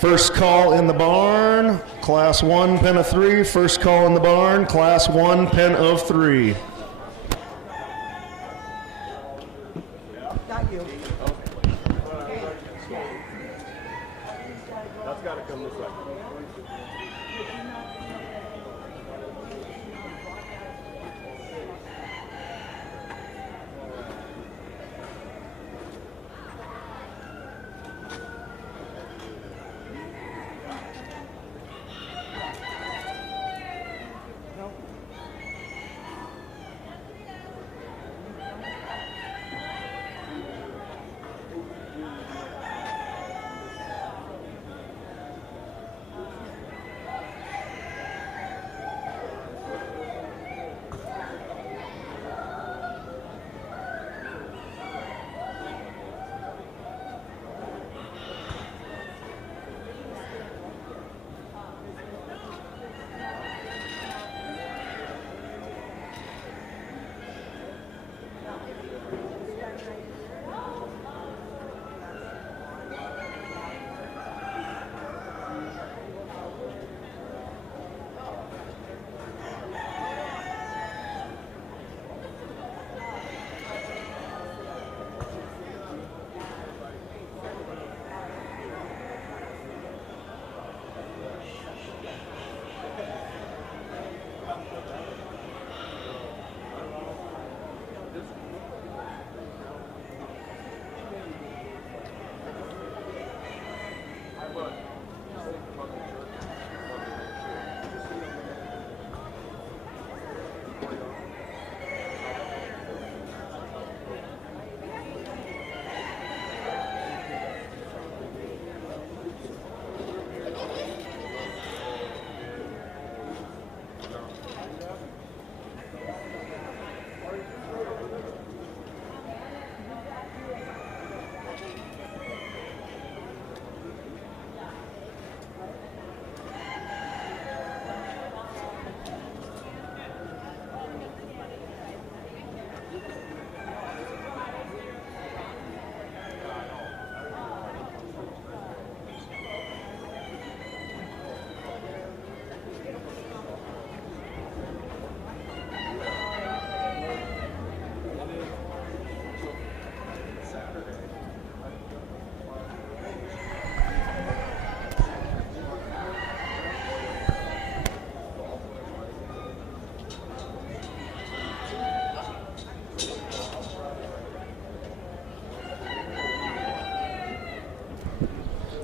First call in the barn, Class 1, pen of 3. First call in the barn, Class 1, pen of 3. Not you. That's got to come this way.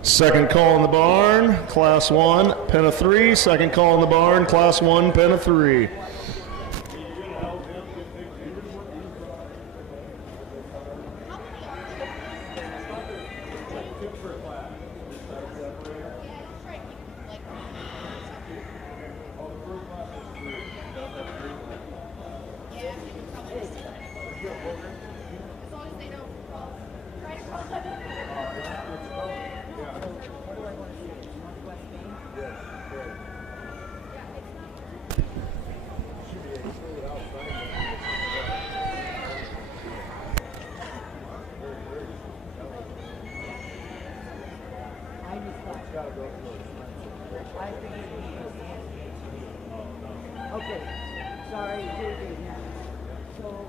Second call in the barn, Class 1, pen of 3. Second call in the barn, Class 1, pen of 3. Okay, sorry, here it is now. So,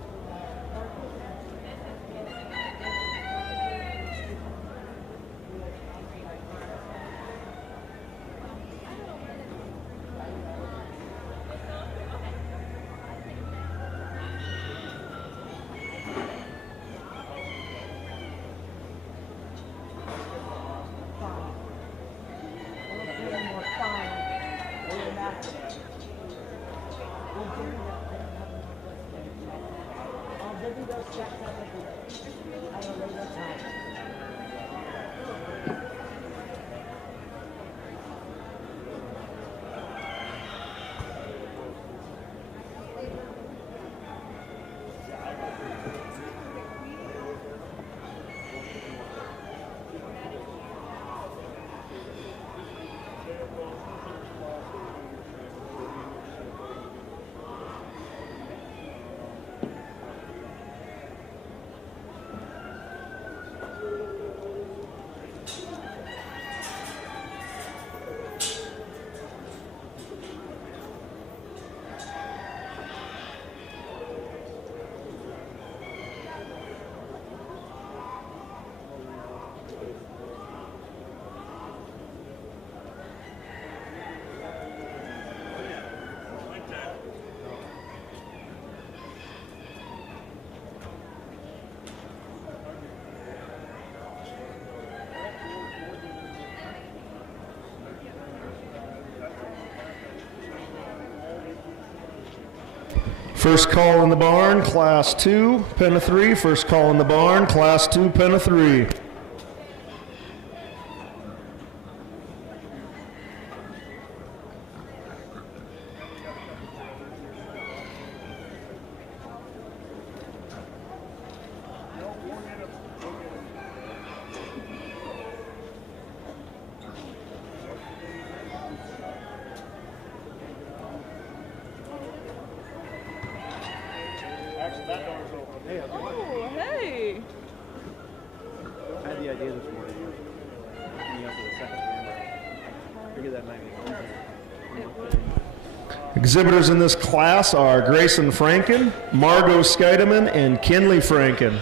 First call in the barn, Class 2, pen of 3. First call in the barn, Class 2, pen of 3. Oh, hey. I had the idea this morning of me up to the second chamber. Figure that might be Exhibitors in this class are Grayson Franken, Margot Scheidemann, and Kinley Franken.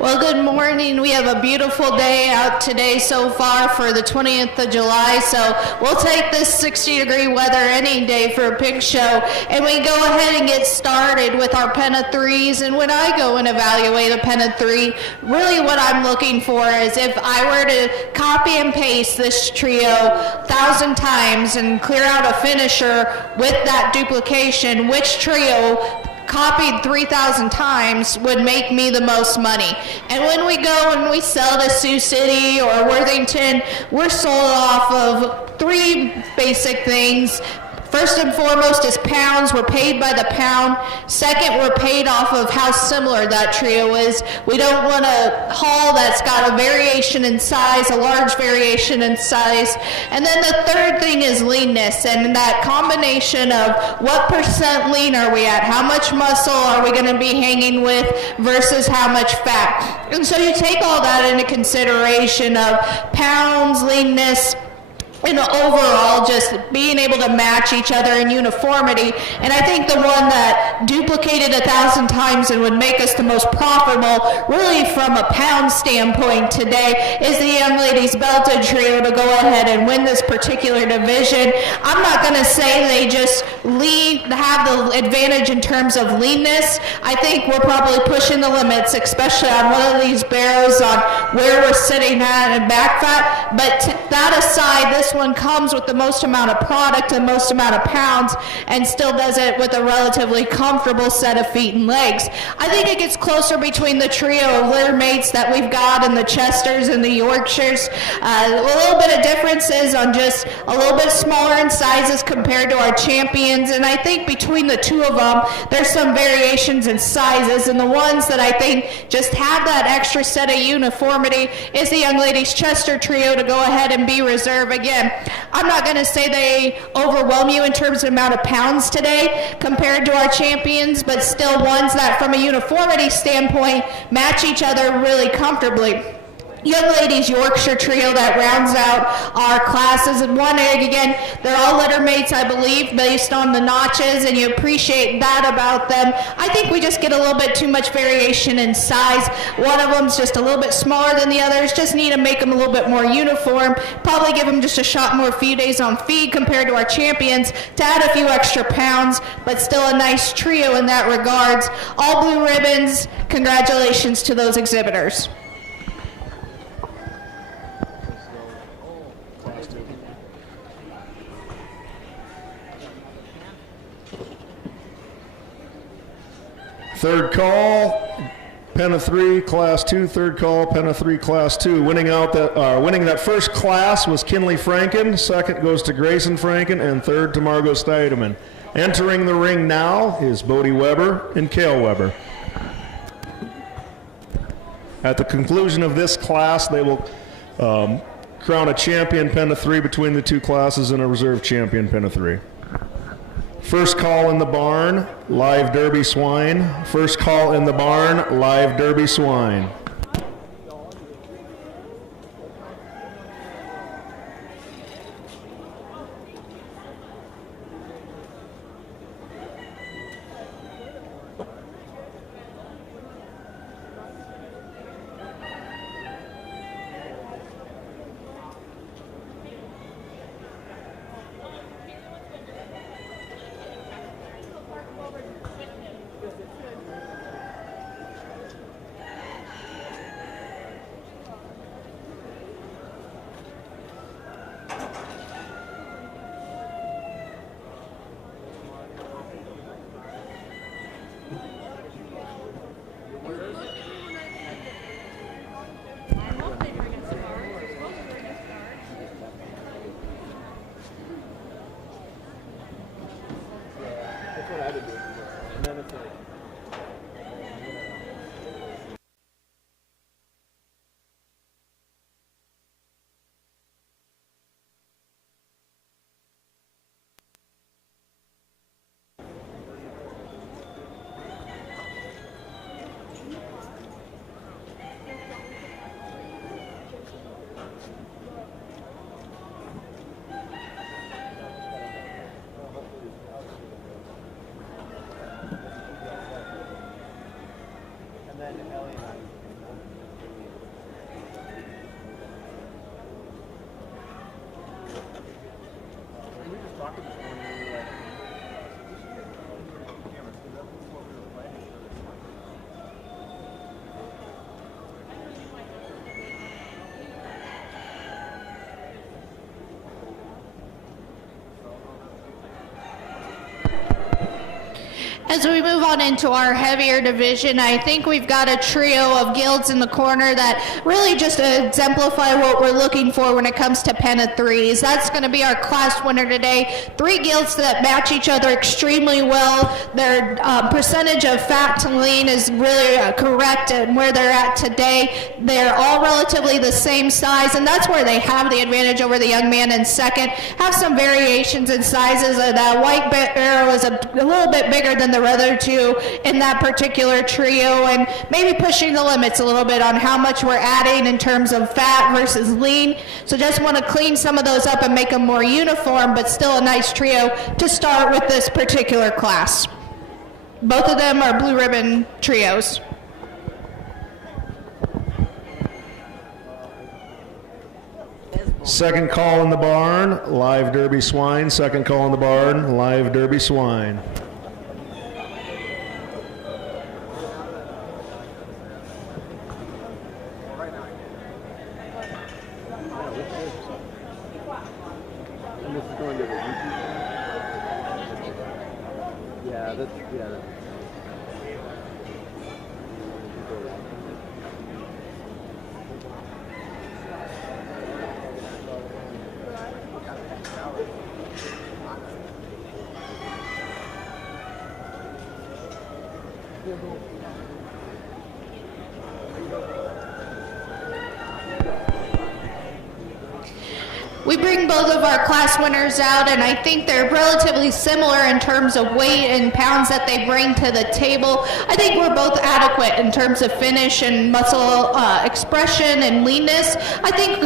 Well, good morning. We have a beautiful day out today so far for the 20th of July, so we'll take this 60-degree weather any day for a pig show. And we go ahead and get started with our pen of threes. And when I go and evaluate a pen of three, really what I'm looking for is if I were to copy and paste this trio 1,000 times and clear out a finisher with that duplication, which trio copied 3,000 times would make me the most money. And when we go and we sell to Sioux City or Worthington, we're sold off of three basic things. First and foremost is pounds. We're paid by the pound. Second, we're paid off of how similar that trio is. We don't want a haul that's got a variation in size, a large variation in size. And then the third thing is leanness, and that combination of what percent lean are we at, how much muscle are we going to be hanging with versus how much fat. And so you take all that into consideration of pounds, leanness, and overall just being able to match each other in uniformity. And I think the one that duplicated 1,000 times and would make us the most profitable, really from a pound standpoint today, is the young ladies belted trio to go ahead and win this particular division. I'm not going to say they just have the advantage in terms of leanness. I think we're probably pushing the limits, especially on one of these barrows on where we're sitting at and back fat. But that aside, this one comes with the most amount of product and most amount of pounds and still does it with a relatively comfortable set of feet and legs. I think it gets closer between the trio of litter mates that we've got and the Chesters and the Yorkshires. A little bit of differences on just a little bit smaller in sizes compared to our champions, and I think between the two of them there's some variations in sizes, and the ones that I think just have that extra set of uniformity is the young ladies Chester trio to go ahead and be reserve again. I'm not going to say they overwhelm you in terms of amount of pounds today compared to our champions, but still ones that from a uniformity standpoint match each other really comfortably. Young ladies Yorkshire trio that rounds out our classes in one egg. Again, they're all litter mates, I believe, based on the notches, and you appreciate that about them. I think we just get a little bit too much variation in size. One of them's just a little bit smaller than the others. Just need to make them a little bit more uniform. Probably give them just a shot more few days on feed compared to our champions to add a few extra pounds, but still a nice trio in that regards. All blue ribbons. Congratulations to those exhibitors. Third call, pen of 3, class 2. Third call, pen of 3, class 2. Winning that first class was Kinley Franken. Second goes to Grayson Franken, and third to Margot Scheidemann. Entering the ring now is Bodie Weber and Cale Weber. At the conclusion of this class, they will crown a champion pen of 3 between the two classes and a reserve champion pen of 3. First call in the barn, live Derby Swine. First call in the barn, live Derby Swine. And then it's like, and then Ellie and I. We were just talking this morning, we were like, cameras, because that's what we were planning for this morning. As we move on into our heavier division, I think we've got a trio of guilds in the corner that really just exemplify what we're looking for when it comes to pen of threes. That's going to be our class winner today. 3 guilds that match each other extremely well. Their percentage of fat to lean is really correct and where they're at today. They're all relatively the same size, and that's where they have the advantage over the young man in second. Have some variations in sizes. That white arrow is a little bit bigger than the other 2 in that particular trio, and maybe pushing the limits a little bit on how much we're adding in terms of fat versus lean. So just want to clean some of those up and make them more uniform, but still a nice trio to start with this particular class. Both of them are blue ribbon trios. Second call in the barn, live Derby Swine. Second call in the barn, live Derby Swine. And this is going to the YouTube. Yeah, that's. We bring both of our class winners out, and I think they're relatively similar in terms of weight and pounds that they bring to the table. I think we're both adequate in terms of finish and muscle expression and leanness. I think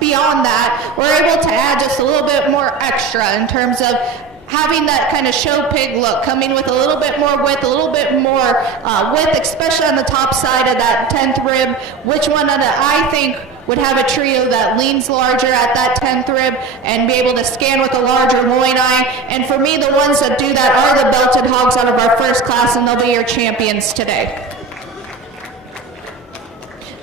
beyond that, we're able to add just a little bit more extra in terms of having that kind of show pig look, coming with a little bit more width, especially on the top side of that 10th rib. Which one I think would have a trio that leans larger at that 10th rib and be able to scan with a larger loin eye. And for me, the ones that do that are the belted hogs out of our first class, and they'll be your champions today.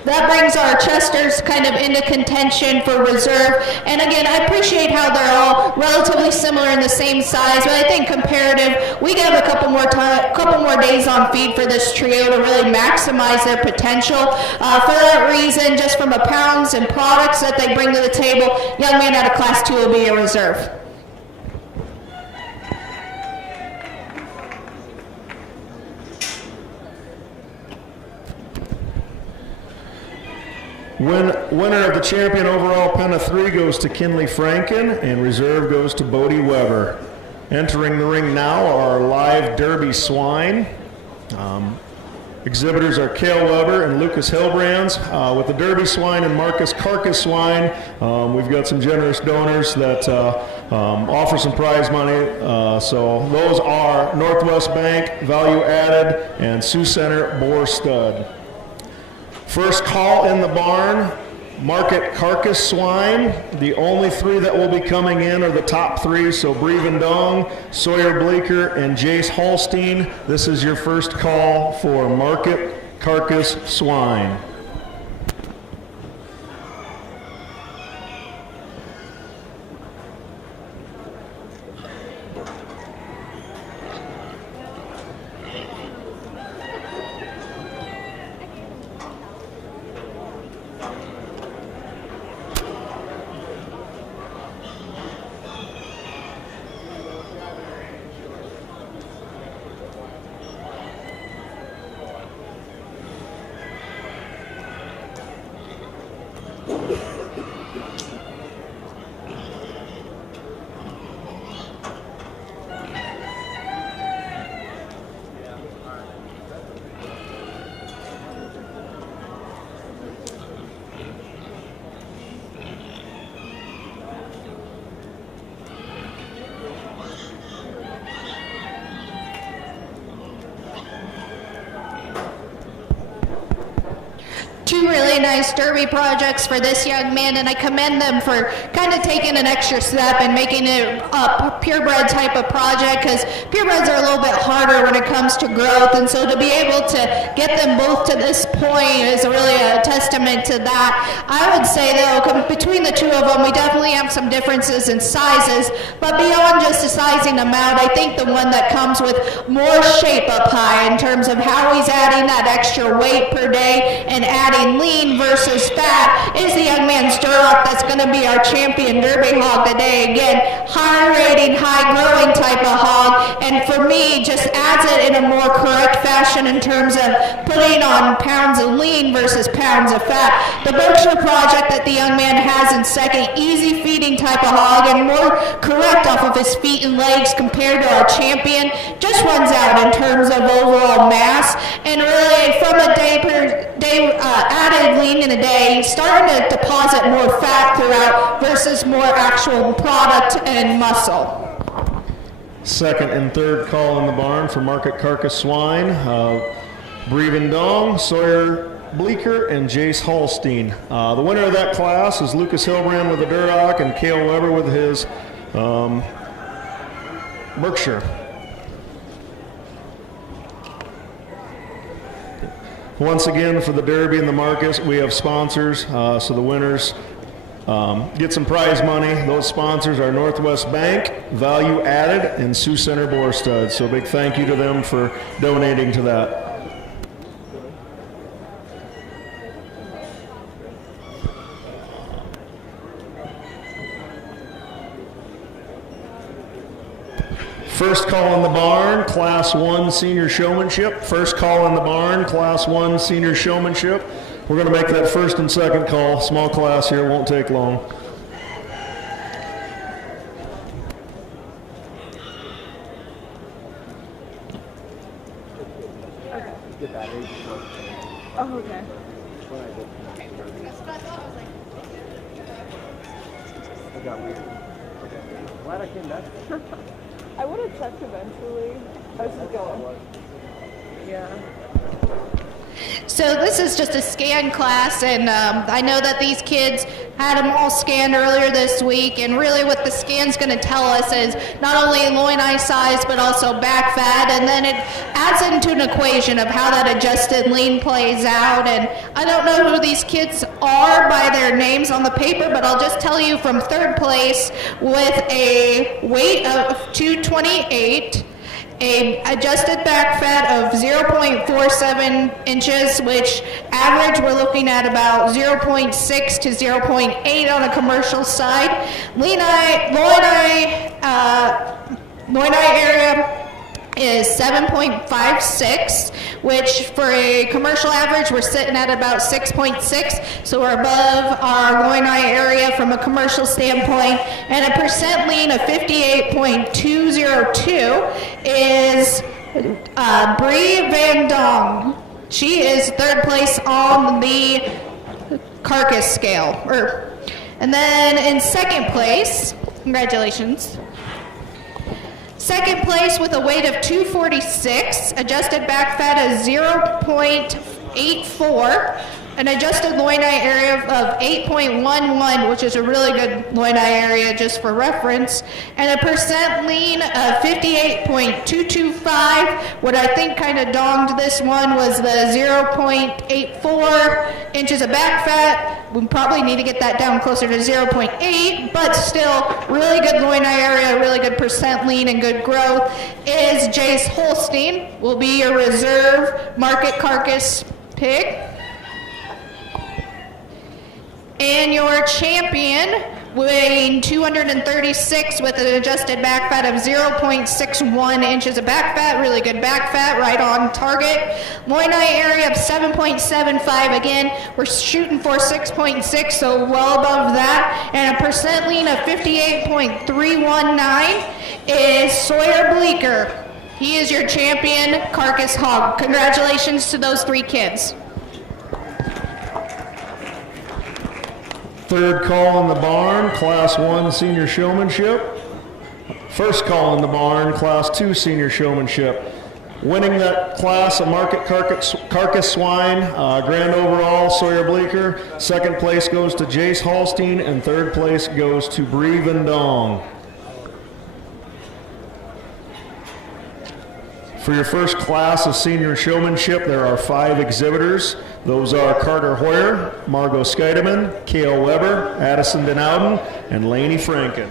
That brings our chesters kind of into contention for reserve. And again, I appreciate how they're all relatively similar in the same size, but I think comparative, we have a couple more days on feed for this trio to really maximize their potential. For that reason, just from the pounds and products that they bring to the table, young man out of class 2 will be a reserve. Winner of the champion overall pen of 3 goes to Kinley Franken, and reserve goes to Bodie Weber. Entering the ring now are live Derby Swine. Exhibitors are Cale Weber and Lucas Hilbrands. With the Derby Swine and Marcus Carcass Swine, we've got some generous donors that offer some prize money. So those are Northwest Bank, Value Added, and Sioux Center Boar Stud. First call in the barn, Market Carcass Swine. The only 3 that will be coming in are the top 3, so Breven Dong, Sawyer Bleeker, and Jace Holstein. This is your first call for Market Carcass Swine. two really nice derby projects for this young man, and I commend them for kind of taking an extra step and making it a purebred type of project, because purebreds are a little bit harder when it comes to growth, and so to be able to get them both to this point is really a testament to that. I would say though, between the two of them, we definitely have some differences in sizes, but beyond just the sizing them out, I think the one that comes with more shape up high in terms of how he's adding that extra weight per day and adding lean versus fat is the young man's Duroc that's going to be our champion Derby hog today. Again, high rating, high growing type of hog, and for me just adds it in a more correct fashion in terms of putting on pounds of lean versus pounds of fat. The Berkshire project that the young man has in second, easy feeding type of hog and more correct off of his feet and legs compared to our champion, just runs out in terms of overall mass, and really from a day per day added lean in a day, starting to deposit more fat throughout versus more actual product and muscle. Second and third call in the barn for Market Carcass Swine. Breven Dong, Sawyer Bleeker, and Jace Holstein. The winner of that class is Lucas Hilbrand with the Duroc and Cale Weber with his Berkshire. Once again, for the Derby and the Marcus, we have sponsors, so the winners get some prize money. Those sponsors are Northwest Bank, Value Added, and Sioux Center Boar Studs. So a big thank you to them for donating to that. First call in the barn, Class 1 Senior Showmanship. First call in the barn, Class 1 Senior Showmanship. We're going to make that first and second call. Small class here, won't take long. Oh, okay. I got weird. Okay. Glad I came back. I would have checked eventually. I was just going. Yeah. So this is just a scan class, and I know that these kids had them all scanned earlier this week, and really what the scan's going to tell us is not only loin eye size, but also back fat, and then it adds into an equation of how that adjusted lean plays out. And I don't know who these kids are by their names on the paper, but I'll just tell you from third place with a weight of 228, a adjusted back fat of 0.47 inches, which average we're looking at about 0.6 to 0.8 on a commercial side. Loin eye area is 7.56, which for a commercial average we're sitting at about 6.6, so we're above our loin eye area from a commercial standpoint. And a percent lean of 58.202 is Brie Van Dong. She is third place on the carcass scale. And then in second place, congratulations. Second place with a weight of 246, adjusted back fat of 0.84, an adjusted loin eye area of 8.11, which is a really good loin eye area just for reference, and a percent lean of 58.225. What I think kind of donged this one was the 0.84 inches of back fat. We probably need to get that down closer to 0.8, but still really good loin eye area, really good percent lean and good growth. Is Jace Holstein, will be your reserve market carcass pig. And your champion, weighing 236 with an adjusted back fat of 0.61 inches of back fat, really good back fat, right on target. Loin eye area of 7.75, again, we're shooting for 6.6, so well above that. And a percent lean of 58.319 is Sawyer Bleeker. He is your champion carcass hog. Congratulations to those three kids. Third call in the barn, Class 1 Senior Showmanship. First call in the barn, Class 2 Senior Showmanship. Winning that class, a market carcass swine, grand overall, Sawyer Bleeker. Second place goes to Jace Holstein, and third place goes to Bree Vendong. For your first class of senior showmanship, there are 5 exhibitors. Those are Carter Hoyer, Margot Scheidemann, Kale Weber, Addison Denowden, and Laney Franken.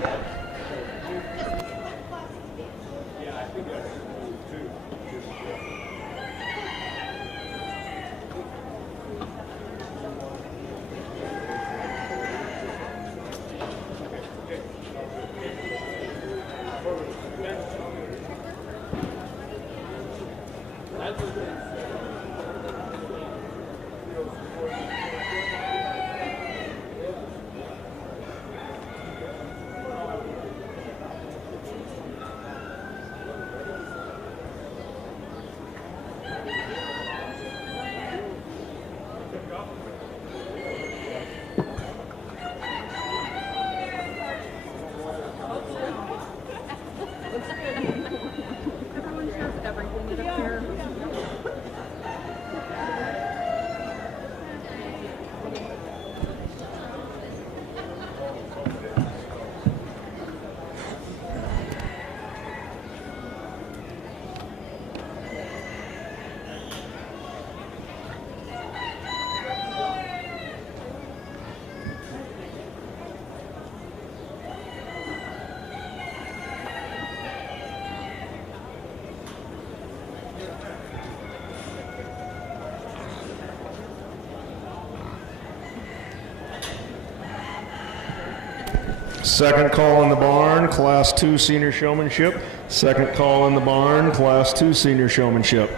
Second call in the barn, Class 2 senior showmanship. Second call in the barn, Class 2 senior showmanship.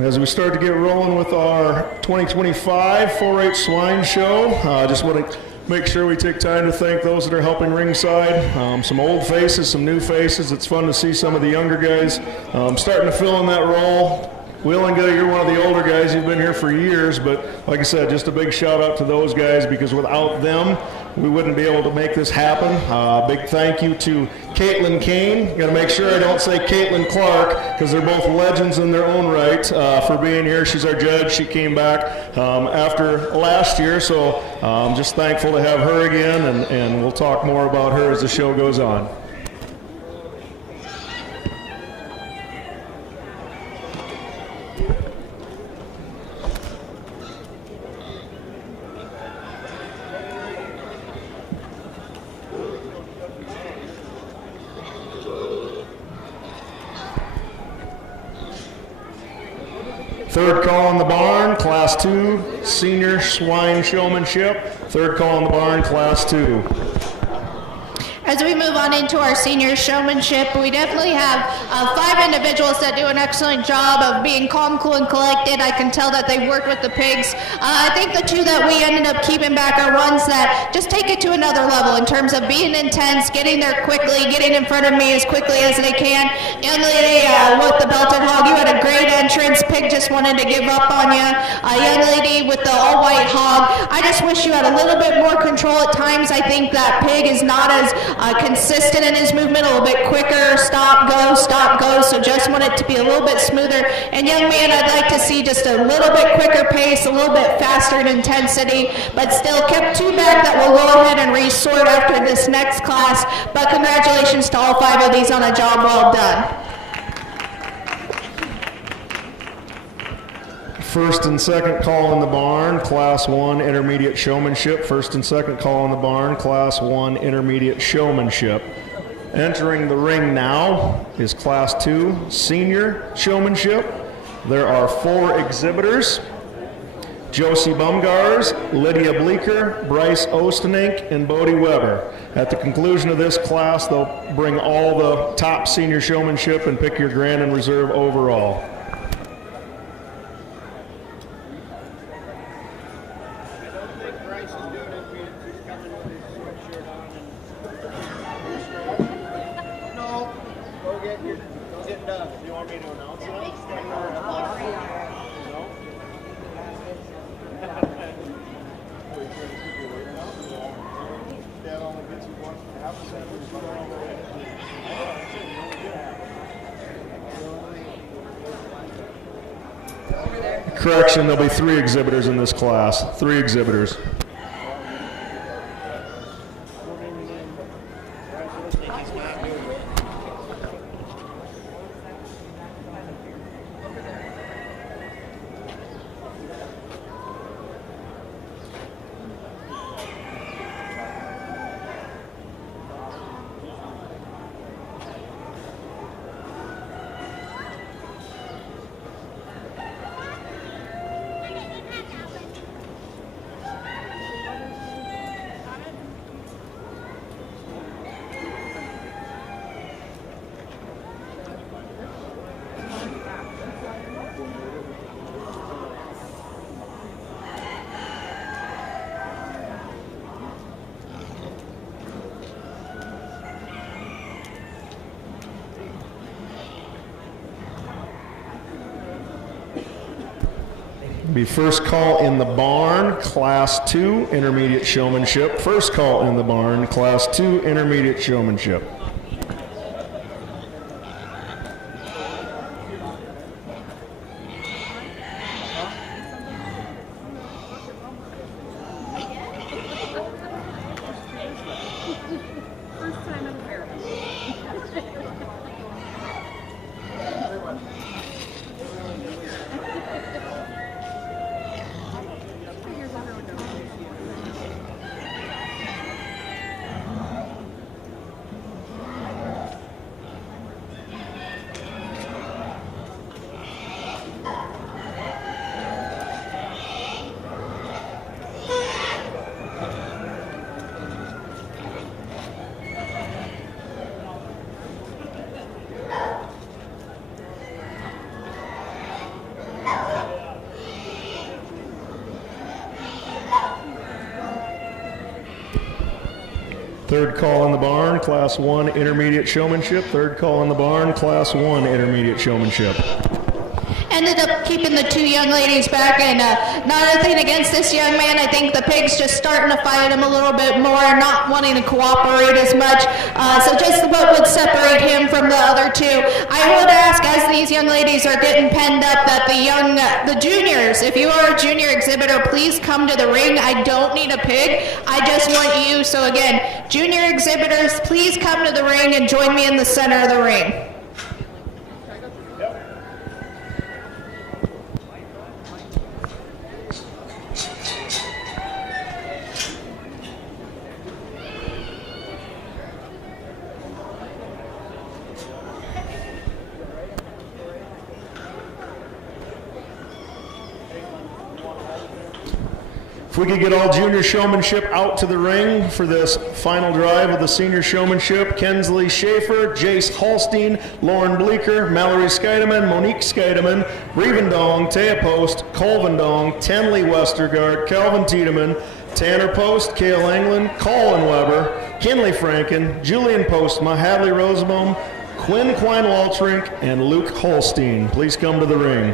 As we start to get rolling with our 2025 4-H Swine Show, just want to make sure we take time to thank those that are helping ringside. Some old faces, some new faces. It's fun to see some of the younger guys starting to fill in that role. Wheeling, you're one of the older guys. You've been here for years, but like I said, just a big shout out to those guys because without them, we wouldn't be able to make this happen. Big thank you to Caitlin Kane. Got to make sure I don't say Caitlin Clark because they're both legends in their own right for being here. She's our judge. She came back after last year, so just thankful to have her again, and we'll talk more about her as the show goes on. Third call in the barn, Class 2, Senior Swine Showmanship. Third call in the barn, Class 2. As we move on into our senior showmanship, we definitely have 5 individuals that do an excellent job of being calm, cool, and collected. I can tell that they've worked with the pigs. I think the 2 that we ended up keeping back are ones that just take it to another level in terms of being intense, getting there quickly, getting in front of me as quickly as they can. Young lady with the belted hog, you had a great entrance. Pig just wanted to give up on you. Young lady with the all-white hog, I just wish you had a little bit more control at times. I think that Pig is not as consistent in his movement, a little bit quicker, stop, go, so just want it to be a little bit smoother. And young man, I'd like to see just a little bit quicker pace, a little bit faster in intensity, but still kept 2 back that will go ahead and resort after this next class. But congratulations to all 5 of these on a job well done. First and second call in the barn, Class 1 intermediate showmanship. First and second call in the barn, Class 1 intermediate showmanship. Entering the ring now is Class 2 senior showmanship. There are 4 exhibitors: Josie Bumgars, Lydia Bleeker, Bryce Ostenink, and Bodie Weber. At the conclusion of this class, they'll bring all the top senior showmanship and pick your grand and reserve overall. Correction, there'll be 3 exhibitors in this class. 3 exhibitors. Be first call in the barn, Class 2 intermediate showmanship. First call in the barn, Class 2 intermediate showmanship. Third call in the barn, Class 1 intermediate showmanship. Third call in the barn, Class 1 intermediate showmanship. Ended up keeping the 2 young ladies back, and not anything against this young man. I think the pig's just starting to fight him a little bit more, not wanting to cooperate as much. So just what would separate him from the other 2. I would ask, as these young ladies are getting penned up, that the juniors, if you are a junior exhibitor, please come to the ring. I don't need a pig. I just want you. So again, junior exhibitors, please come to the ring and join me in the center of the ring. If we could get all junior showmanship out to the ring for this final drive of the senior showmanship, Kensley Schaefer, Jace Holstein, Lauren Bleeker, Mallory Scheidemann, Monique Scheidemann, Breven Dong, Taya Post, Colvin Dong, Tenley Westergaard, Calvin Tiedemann, Tanner Post, Cale Englund, Colin Weber, Kinley Franken, Julian Postma, Hadley Rosenbaum, Quinn Quine-Waltrink, and Luke Holstein. Please come to the ring.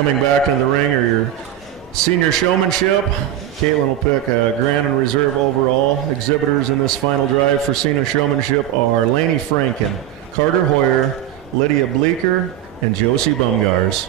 Coming back into the ring are your senior showmanship. Caitlin will pick a grand and reserve overall. Exhibitors in this final drive for senior showmanship are Lainey Franken, Carter Hoyer, Lydia Bleeker, and Josie Bumgars.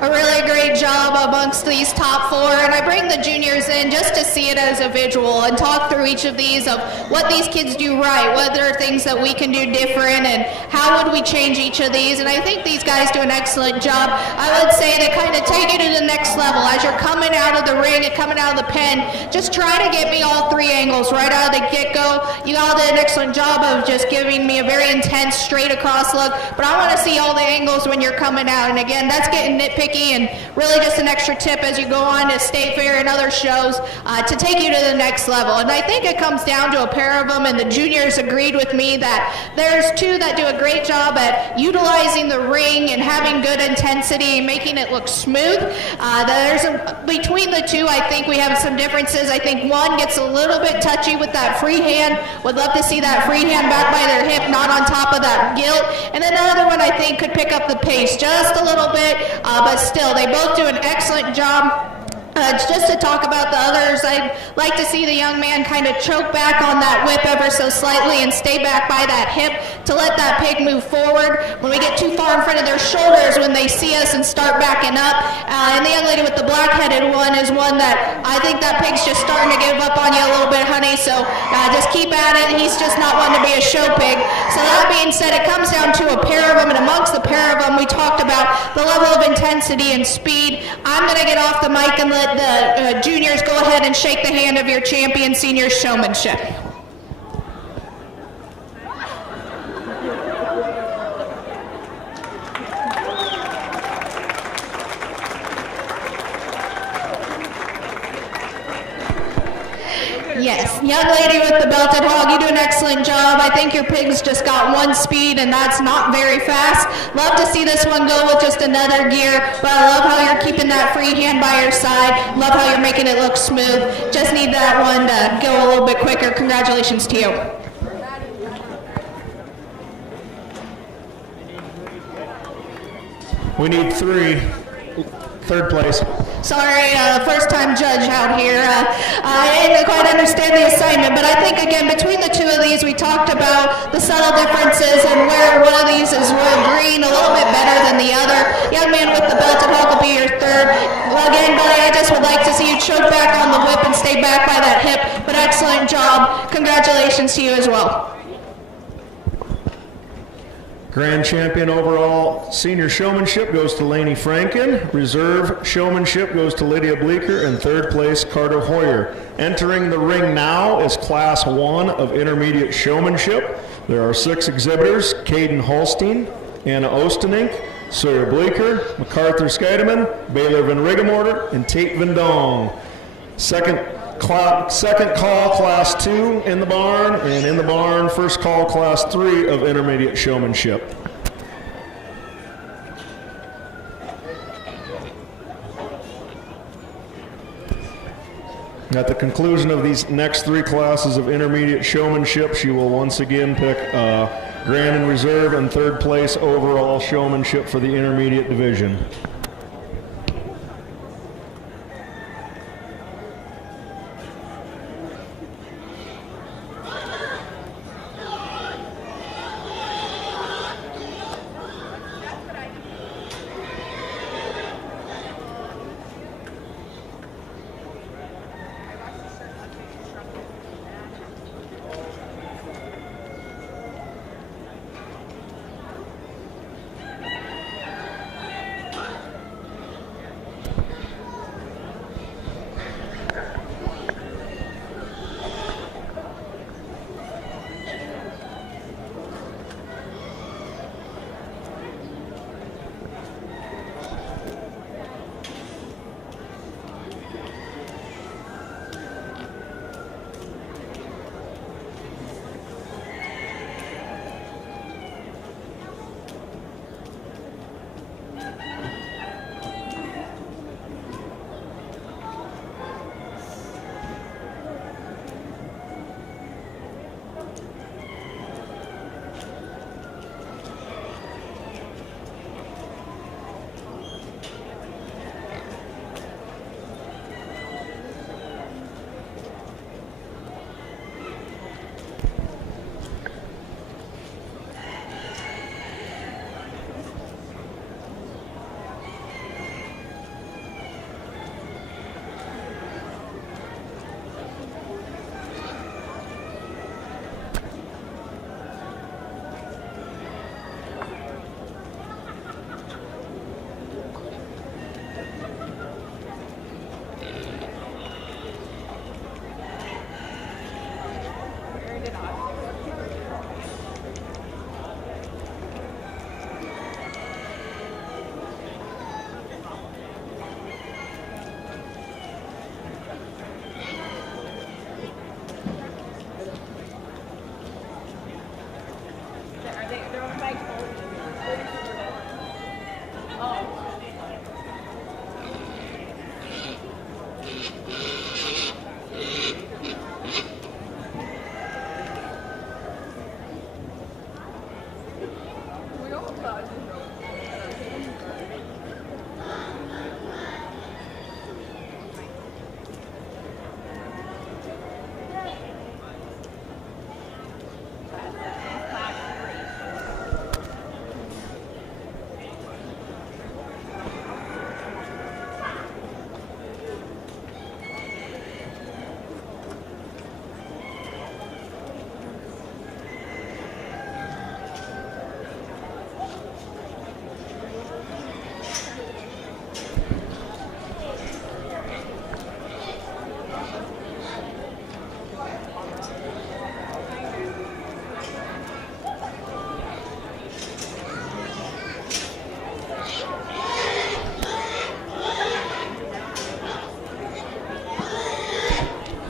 A really great job amongst these top four, and I bring the juniors in just to see it as a visual and talk through each of these of what these kids do right, what are things that we can do different, and how would we change each of these. And I think these guys do an excellent job. I would say to kind of take it to the next level as you're coming out of the ring and coming out of the pen. Just try to get me all three angles right out of the get-go. You all did an excellent job of just giving me a very intense straight across look, but I want to see all the angles when you're coming out. And again, that's getting nitpicky and really just an extra tip as you go on to State Fair and other shows to take you to the next level. And I think it comes down to a pair of them, and the juniors agreed with me that there's two that do a great job at utilizing the ring and having good intensity and making it look smooth. Between the two, I think we have some differences. I think one gets a little bit touchy with that free hand. Would love to see that free hand back by their hip, not on top of that gilt. And then the other one I think could pick up the pace just a little bit, but still, they both do an excellent job. Just to talk about the others, I'd like to see the young man kind of choke back on that whip ever so slightly and stay back by that hip to let that pig move forward. When we get too far in front of their shoulders when they see us and start backing up. And the young lady with the black-headed one is one that I think that pig's just starting to give up on you a little bit, honey, so just keep at it. He's just not one to be a show pig. So that being said, it comes down to a pair of them, and amongst the pair of them, we talked about the level of intensity and speed. I'm going to get off the mic and let the juniors go ahead and shake the hand of your champion senior showmanship. Yes, young lady with the belted hog, you do an excellent job. I think your pig's just got one speed, and that's not very fast. Love to see this one go with just another gear, but I love how you're keeping that free hand by your side. Love how you're making it look smooth. Just need that one to go a little bit quicker. Congratulations to you. We need three. Third place. Sorry, first-time judge out here. I didn't quite understand the assignment, but I think, again, between the two of these, we talked about the subtle differences and where one of these is green a little bit better than the other. Young man with the belted hog will be your third. Well, again, buddy, I just would like to see you choke back on the whip and stay back by that hip, but excellent job. Congratulations to you as well. Grand champion overall senior showmanship goes to Lainey Franken. Reserve showmanship goes to Lydia Bleeker. And third place, Carter Hoyer. Entering the ring now is Class 1 of intermediate showmanship. There are 6 exhibitors: Caden Holstein, Anna Ostenink, Sawyer Bleeker, MacArthur Scheidemann, Baylor Van Rigamorter, and Tate Van Dong. Second call, Class 2 in the barn, and in the barn, first call, Class 3 of intermediate showmanship. At the conclusion of these next 3 classes of intermediate showmanship, she will once again pick Grand and Reserve, and third place overall showmanship for the intermediate division.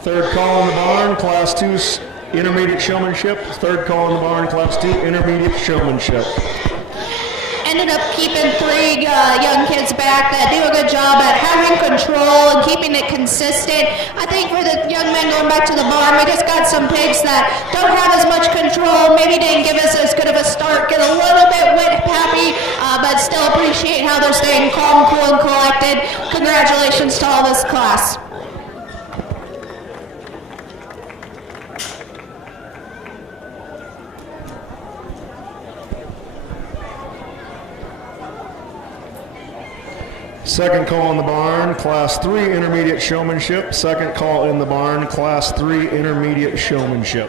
Third call in the barn, Class 2 intermediate showmanship. Third call in the barn, Class 2 intermediate showmanship. Ended up keeping three young kids back that do a good job at having control and keeping it consistent. I think for the young men going back to the barn, we just got some pigs that don't have as much control, maybe didn't give us as good of a start, get a little bit happy, but still appreciate how they're staying calm, cool, and collected. Congratulations to all this class. Second call in the barn, Class 3 intermediate showmanship. Second call in the barn, Class 3 intermediate showmanship.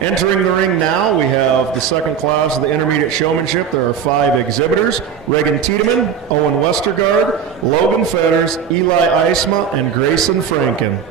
Entering the ring now, we have the second class of the intermediate showmanship. There are 5 exhibitors: Reagan Tiedemann, Owen Westergaard, Logan Fetters, Eli Eisma, and Grayson Franken.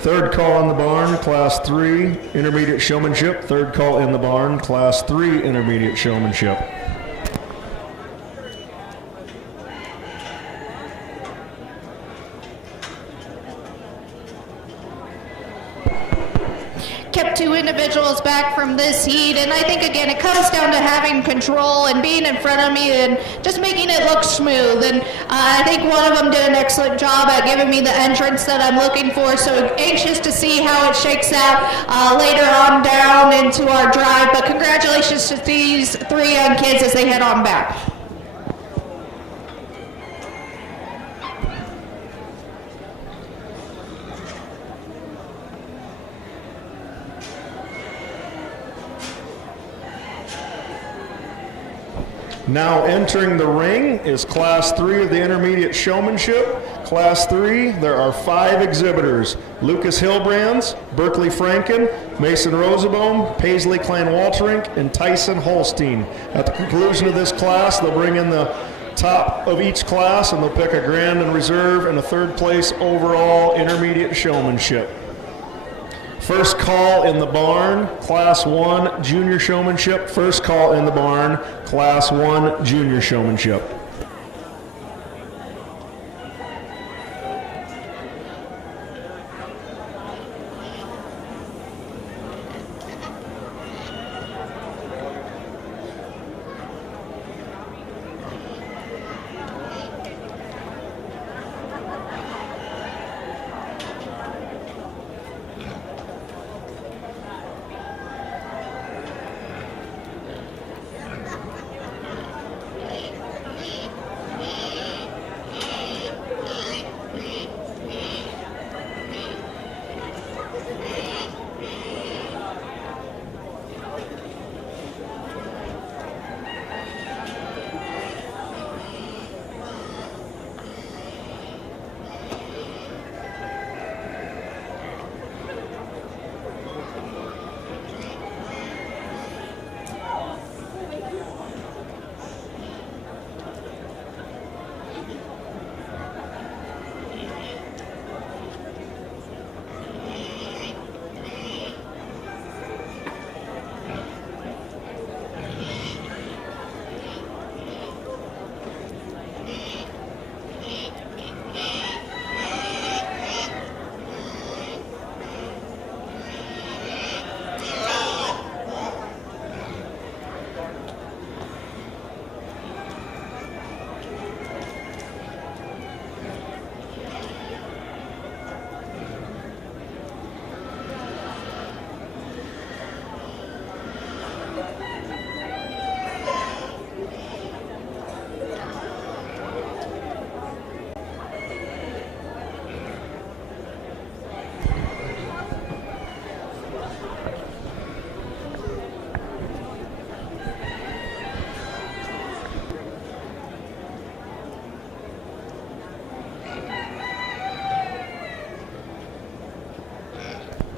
Third call in the barn, Class 3, intermediate showmanship. Third call in the barn, Class 3, intermediate showmanship. Kept two individuals back from this heat, and I think again it comes down to having control and being in front of me and just making it look smooth. And I think one of them did an excellent job at giving me the entrance that I'm looking for, so anxious to see how it shakes out later on down into our drive. But congratulations to these three young kids as they head on back. Now entering the ring is Class 3 of the intermediate showmanship. Class 3, there are 5 exhibitors: Lucas Hillbrands, Berkeley Franken, Mason Rosenbaum, Paisley Klein-Walterink, and Tyson Holstein. At the conclusion of this class, they'll bring in the top of each class and they'll pick a grand and reserve and a third place overall intermediate showmanship. First call in the barn, Class 1 junior showmanship. First call in the barn, Class 1 junior showmanship.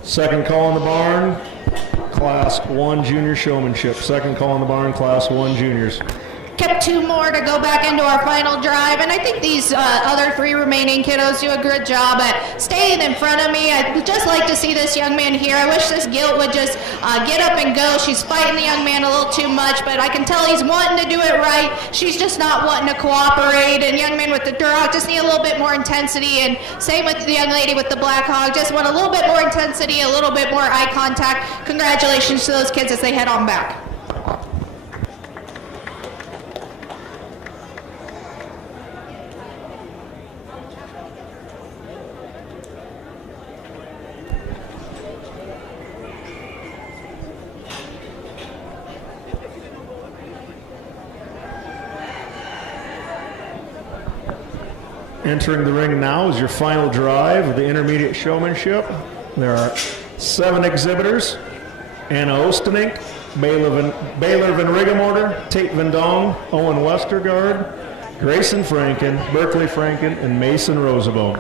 Second call in the barn, Class 1 junior showmanship. Second call in the barn, Class 1 juniors. Kept 2 more to go back into our final drive, and I think these other 3 remaining kiddos do a good job at staying in front of me. I'd just like to see this young man here. I wish this gilt would just get up and go. She's fighting the young man a little too much, but I can tell he's wanting to do it right. She's just not wanting to cooperate, and young man with the Duroc just need a little bit more intensity, and same with the young lady with the Black Hog. Just want a little bit more intensity, a little bit more eye contact. Congratulations to those kids as they head on back. Entering the ring now is your final drive of the intermediate showmanship. There are 7 exhibitors: Anna Ostenink, Baylor Van Rigemorter, Tate Van Dong, Owen Westergaard, Grayson Franken, Berkeley Franken, and Mason Rosenbaum.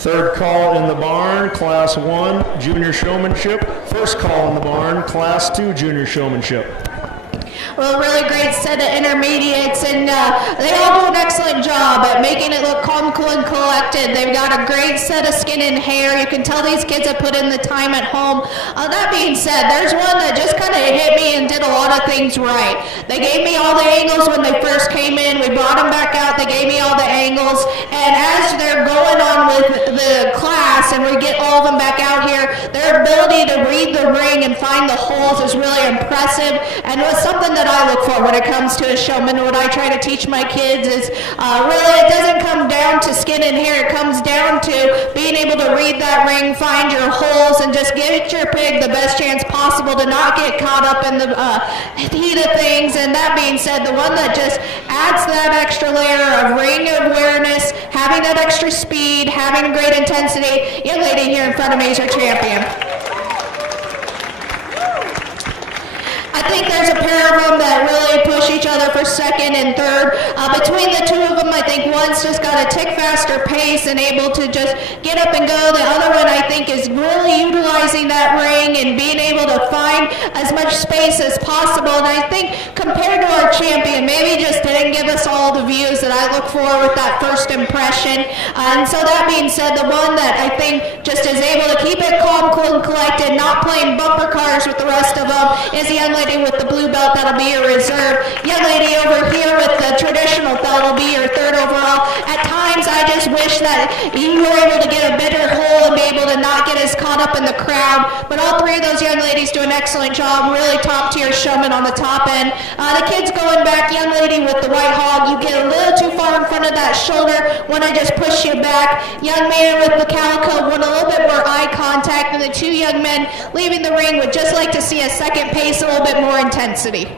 Third call in the barn, Class 1, Junior Showmanship. First call in the barn, Class 2, Junior Showmanship. Well, a really great set of intermediates, and they all do an excellent job at making it look calm, cool, and collected. They've got a great set of skin and hair. You can tell these kids have put in the time at home. That being said, there's one that just kind of hit me and did a lot of things right. They gave me all the angles when they first came in. We brought them back out. They gave me all the angles, and as they're going on with the class and we get all of them back out here, their ability to read the ring and find the holes is really impressive, and was something that I look for when it comes to a showman. What I try to teach my kids is really it doesn't come down to skin and hair. It comes down to being able to read that ring, find your holes, and just give your pig the best chance possible to not get caught up in the heat of things. And that being said, the one that just adds that extra layer of ring awareness, having that extra speed, having great intensity, young lady here in front of me is our champion. I think there's a pair of them that really push each other for second and third. Between the two of them, I think one's just got a tick faster pace and able to just get up and go. The other one, I think, is really utilizing that ring and being able to find as much space as possible. And I think compared to our champion, maybe just didn't give us all the views that I look for with that first impression. And so that being said, the one that I think just is able to keep it calm, cool, and collected, not playing bumper cars with the rest of them, is the young lady with the blue belt. That'll be your reserve. Young lady over here with the traditional belt will be your third overall. At times, I just wish that you were able to get a better hole and be able to not get as caught up in the crowd. But all three of those young ladies do an excellent job. Really top tier showman on the top end. The kids going back, young lady with the white hog, you get a little too far in front of that shoulder when I just push you back. Young man with the calico want a little bit more eye contact, and the two young men leaving the ring would just like to see a second pace, a little bit more intensity.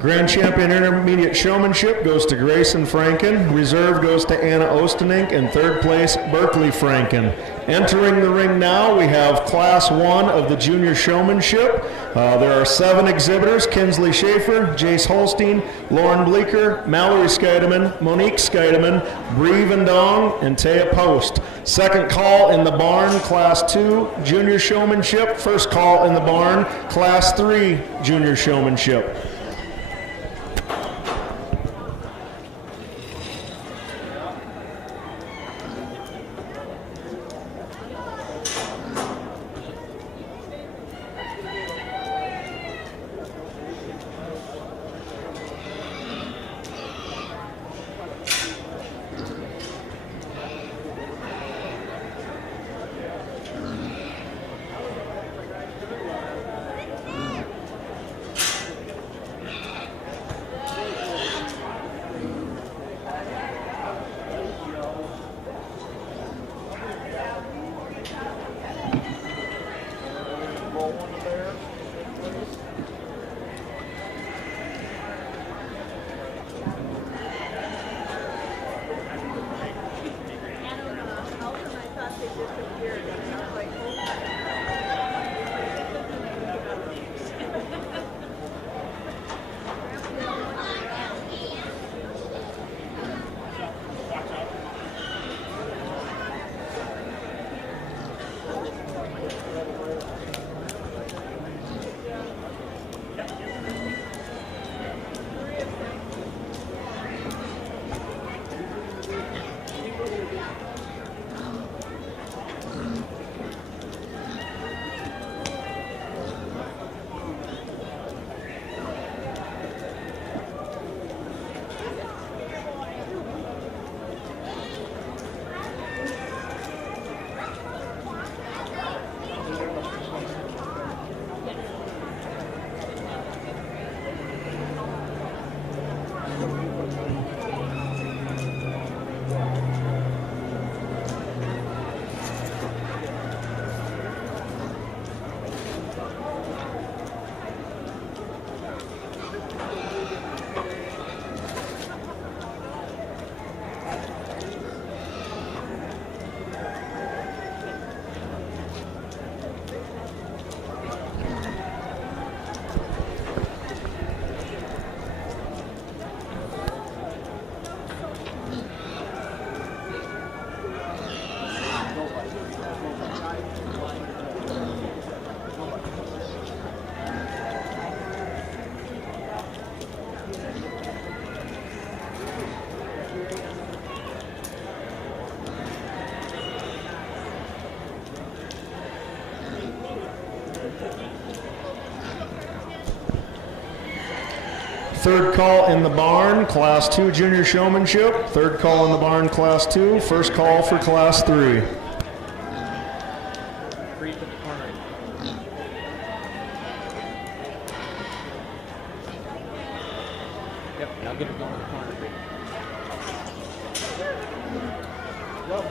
Grand Champion Intermediate Showmanship goes to Grayson Franken. Reserve goes to Anna Ostenink. And third place, Berkeley Franken. Entering the ring now, we have Class 1 of the Junior Showmanship. There are 7 exhibitors: Kinsley Schaefer, Jace Holstein, Lauren Bleeker, Mallory Scheidemann, Monique Scheidemann, Bree Vendong, and Taya Post. Second call in the barn, Class 2 Junior Showmanship. First call in the barn, Class 3 Junior Showmanship. Third call in the barn, Class 2 junior showmanship. Third call in the barn, Class 2. First call for Class 3. Creep at the corner. Yep, now get it going in the corner. Go.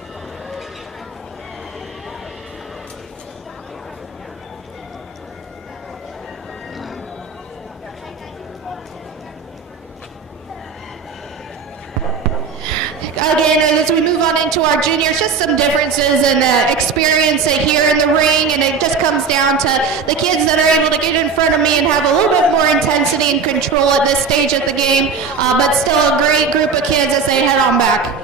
Again, as we move on into our juniors, just some differences in the experience here in the ring, and it just comes down to the kids that are able to get in front of me and have a little bit more intensity and control at this stage of the game, but still a great group of kids as they head on back.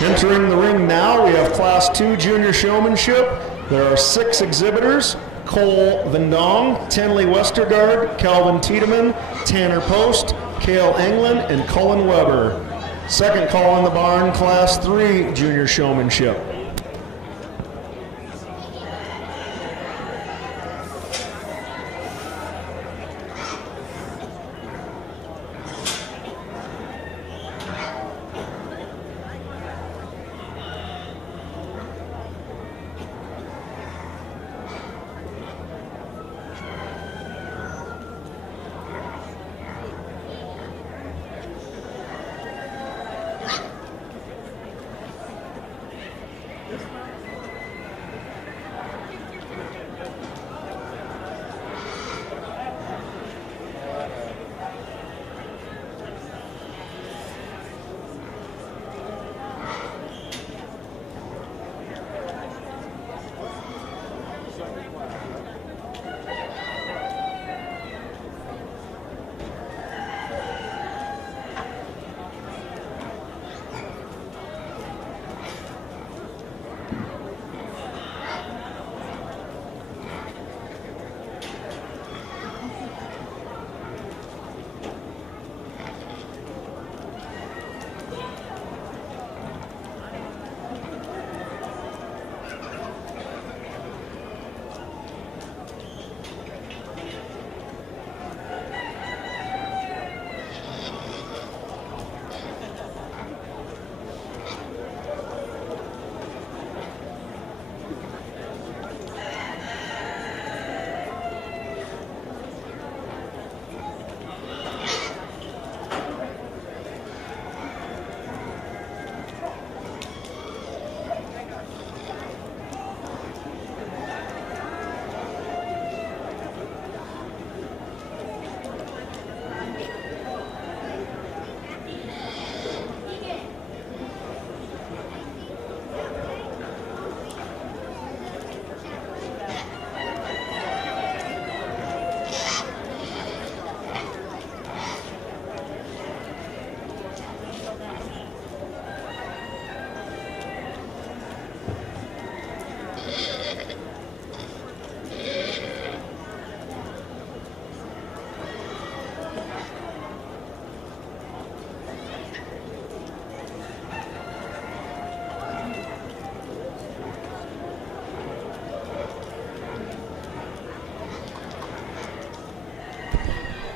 Entering the ring now, we have Class 2 junior showmanship. There are 6 exhibitors: Cole Vendong, Tenley Westergaard, Calvin Tiedemann, Tanner Post, Cale England, and Cullen Weber. Second call in the barn, Class 3 junior showmanship.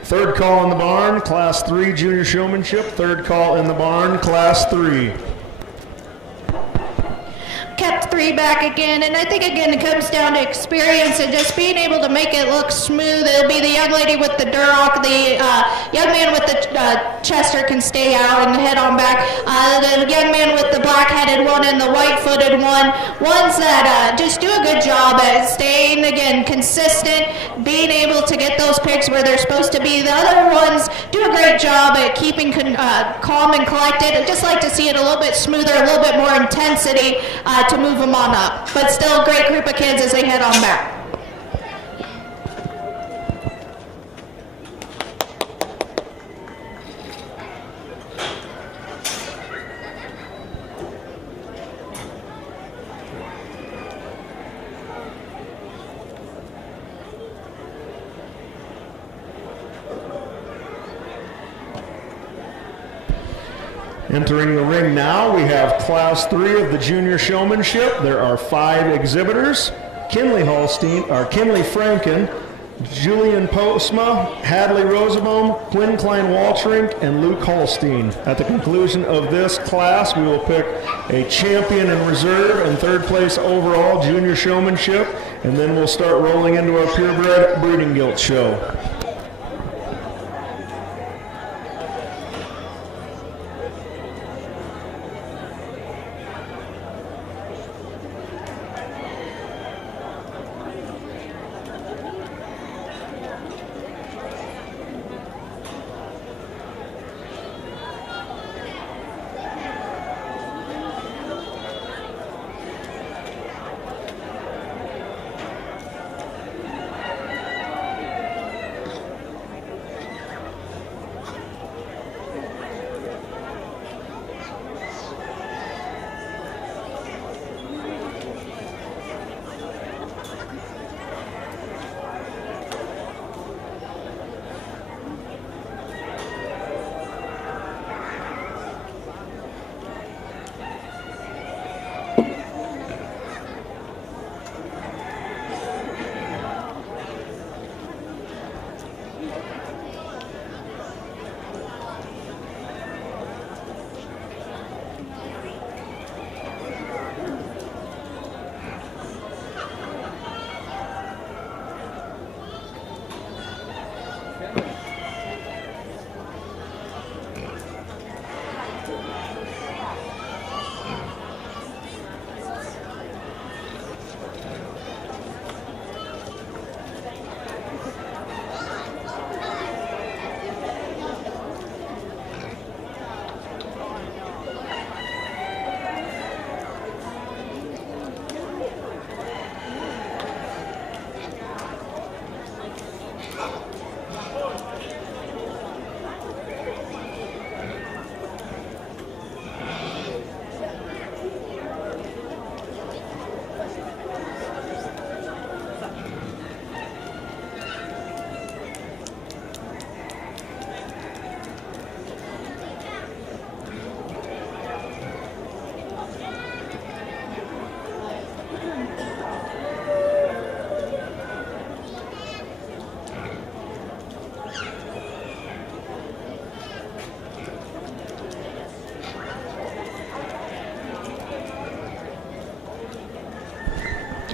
Third call in the barn, Class 3 junior showmanship. Third call in the barn, Class 3. Kept 3 back again, and I think again it comes down to experience and just being able to make it look smooth. It'll be the young lady with the Duroc, the young man with the Chester can stay out and head on back. The young man with the black-headed one and the white-footed one, ones that just do a good job at staying, again, consistent, being able to get those picks where they're supposed to be. The other ones do a great job at keeping calm and collected. I'd just like to see it a little bit smoother, a little bit more intensity to move them on up. But still a great group of kids as they head on back. Entering the ring now, we have Class 3 of the Junior Showmanship. There are 5 exhibitors: Kinley Franken, Julian Postma, Hadley Rosenbaum, Quinn Klein-Waltrink, and Luke Holstein. At the conclusion of this class, we will pick a champion in reserve and 3rd place overall Junior Showmanship, and then we'll start rolling into our purebred breeding gilt show.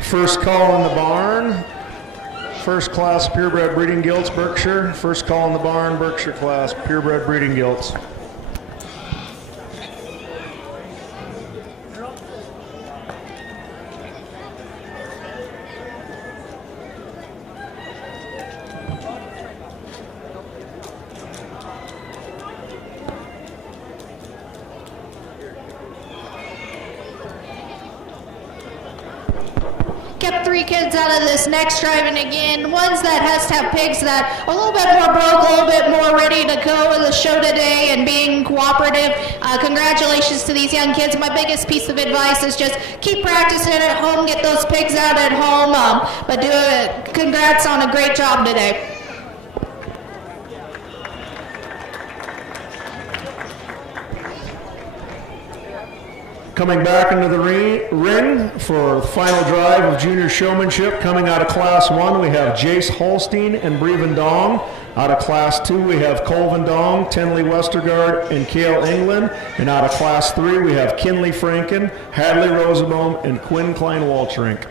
First call in the barn. First class purebred breeding gilts, Berkshire. First call in the barn, Berkshire class purebred breeding gilts. Kept 3 kids out of this next driving again. Ones that has to have pigs that are a little bit more broke, a little bit more ready to go in the show today and being cooperative. Congratulations to these young kids. My biggest piece of advice is just keep practicing at home, get those pigs out at home, but do it. Congrats on a great job today. Coming back into the ring for the final drive of Junior Showmanship. Coming out of Class 1, we have Jace Holstein and Breven Dong. Out of Class 2, we have Colvin Dong, Tenley Westergaard, and Cale England. And out of Class 3, we have Kinley Franken, Hadley Rosenbaum, and Quinn Klein-Waltrink.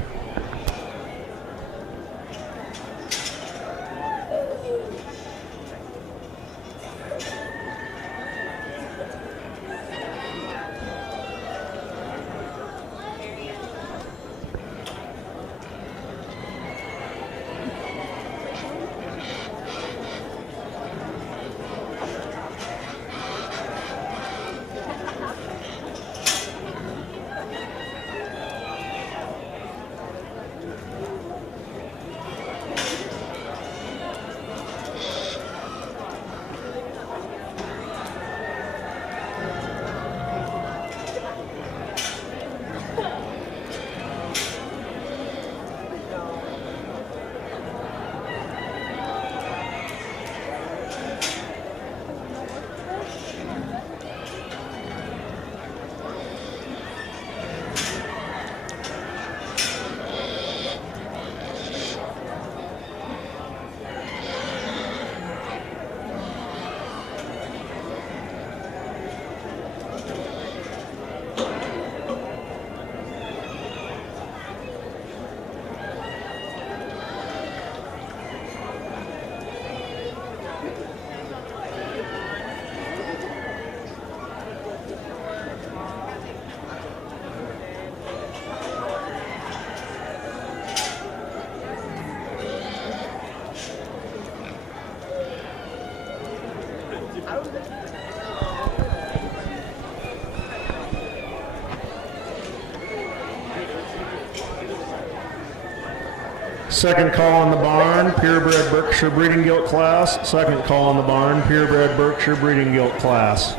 Second call in the barn, purebred Berkshire breeding gilt class. Second call in the barn, purebred Berkshire breeding gilt class.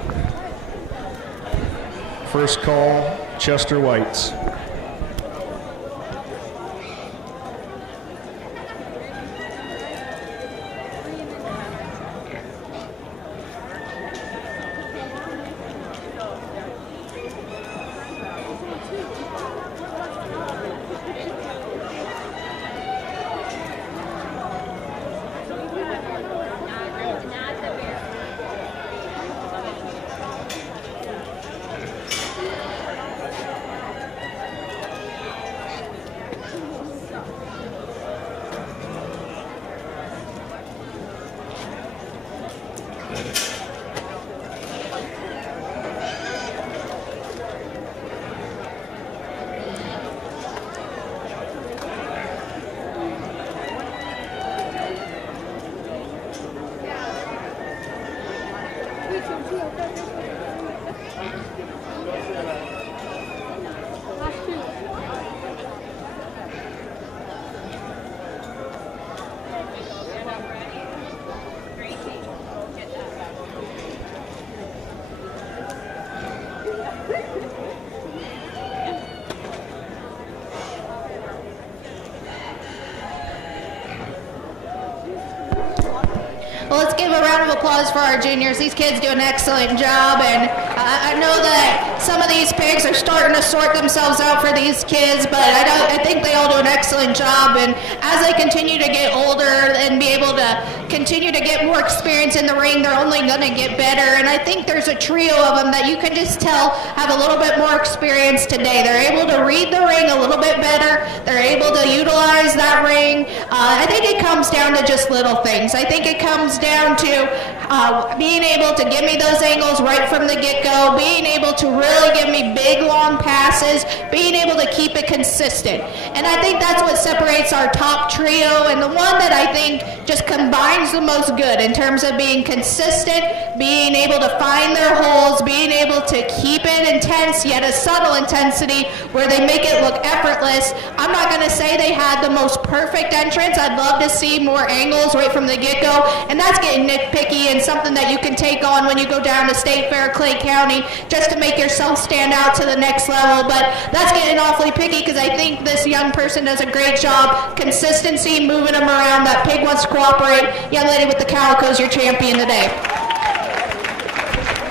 First call, Chester Whites. Well, let's give a round of applause for our juniors. These kids do an excellent job, and I know that some of these pigs are starting to sort themselves out for these kids, but I think they all do an excellent job, and as they continue to get older and be able to continue to get more experience in the ring, they're only going to get better, and I think there's a trio of them that you can just tell have a little bit more experience today. They're able to read the ring a little bit better. They're able to utilize that ring. I think it comes down to just little things. I think it comes down to being able to give me those angles right from the get-go, being able to really give me big, long passes, being able to keep it consistent. And I think that's what separates our top trio, and the one that I think just combines the most good in terms of being consistent, being able to find their holes, being able to keep it intense, yet a subtle intensity where they make it look effortless. I'm not going to say they had the most perfect entrance. I'd love to see more angles right from the get-go, and that's getting nitpicky and something that you can take on when you go down to State Fair, Clay County, just to make yourself stand out to the next level. But that's getting awfully picky because I think this young person does a great job. Consistency, moving them around. That pig wants to cooperate. Young lady with the calico is your champion today.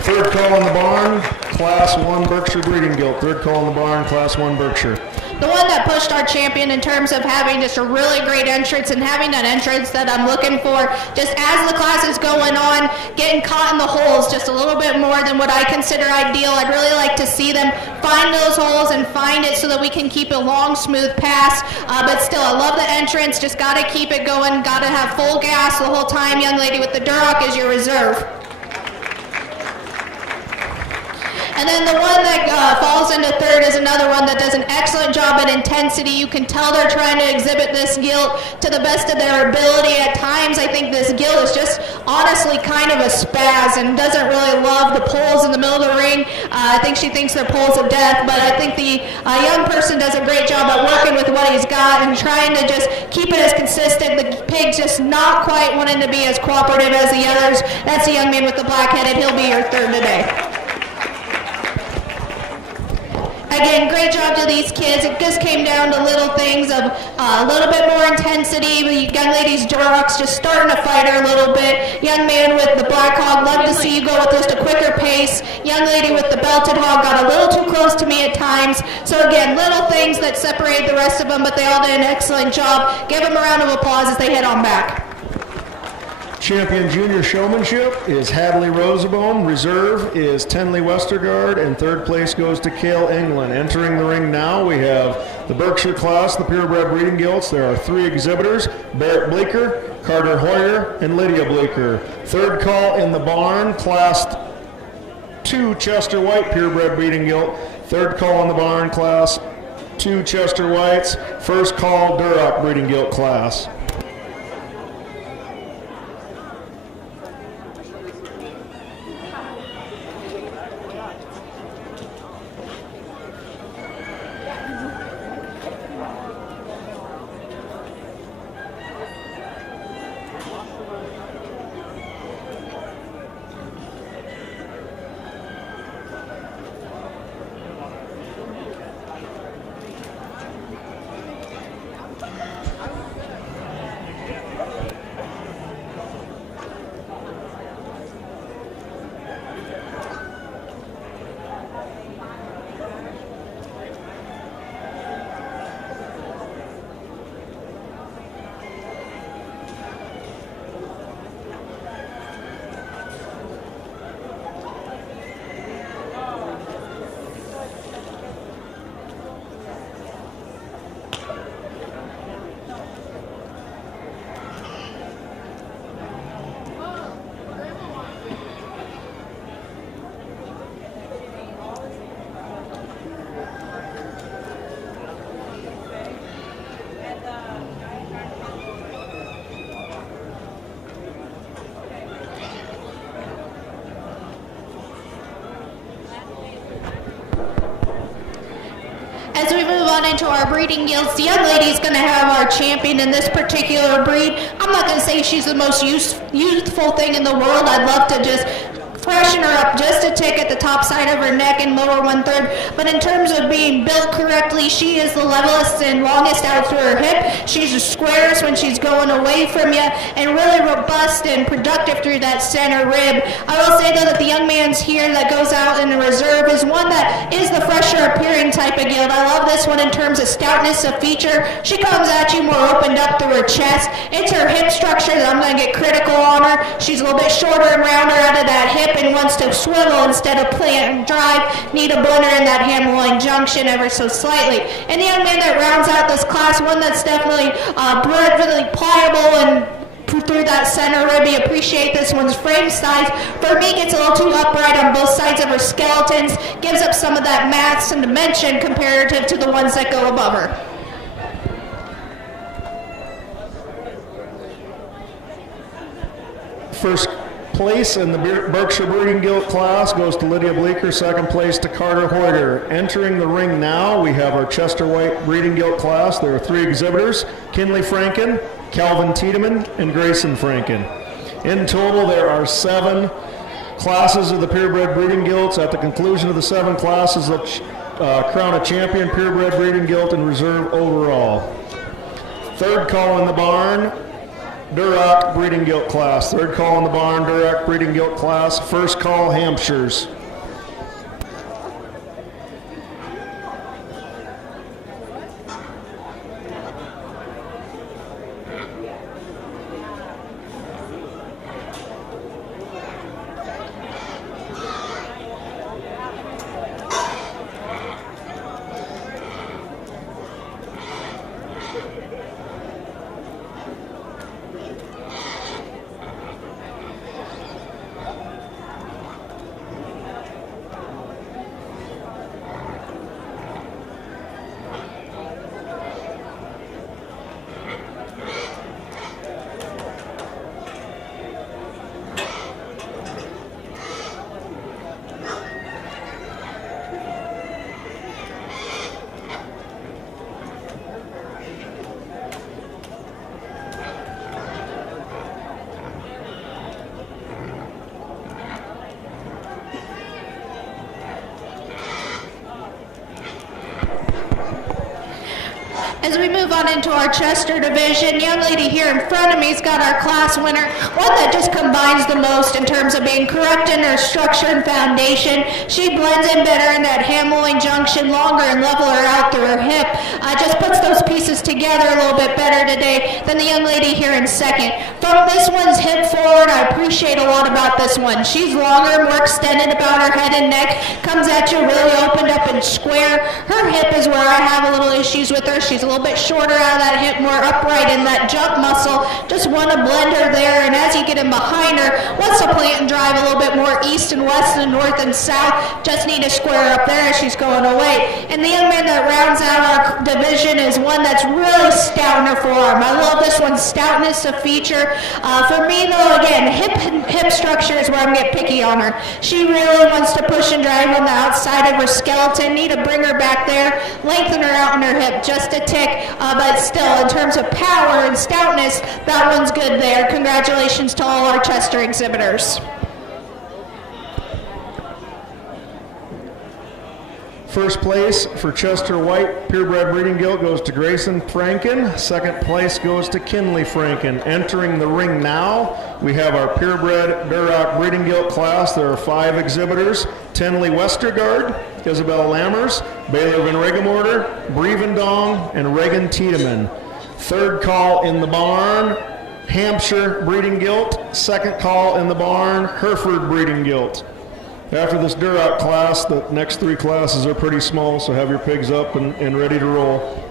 Third call in the barn, Class 1 Berkshire breeding gilt. Third call in the barn, Class 1 Berkshire. The one that pushed our champion in terms of having just a really great entrance and having that entrance that I'm looking for, just as the class is going on, getting caught in the holes just a little bit more than what I consider ideal. I'd really like to see them find those holes and find it so that we can keep a long, smooth pass. But still, I love the entrance. Just got to keep it going. Got to have full gas the whole time. Young lady with the Duroc is your reserve. And then the one that falls into third is another one that does an excellent job at intensity. You can tell they're trying to exhibit this gilt to the best of their ability. At times, I think this gilt is just honestly kind of a spaz and doesn't really love the poles in the middle of the ring. I think she thinks they're poles of death, but I think the young person does a great job at working with what he's got and trying to just keep it as consistent. The pig's just not quite wanting to be as cooperative as the others. That's the young man with the black-headed. He'll be your third today. Again, great job to these kids. It just came down to little things of a little bit more intensity. The young lady's Duroc's just starting to fight her a little bit. Young man with the black hog, love to see you go with just a quicker pace. Young lady with the belted hog got a little too close to me at times. So again, little things that separate the rest of them, but they all did an excellent job. Give them a round of applause as they head on back. Champion junior showmanship is Hadley Rosebone. Reserve is Tenley Westergaard, and third place goes to Cale England. Entering the ring now, we have the Berkshire class, the purebred breeding gilts. There are three exhibitors: Barrett Bleeker, Carter Hoyer, and Lydia Bleeker. Third call in the barn, Class 2 Chester White purebred breeding gilt. Third call in the barn, Class 2 Chester Whites. First call Duroc breeding gilt class. on into our breeding yields, the young lady's going to have our champion in this particular breed. I'm not going to say she's the most youthful thing in the world. I'd love to just freshen her up just a tick at the top side of her neck and lower 1/3. But in terms of being built correctly, she is the levelest and longest out through her hip. She's the squarest when she's going away from you, and really robust and productive through that center rib. I will say though that the young man's here that goes out in the reserve is one that is the fresher appearing type of gilt. I love this one in terms of stoutness of feature. She comes at you more opened up through her chest. It's her hip structure that I'm going to get critical on her. She's a little bit shorter and rounder out of that hip and wants to swivel instead of plant and drive. Need a blender in that ham-loin junction ever so slightly. And the young man that rounds out this class, one that's definitely really pliable and through that center rib. You appreciate this one's frame size. For me, gets a little too upright on both sides of her skeletons. Gives up some of that mass and dimension comparative to the ones that go above her. First place in the Berkshire Breeding Gilt class goes to Lydia Bleeker. Second place to Carter Hoyter. Entering the ring now, we have our Chester White Breeding Gilt class. There are 3 exhibitors: Kinley Franken, Calvin Tiedemann, and Grayson Franken. In total, there are 7 classes of the purebred breeding gilts. At the conclusion of the 7 classes, they'll crown a champion purebred breeding gilt and reserve overall. Third call in the barn, Duroc Breeding Gilt class. Third call in the barn, Duroc Breeding Gilt class. First call, Hampshires. As we move on into our Chester division, young lady here in front of me's got our class winner, one that just combines the most in terms of being correct in her structure and foundation. She blends in better in that ham-loin junction, longer and leveler out through her hip. Just puts those pieces together a little bit better today than the young lady here in second. From this one's hip forward, I appreciate a lot about this one. She's longer, more extended about her head and neck, comes at you really opened up and square. Her hip is where I have a little issues with her. She's a little bit shorter out of that hip, more upright in that jump muscle. Just want to blend her there, and as you get in behind her, wants to plant and drive a little bit more east and west and north and south. Just need to square up there as she's going away. And the young man that rounds out our division is one that's really stout in her forearm. I love this one's stoutness of feature. For me though, again, hip structure is where I'm getting picky on her. She really wants to push and drive on the outside of her skeleton. Need to bring her back there, lengthen her out in her hip just a tick. But still, in terms of power and stoutness, that one's good there. Congratulations to all our Chester exhibitors. First place for Chester White Purebred Breeding Gilt goes to Grayson Franken. Second place goes to Kinley Franken. Entering the ring now, we have our Purebred Duroc Breeding Gilt class. There are 5 exhibitors: Tenley Westergaard, Isabel Lammers, Baylor Van Regemorter, Brie Vendong, and Reagan Tiedemann. Third call in the barn, Hampshire Breeding Gilt. Second call in the barn, Hereford Breeding Gilt. After this Duroc class, the next 3 classes are pretty small, so have your pigs up and ready to roll.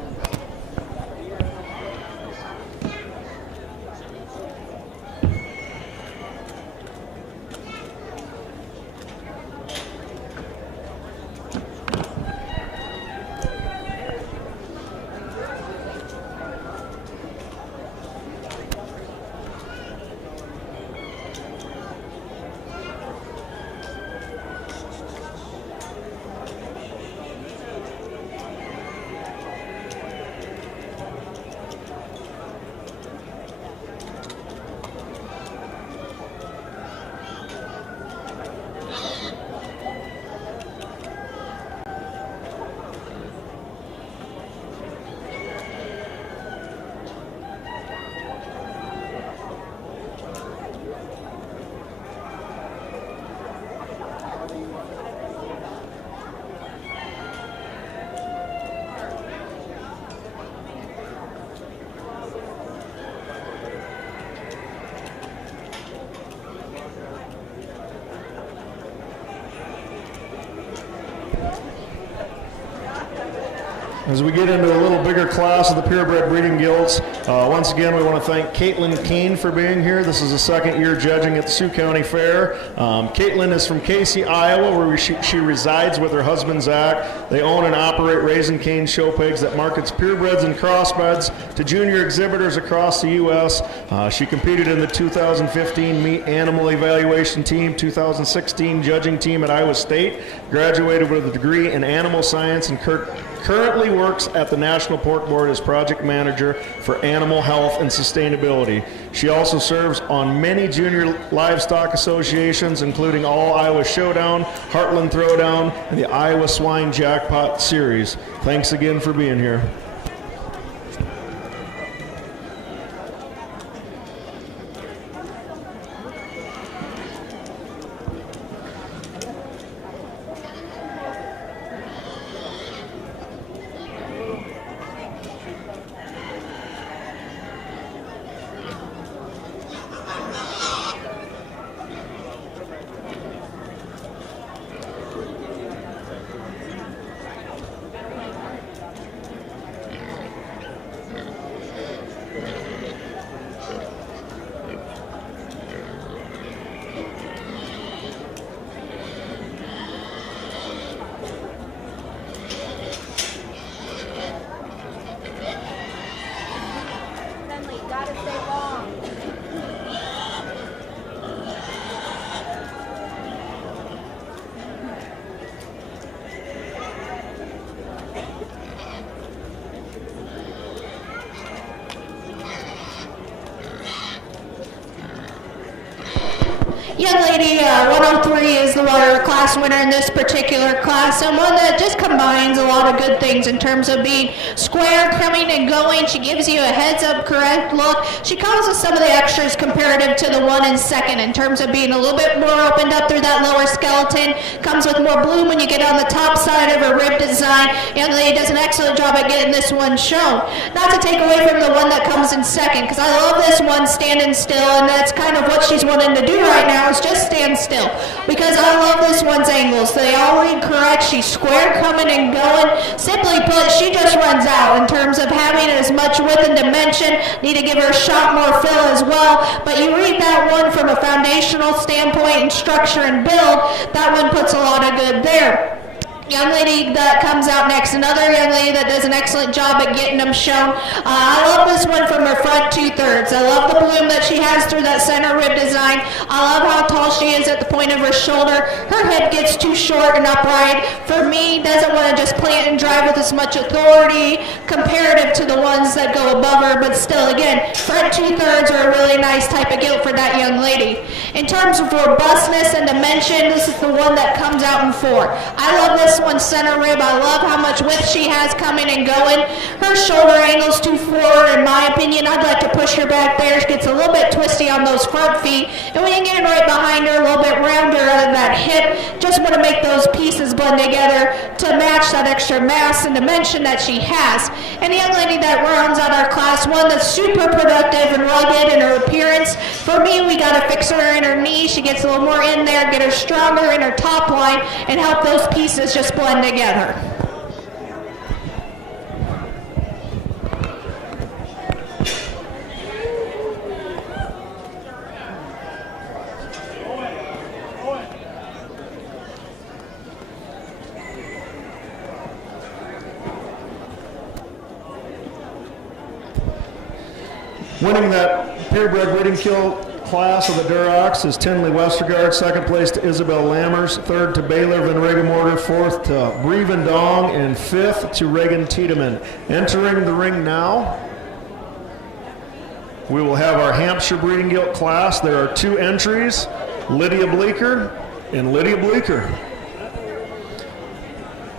As we get into a little bigger class of the purebred breeding gilts, once again we want to thank Caitlin Kane for being here. This is the second year judging at the Sioux County Fair. Caitlin is from Casey, Iowa, where she resides with her husband Zach. They own and operate Raising Cane Show Pigs that markets purebreds and crossbreds to junior exhibitors across the U.S. She competed in the 2015 Meat Animal Evaluation Team, 2016 judging team at Iowa State, graduated with a degree in animal science, and currently works at the National Pork Board as project manager for animal health and sustainability. She also serves on many junior livestock associations, including All Iowa Showdown, Heartland Throwdown, and the Iowa Swine Jackpot Series. Thanks again for being here. Young lady 103 is the water class winner in this particular class, and one that just combines a lot of good things in terms of being square, coming and going. She gives you a heads-up correct look. She causes some of the extras comparative to the one in second in terms of being a little bit more opened up through that lower skeleton. Comes with more bloom when you get on the top side of her rib design. Young lady does an excellent job at getting this one shown. Not to take away from the one that comes in second, because I love this one standing still, and that's kind of what she's wanting to do right now, is just stand still, because I love this one's angles. They all read correct. She's square coming and going. Simply put, she just runs out in terms of having as much width and dimension. Need to give her a shot more fill as well, but you read that one from a foundational standpoint and structure and build, that one puts a lot of good there. Young lady that comes out next, another young lady that does an excellent job at getting them shown. I love this one from her front 2/3. I love the bloom that she has through that center rib design. I love how tall she is at the point of her shoulder. Her head gets too short and upright. For me, doesn't want to just plant and drive with as much authority comparative to the ones that go above her, but still, again, front 2/3 are a really nice type of gilt for that young lady. In terms of robustness and dimension, this is the one that comes out in 4. I love this one center rib. I love how much width she has coming and going. Her shoulder angle's too forward, in my opinion. I'd like to push her back there. She gets a little bit twisty on those front feet, and when you get it right behind her, a little bit rounder out of that hip, just want to make those pieces blend together to match that extra mass and dimension that she has. And the young lady that rounds out our class, one that's super productive and rugged in her appearance. For me, we got to fix her in her knee. She gets a little more in there, get her stronger in her top line, and help those pieces just blend together. Winning that purebred breeding kill class of the Durocs is Tinley Westergaard, second place to Isabel Lammers, third to Baylor Van Regenmorter, fourth to Bree Van Dong, and fifth to Reagan Tiedemann. Entering the ring now, we will have our Hampshire breeding gilt class. There are 2 entries, Lydia Bleeker and Lydia Bleeker.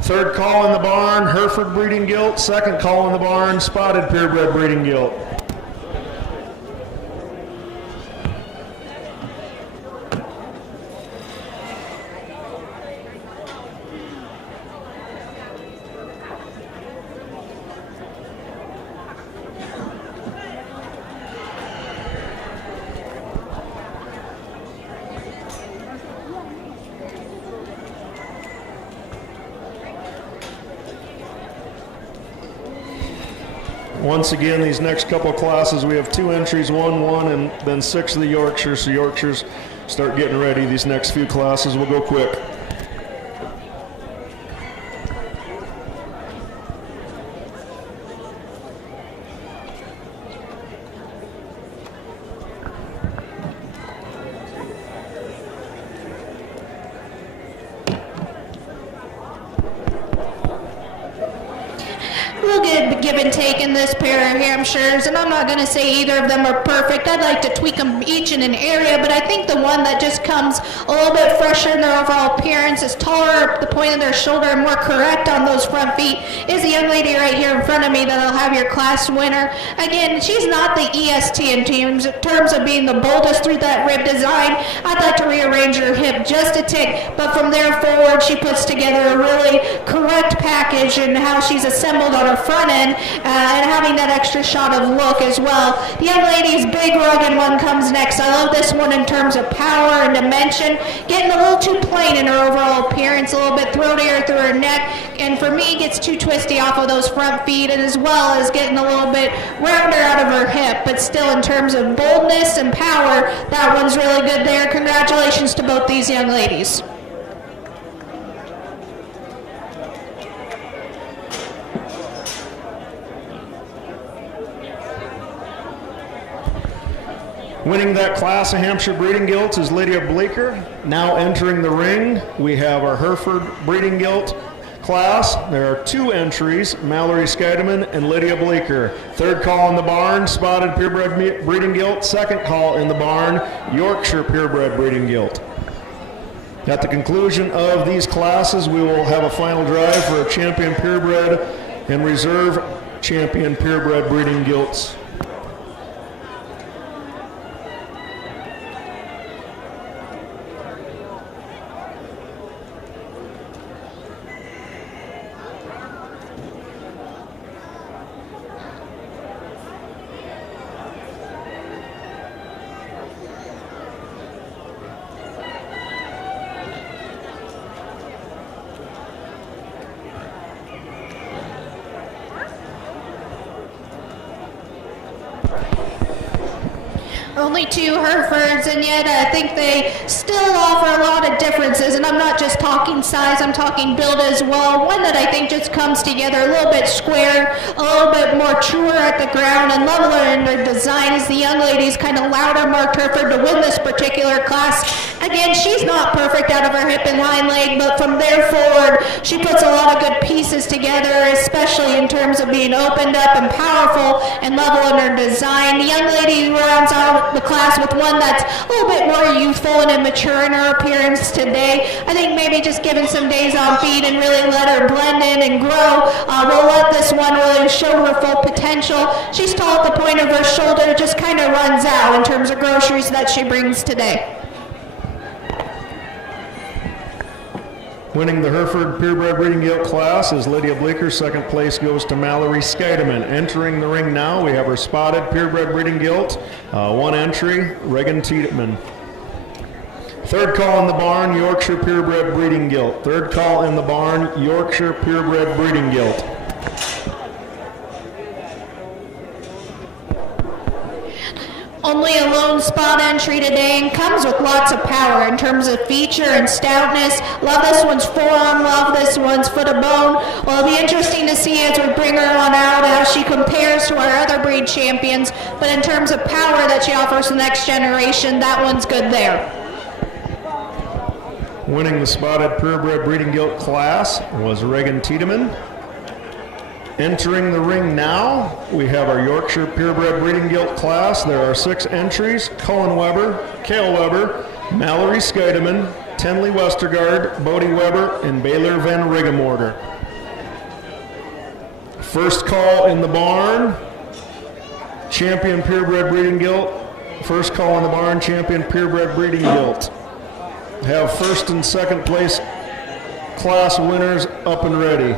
Third call in the barn, Hereford breeding gilt. Second call in the barn, Spotted purebred breeding gilt. Once again, these next couple of classes, we have 2 entries, 1, and then 6 of the Yorkshires. So Yorkshires start getting ready. These next few classes will go quick. We'll get give and take in this pair of Hampshires, and I'm not going to say either of them are perfect. I'd like to tweak them each in an area, but I think the one that just comes a little bit fresher in their overall appearance, is taller at the point of their shoulder and more correct on those front feet, is the young lady right here in front of me that'll have your class winner. Again, she's not the EST in terms of being the boldest through that rib design. I'd like to rearrange her hip just a tick, but from there forward, she puts together a really correct package in how she's assembled on her front end, and having that extra shot of look as well. The young lady's big rugged one comes next. I love this one in terms of power and dimension, getting a little too plain in her overall appearance, a little bit throatier through her neck, and for me gets too twisty off of those front feet, and as well as getting a little bit rounder out of her hip, but still in terms of boldness and power, that one's really good there. Congratulations to both these young ladies. Winning that class of Hampshire breeding gilts is Lydia Bleeker. Now entering the ring, we have our Hereford breeding gilt class. There are 2 entries, Mallory Scheidemann and Lydia Bleeker. Third call in the barn, spotted purebred breeding gilt. Second call in the barn, Yorkshire purebred breeding gilt. At the conclusion of these classes, we will have a final drive for a champion purebred and reserve champion purebred breeding gilts. Only 2 Herefords, and yet I think they still offer a lot of differences, and I'm not just talking size, I'm talking build as well. One that I think just comes together a little bit square, a little bit more truer at the ground, and leveler in their design is the young lady's kind of louder marked Hereford to win this particular class. Again, she's not perfect out of her hip and hind leg, but from there forward, she puts a lot of good pieces together, especially in terms of being opened up and powerful and level in her design. The young lady rounds out the class with one that's a little bit more youthful and immature in her appearance today. I think maybe just giving some days on feed and really let her blend in and grow will let this one really show her full potential. She's tall at the point of her shoulder, just kind of runs out in terms of groceries that she brings today. Winning the Hereford purebred breeding gilt class is Lydia Bleeker. Second place goes to Mallory Scheidemann. Entering the ring now, we have her spotted purebred breeding gilt. 1 entry, Regan Tiedemann. Third call in the barn, Yorkshire purebred breeding gilt. Third call in the barn, Yorkshire purebred breeding gilt. Only a lone spot entry today, and comes with lots of power in terms of feature and stoutness. Love this one's forearm, love this one's foot of bone. Well, it'll be interesting to see as we bring her on out how she compares to our other breed champions, but in terms of power that she offers the next generation, that one's good there. Winning the spotted purebred breeding gilt class was Regan Tiedemann. Entering the ring now, we have our Yorkshire purebred breeding gilt class. There are 6 entries: Colin Weber, Cale Weber, Mallory Scheidemann, Tenley Westergaard, Bodie Weber, and Baylor Van Rigamorter. First call in the barn, champion purebred breeding gilt. First call in the barn, champion purebred breeding gilt. Have first and second place class winners up and ready.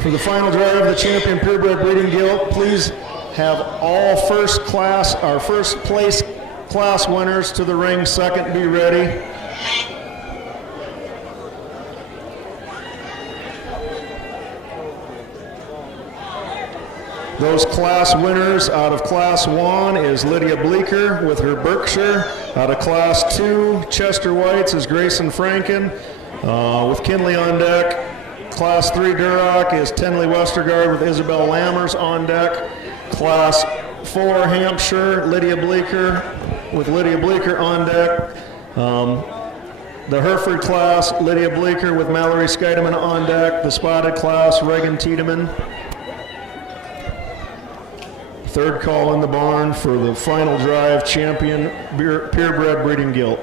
For the final drive of the champion purebred breeding guild, please have all first place class winners to the ring. Second, be ready. Those class winners out of Class 1 is Lydia Bleeker with her Berkshire. Out of Class 2, Chester Whites is Grayson Franken with Kinley on deck. Class 3 Duroc is Tenley Westergaard with Isabel Lammers on deck. Class 4 Hampshire, Lydia Bleeker with Lydia Bleeker on deck. The Hereford class, Lydia Bleeker with Mallory Scheidemann on deck. The spotted class, Reagan Tiedemann. Third call in the barn for the final drive champion purebred breeding gilt.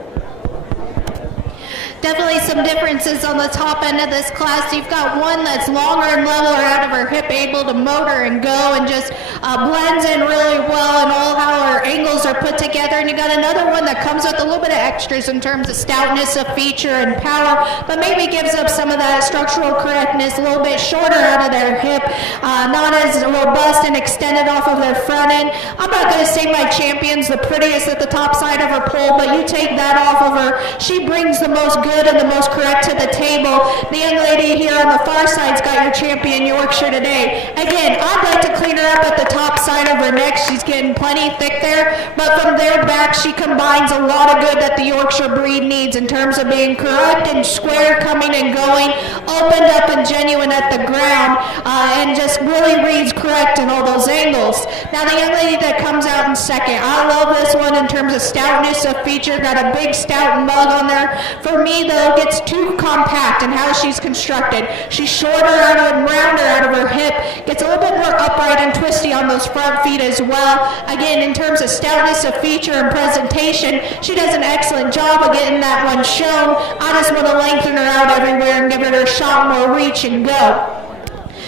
Definitely some differences on the top end of this class. You've got one that's longer and leveler out of her hip, able to motor and go and just blends in really well and all how her angles are put together. And you got another one that comes with a little bit of extras in terms of stoutness of feature and power, but maybe gives up some of that structural correctness, a little bit shorter out of their hip, not as robust and extended off of their front end. I'm not going to say my champion's the prettiest at the top side of her pole, but you take that off of her, she brings the most good and the most correct to the table. The young lady here on the far side's got your champion Yorkshire today. Again, I'd like to clean her up at the top side of her neck. She's getting plenty thick there, but from there back she combines a lot of good that the Yorkshire breed needs in terms of being correct and square, coming and going, opened up and genuine at the ground, and just really reads correct in all those angles. Now the young lady that comes out in second, I love this one in terms of stoutness of feature, got a big stout mug on there. For me though, gets too compact in how she's constructed. She's shorter out of and rounder out of her hip, gets a little bit more upright and twisty on those front feet as well. Again, in terms of stoutness of feature and presentation, she does an excellent job of getting that one shown. I just want to lengthen her out everywhere and give her a shot, more reach and go.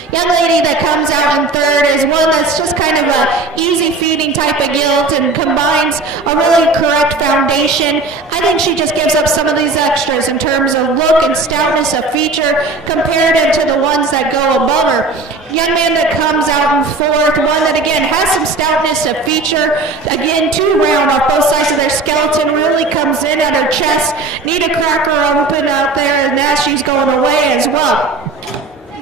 Young lady that comes out in third is one that's just kind of a easy feeding type of gilt and combines a really correct foundation. I think she just gives up some of these extras in terms of look and stoutness of feature comparative to the ones that go above her. Young man that comes out in fourth, one that again has some stoutness of feature, again too round off both sides of their skeleton, really comes in at her chest, need a cracker open out there, and now she's going away as well.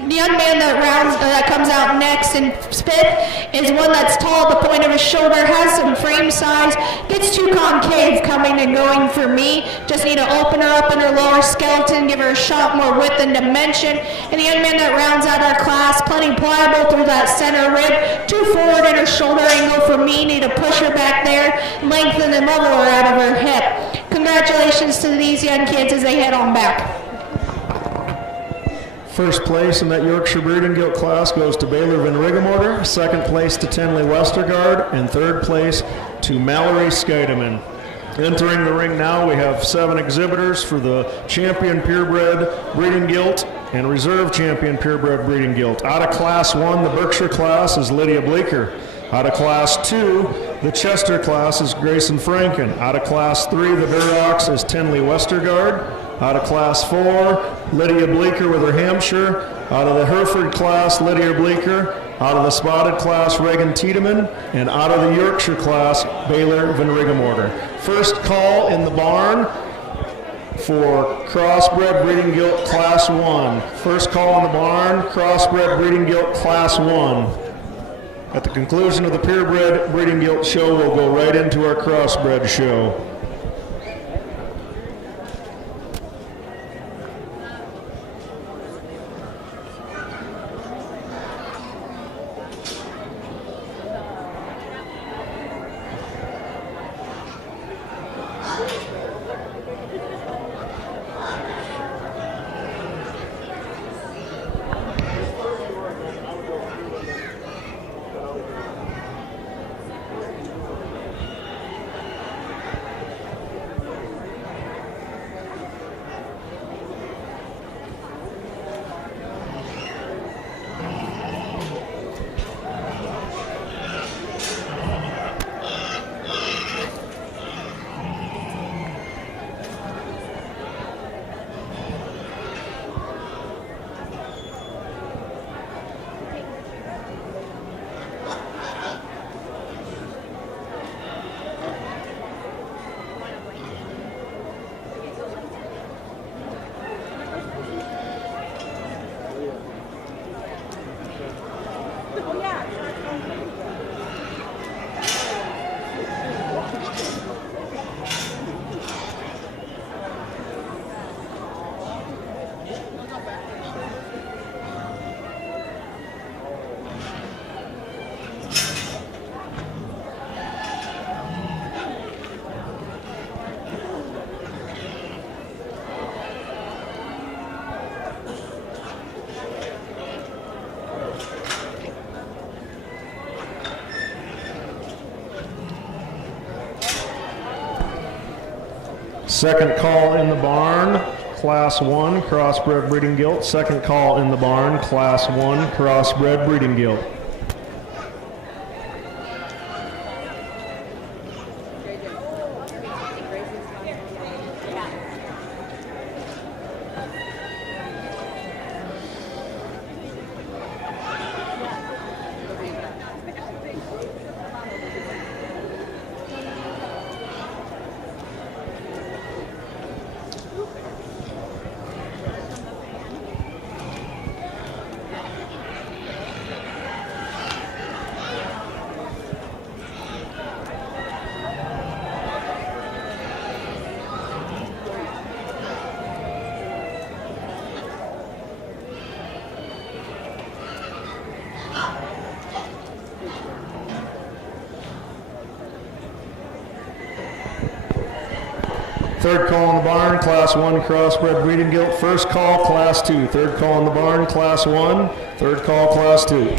The young man that comes out next in fifth is one that's tall at the point of his shoulder, has some frame size, gets too concave coming and going for me. Just need to open her up in her lower skeleton, give her a shot more width and dimension. And the young man that rounds out our class, plenty pliable through that center rib, too forward in her shoulder angle for me, need to push her back there, lengthen and level her out of her hip. Congratulations to these young kids as they head on back. First place in that Yorkshire Breeding Guild class goes to Baylor Van Rigemorter, second place to Tenley Westergaard, and third place to Mallory Scheidemann. Entering the ring now, we have 7 exhibitors for the Champion Purebred Breeding Gilt and Reserve Champion Purebred Breeding Gilt. Out of Class 1, the Berkshire class, is Lydia Bleeker. Out of Class 2, the Chester class, is Grayson Franken. Out of Class 3, the Durocs, is Tenley Westergaard. Out of Class 4, Lydia Bleeker with her Hampshire. Out of the Hereford class, Lydia Bleeker. Out of the Spotted class, Reagan Tiedemann. And out of the Yorkshire class, Baylor Van Rigemorter. First call in the barn for Crossbred Breeding Gilt Class 1. First call in the barn, Crossbred Breeding Gilt Class 1. At the conclusion of the Purebred Breeding Gilt show, we'll go right into our Crossbred show. Second call in the barn, Class 1, Crossbred Breeding Gilt. Second call in the barn, Class 1, Crossbred Breeding Gilt. Third call in the barn, Class 1, Crossbred Breeding Gilt. First call, Class 2. Third call in the barn, Class 1. Third call, Class 2.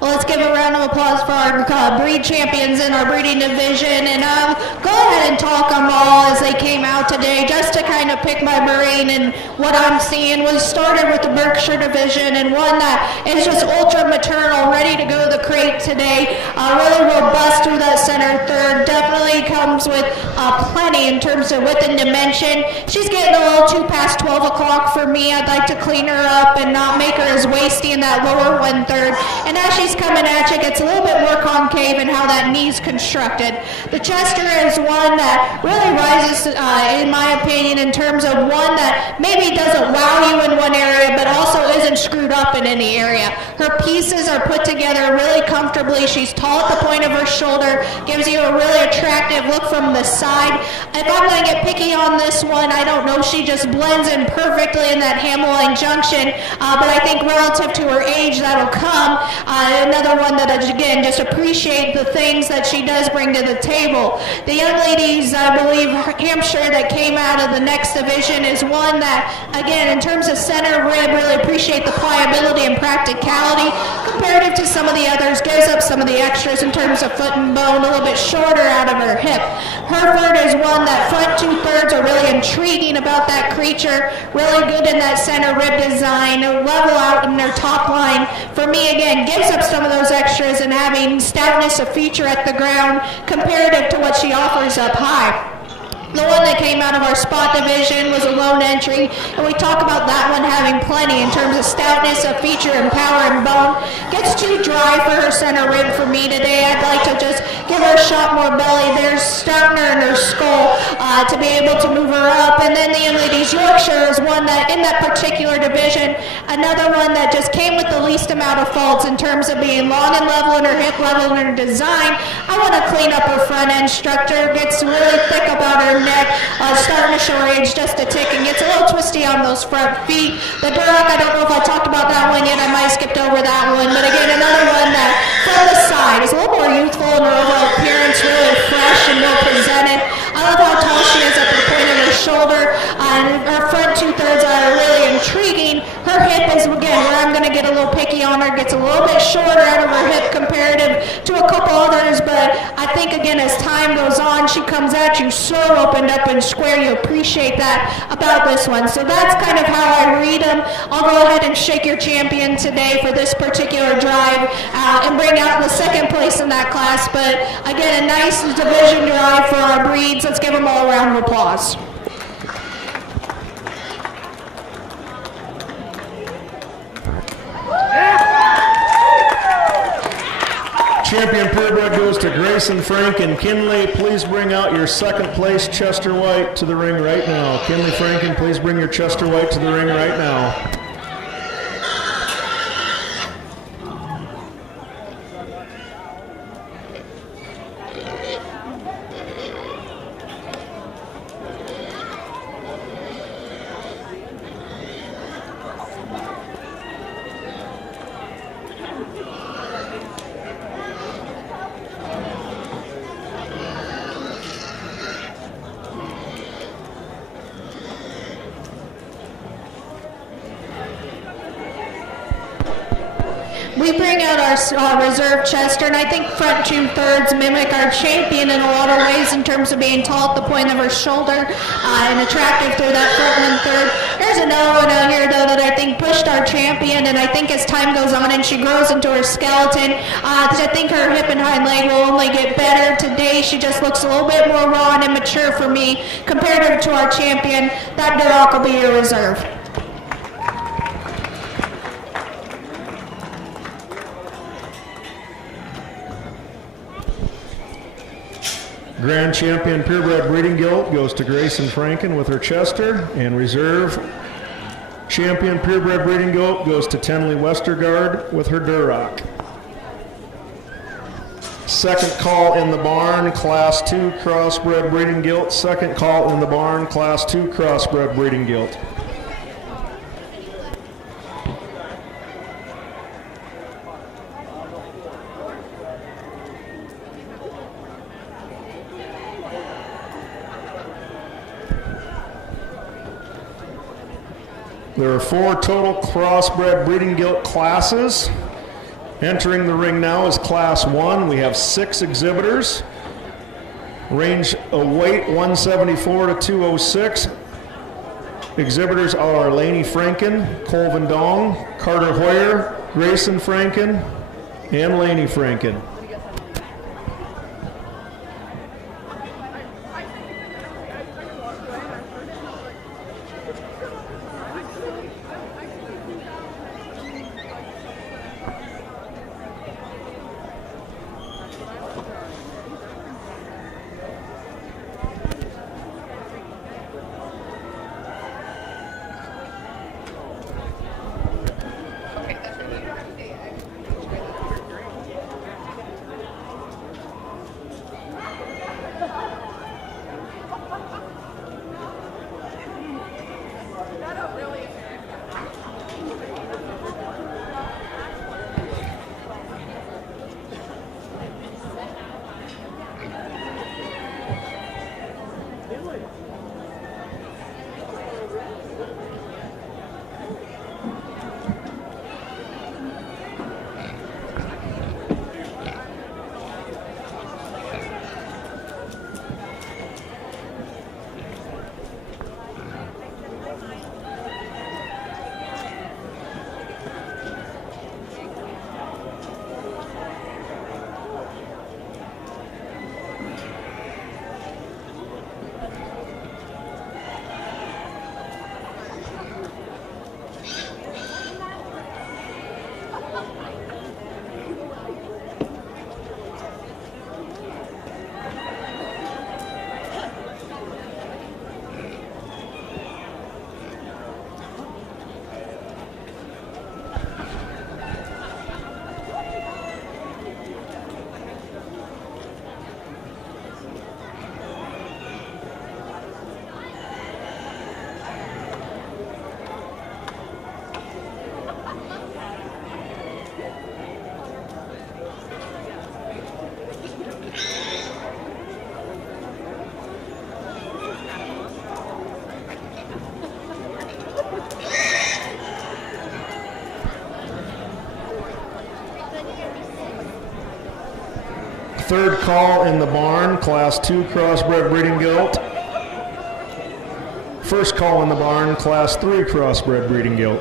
Well, let's give a round of applause for our breed champions in our breeding division, and go ahead and talk them all as they came out today, just to kind of pick my brain. And what I'm seeing was started with the Berkshire division, and one that is just ultra maternal, ready to go to the crate today. Really robust through that center third. Definitely comes with plenty in terms of width and dimension. She's getting a little too past 12 o'clock for me. I'd like to clean her up and not make her as wasty in that lower 1/3. And as she's coming at you, gets a little bit more concave in how that knee's constructed. The Chester is one that really rises, in my opinion, in terms of one that maybe doesn't wow you in one area, but also isn't screwed up in any area. Her pieces are put together really comfortably. She's tall at the point of her shoulder, gives you a really attractive look from the side. If I'm going to get picky on this one, I don't know. She just blends in perfectly in that Hamline junction, but I think relative to her age, that'll come. another one that, again, just appreciate the things that she does bring to the table. The young ladies, I believe, Hampshire, that came out of the next division is one that, again, in terms of center rib, really appreciate the pliability and practicality comparative to some of the others, gives up some of the extras in terms of foot and bone, a little bit shorter out of her hip. Hereford is one that front 2/3 are really intriguing about that creature, really good in that center rib design, level out in their top line. For me, again, gives up some of those extras and having stoutness of feature at the ground comparative to what she offers up high. The one that came out of our spot division was a lone entry, and we talk about that one having plenty in terms of stoutness of feature and power and bone. Gets too dry for her center rib for me today. I'd like to just give her a shot more belly. There's stoutner in her skull to be able to move her up. And then the young ladies Yorkshire is one that in that particular division, another one that just came with the least amount of faults in terms of being long and level in her hip level in her design. I want to clean up her front end structure. Gets really thick about her neck, starting to show her age just a tick, and gets a little twisty on those front feet. The Duroc, I don't know if I talked about that one yet. I might have skipped over that one. But again, another one that from the side is a little more youthful in her overall appearance, really fresh and well presented. I love how tall she is at the point of her shoulder, and her front 2/3 are really intriguing. Her hip is, again, where I'm going to get a little picky on her, gets a little bit shorter out of her hip comparative to a couple others, but I think, again, as time goes on, she comes at you so opened up and square. You appreciate that about this one. So that's kind of how I read them. I'll go ahead and shake your champion today for this particular drive and bring out the second place in that class. But again, a nice division drive for our breeds. Let's give them all a round of applause. Champion purebred goes to Grayson Franken. Kinley, please bring out your second place Chester White to the ring right now. Kinley Franken, please bring your Chester White to the ring right now. We bring out our reserve Chester, and I think front 2/3 mimic our champion in a lot of ways in terms of being tall at the point of her shoulder and attractive through that front 1/3. There's another one out here, though, that I think pushed our champion, and I think as time goes on and she grows into her skeleton, I think her hip and hind leg will only get better. Today, she just looks a little bit more raw and immature for me compared to our champion. That Duroc will be your reserve. Grand Champion Purebred Breeding Guild goes to Grayson Franken with her Chester, and Reserve Champion Purebred Breeding Guild goes to Tenley Westergaard with her Duroc. Second call in the barn, Class 2 Crossbred Breeding Guild. Second call in the barn, Class 2 Crossbred Breeding Guild. There are 4 total crossbred breeding gilt classes. Entering the ring now is Class 1. We have 6 exhibitors. Range of weight 174 to 206. Exhibitors are Laney Franken, Colvin Dong, Carter Hoyer, Grayson Franken, and Laney Franken. Third call in the barn, Class 2 crossbred breeding gilt. First call in the barn, Class 3 crossbred breeding gilt.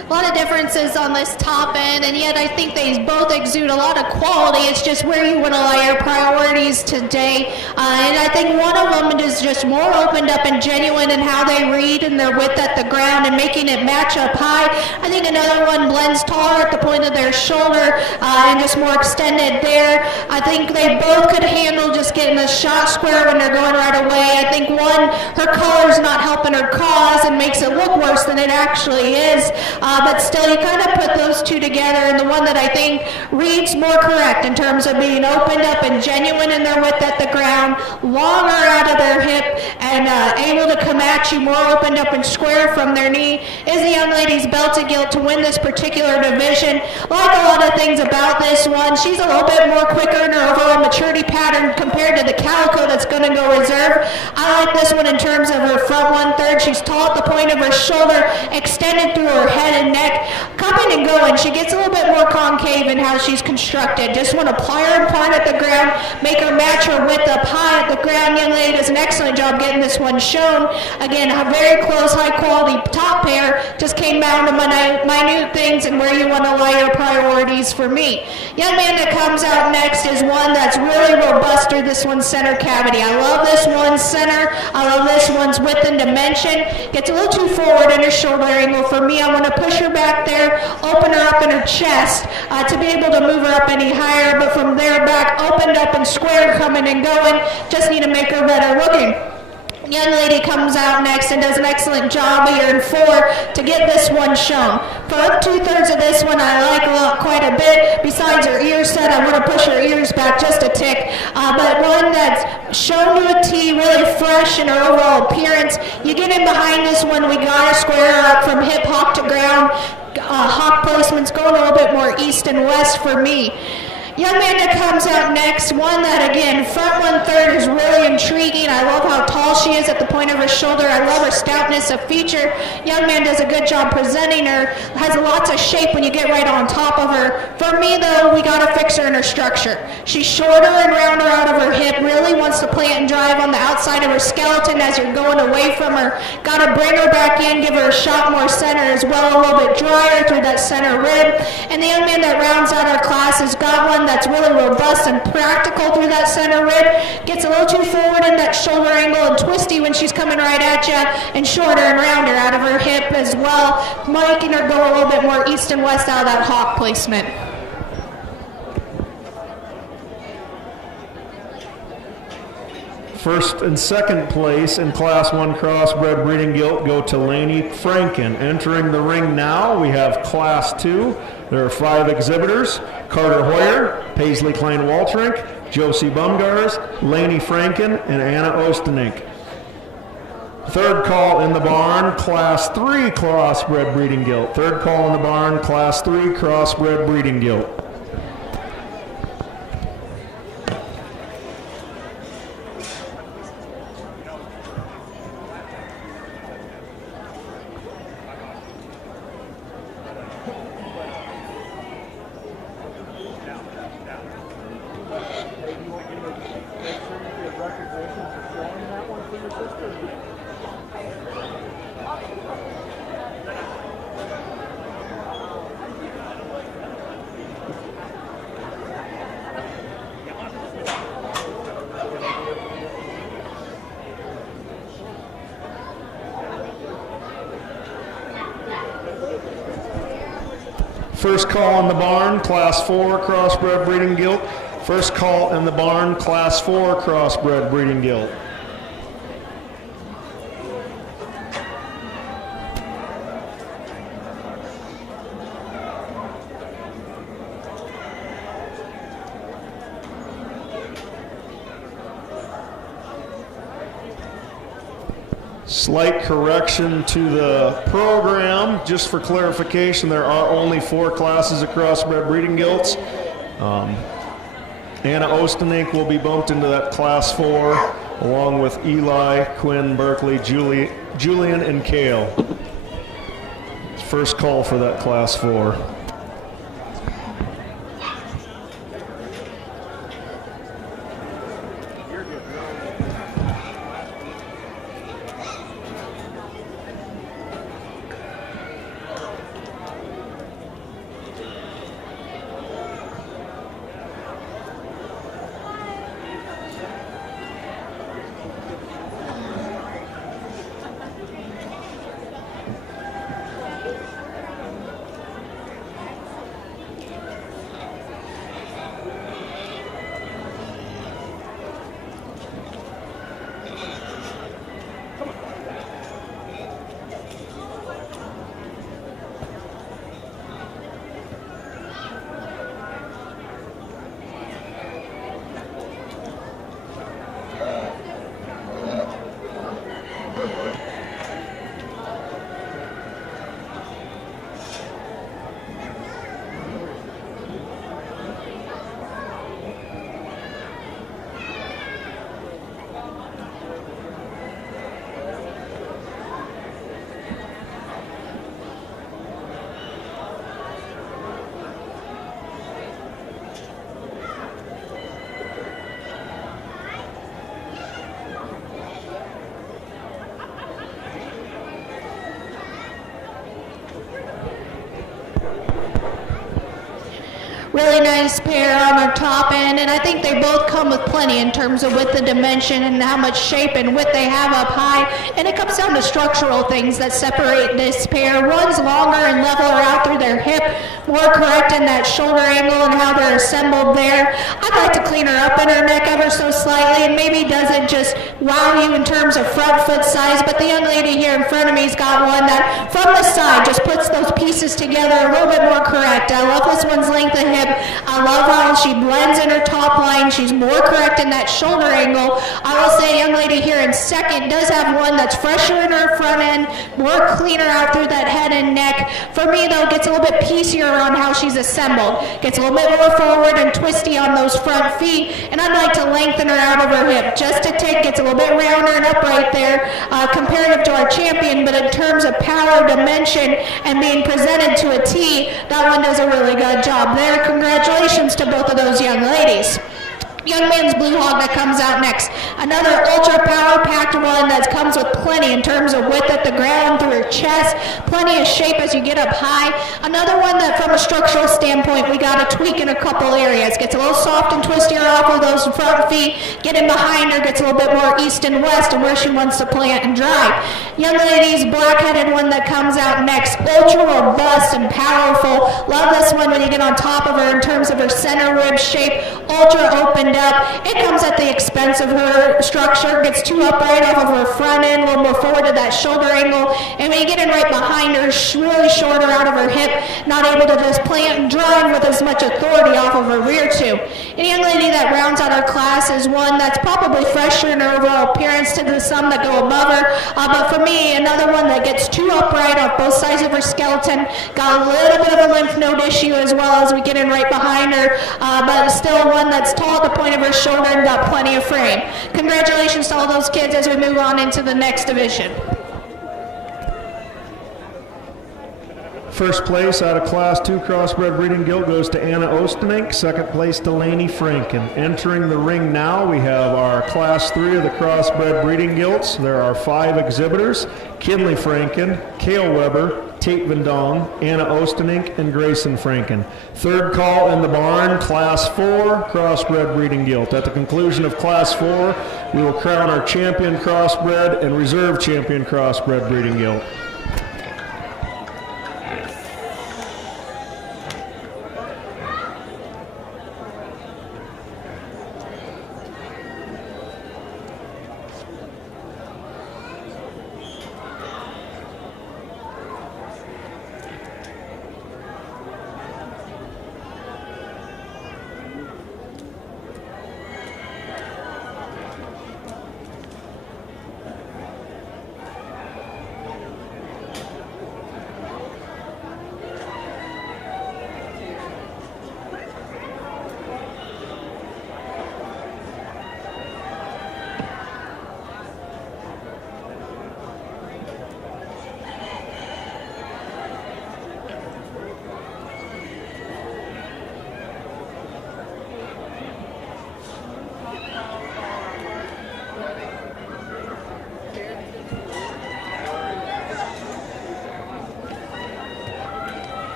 A lot of differences on this top end, and yet I think they both exude a lot of quality. It's just where you want to lay your priorities today. And I think one of them is just more opened up and genuine in how they read and their width at the ground and making it match up high. I think another one blends taller at the point of their shoulder and just more extended there. I think they both could handle just getting the shot square when they're going right away. I think one, her color's not helping her cause and makes it look worse than it actually is. But still, you kind of put those two together, and the one that I think reads more correct in terms of being opened up and genuine in their width at the ground, longer out of their hip, and able to come at you more opened up and square from their knee, is the young lady's belted gilt to win this particular division. Like a lot of things about this one, she's a little bit more quicker in her overall maturity pattern compared to the calico that's going to go reserve. I like this one in terms of her front 1/3. She's tall at the point of her shoulder, extended through her head and neck, coming and going. She gets a little bit more concave in how she's constructed. Just want to ply her apart at the ground, make her match her width up high at the ground. Young lady does an excellent job getting this one shown. Again, a very close, high quality top pair. Just came down to minute things and where you want to lay your priorities for me. Young man that comes out next is one that's really robust through this one's center cavity. I love this one's center. I love this one's width and dimension. Gets a little too forward in her shoulder angle for me. I want to push her back there, open her up in her chest to be able to move her up any higher, but from there back, opened up and square, coming and going. Just need to make her better looking. Young lady comes out next and does an excellent job here in 4 to get this one shown. For up 2/3 of this one, I like a lot, quite a bit. Besides her ear set, I want to push her ears back just a tick. But one that's shown to a T, really fresh in her overall appearance. You get in behind this one, we got to square her up from hip hop to ground. Hop placements going a little bit more east and west for me. Young man that comes out next, one that, again, front 1/3 is really intriguing. I love how tall she is at the point of her shoulder. I love her stoutness of feature. Young man does a good job presenting her. Has lots of shape when you get right on top of her. For me, though, we got to fix her in her structure. She's shorter and rounder out of her hip, really wants to plant and drive on the outside of her skeleton as you're going away from her. Got to bring her back in, give her a shot more center as well, a little bit drier through that center rib. And the young man that rounds out our class has got one that's really robust and practical through that center rib. Gets a little too forward in that shoulder angle and twisty when she's coming right at you, and shorter and rounder out of her hip as well, making her go a little bit more east and west out of that hawk placement. First and second place in Class 1 crossbred breeding gilt go to Lainey Franken. Entering the ring now, we have Class 2. There are 5 exhibitors: Carter Hoyer, Paisley Klein-Walterink, Josie Bumgars, Lainey Franken, and Anna Ostenink. Third call in the barn, Class 3 crossbred breeding gilt. Third call in the barn, Class 3 crossbred breeding gilt. First call in the barn, Class 4 crossbred breeding gilt. First call in the barn, Class 4 crossbred breeding gilt. Slight correction to the program, just for clarification, there are only 4 classes of crossbred breeding gilts. Anna Ostenink will be bumped into that Class 4, along with Eli, Quinn, Berkeley, Julian, and Kale. First call for that Class 4. Really nice pair on our top end, and I think they both come with plenty in terms of width and dimension and how much shape and width they have up high. And it comes down to structural things that separate this pair. One's longer and leveler out through their hip, more correct in that shoulder angle and how they're assembled there. I'd like to clean her up in her neck ever so slightly, and maybe doesn't just wow you in terms of front foot size, but the young lady here in front of me's got one that from the side just puts those pieces together a little bit more correct. I love this one's length of hip. I love how she blends in her top line. She's more correct in that shoulder angle. I will say young lady here in second does have one that's fresher in her front end, more cleaner out through that head and neck. For me though, gets a little bit piecier on how she's assembled. Gets a little bit more forward and twisty on those front feet, and I'd like to lengthen her out of her hip just a tick. Gets a little bit rounder and upright there comparative to our champion, but in terms of power, dimension, and being presented to a T, that one does a really good job there. Congratulations to both of those young ladies. Young man's Blue Hog that comes out next. Another ultra power packed one that comes with plenty in terms of width at the ground through her chest, plenty of shape as you get up high. Another one that from a structural standpoint we got to tweak in a couple areas. Gets a little soft and twistier off of those front feet, getting behind her gets a little bit more east and west and where she wants to plant and drive. Young lady's black-headed one that comes out next. Ultra robust and powerful. Love this one when you get on top of her in terms of her center rib shape. Ultra opened up. It comes at the expense of her structure. Gets too upright off of her front end, a little more forward to that shoulder angle. And when you get in right behind her, really shorter out of her hip, not able to just plant and drive with as much authority off of her rear too. And a young lady that rounds out our class is one that's probably fresher in her overall appearance to the some that go above her. But for me, another one that gets too upright off both sides of her skeleton. Got a little bit of a lymph node issue as well as we get in right behind her. But still one that's tall at the point of her shoulder and got plenty of frame. Congratulations to all those kids as we move on into the next division. First place out of Class 2 Crossbred Breeding Guild goes to Anna Ostenink. Second place to Laney Franken. Entering the ring now, we have our Class 3 of the Crossbred Breeding Guilds. There are 5 exhibitors: Kinley Franken, Cale Weber, Tate Vendong, Anna Ostenink, and Grayson Franken. Third call in the barn, Class 4 Crossbred Breeding Guild. At the conclusion of Class 4, we will crown our champion crossbred and reserve champion crossbred breeding guild.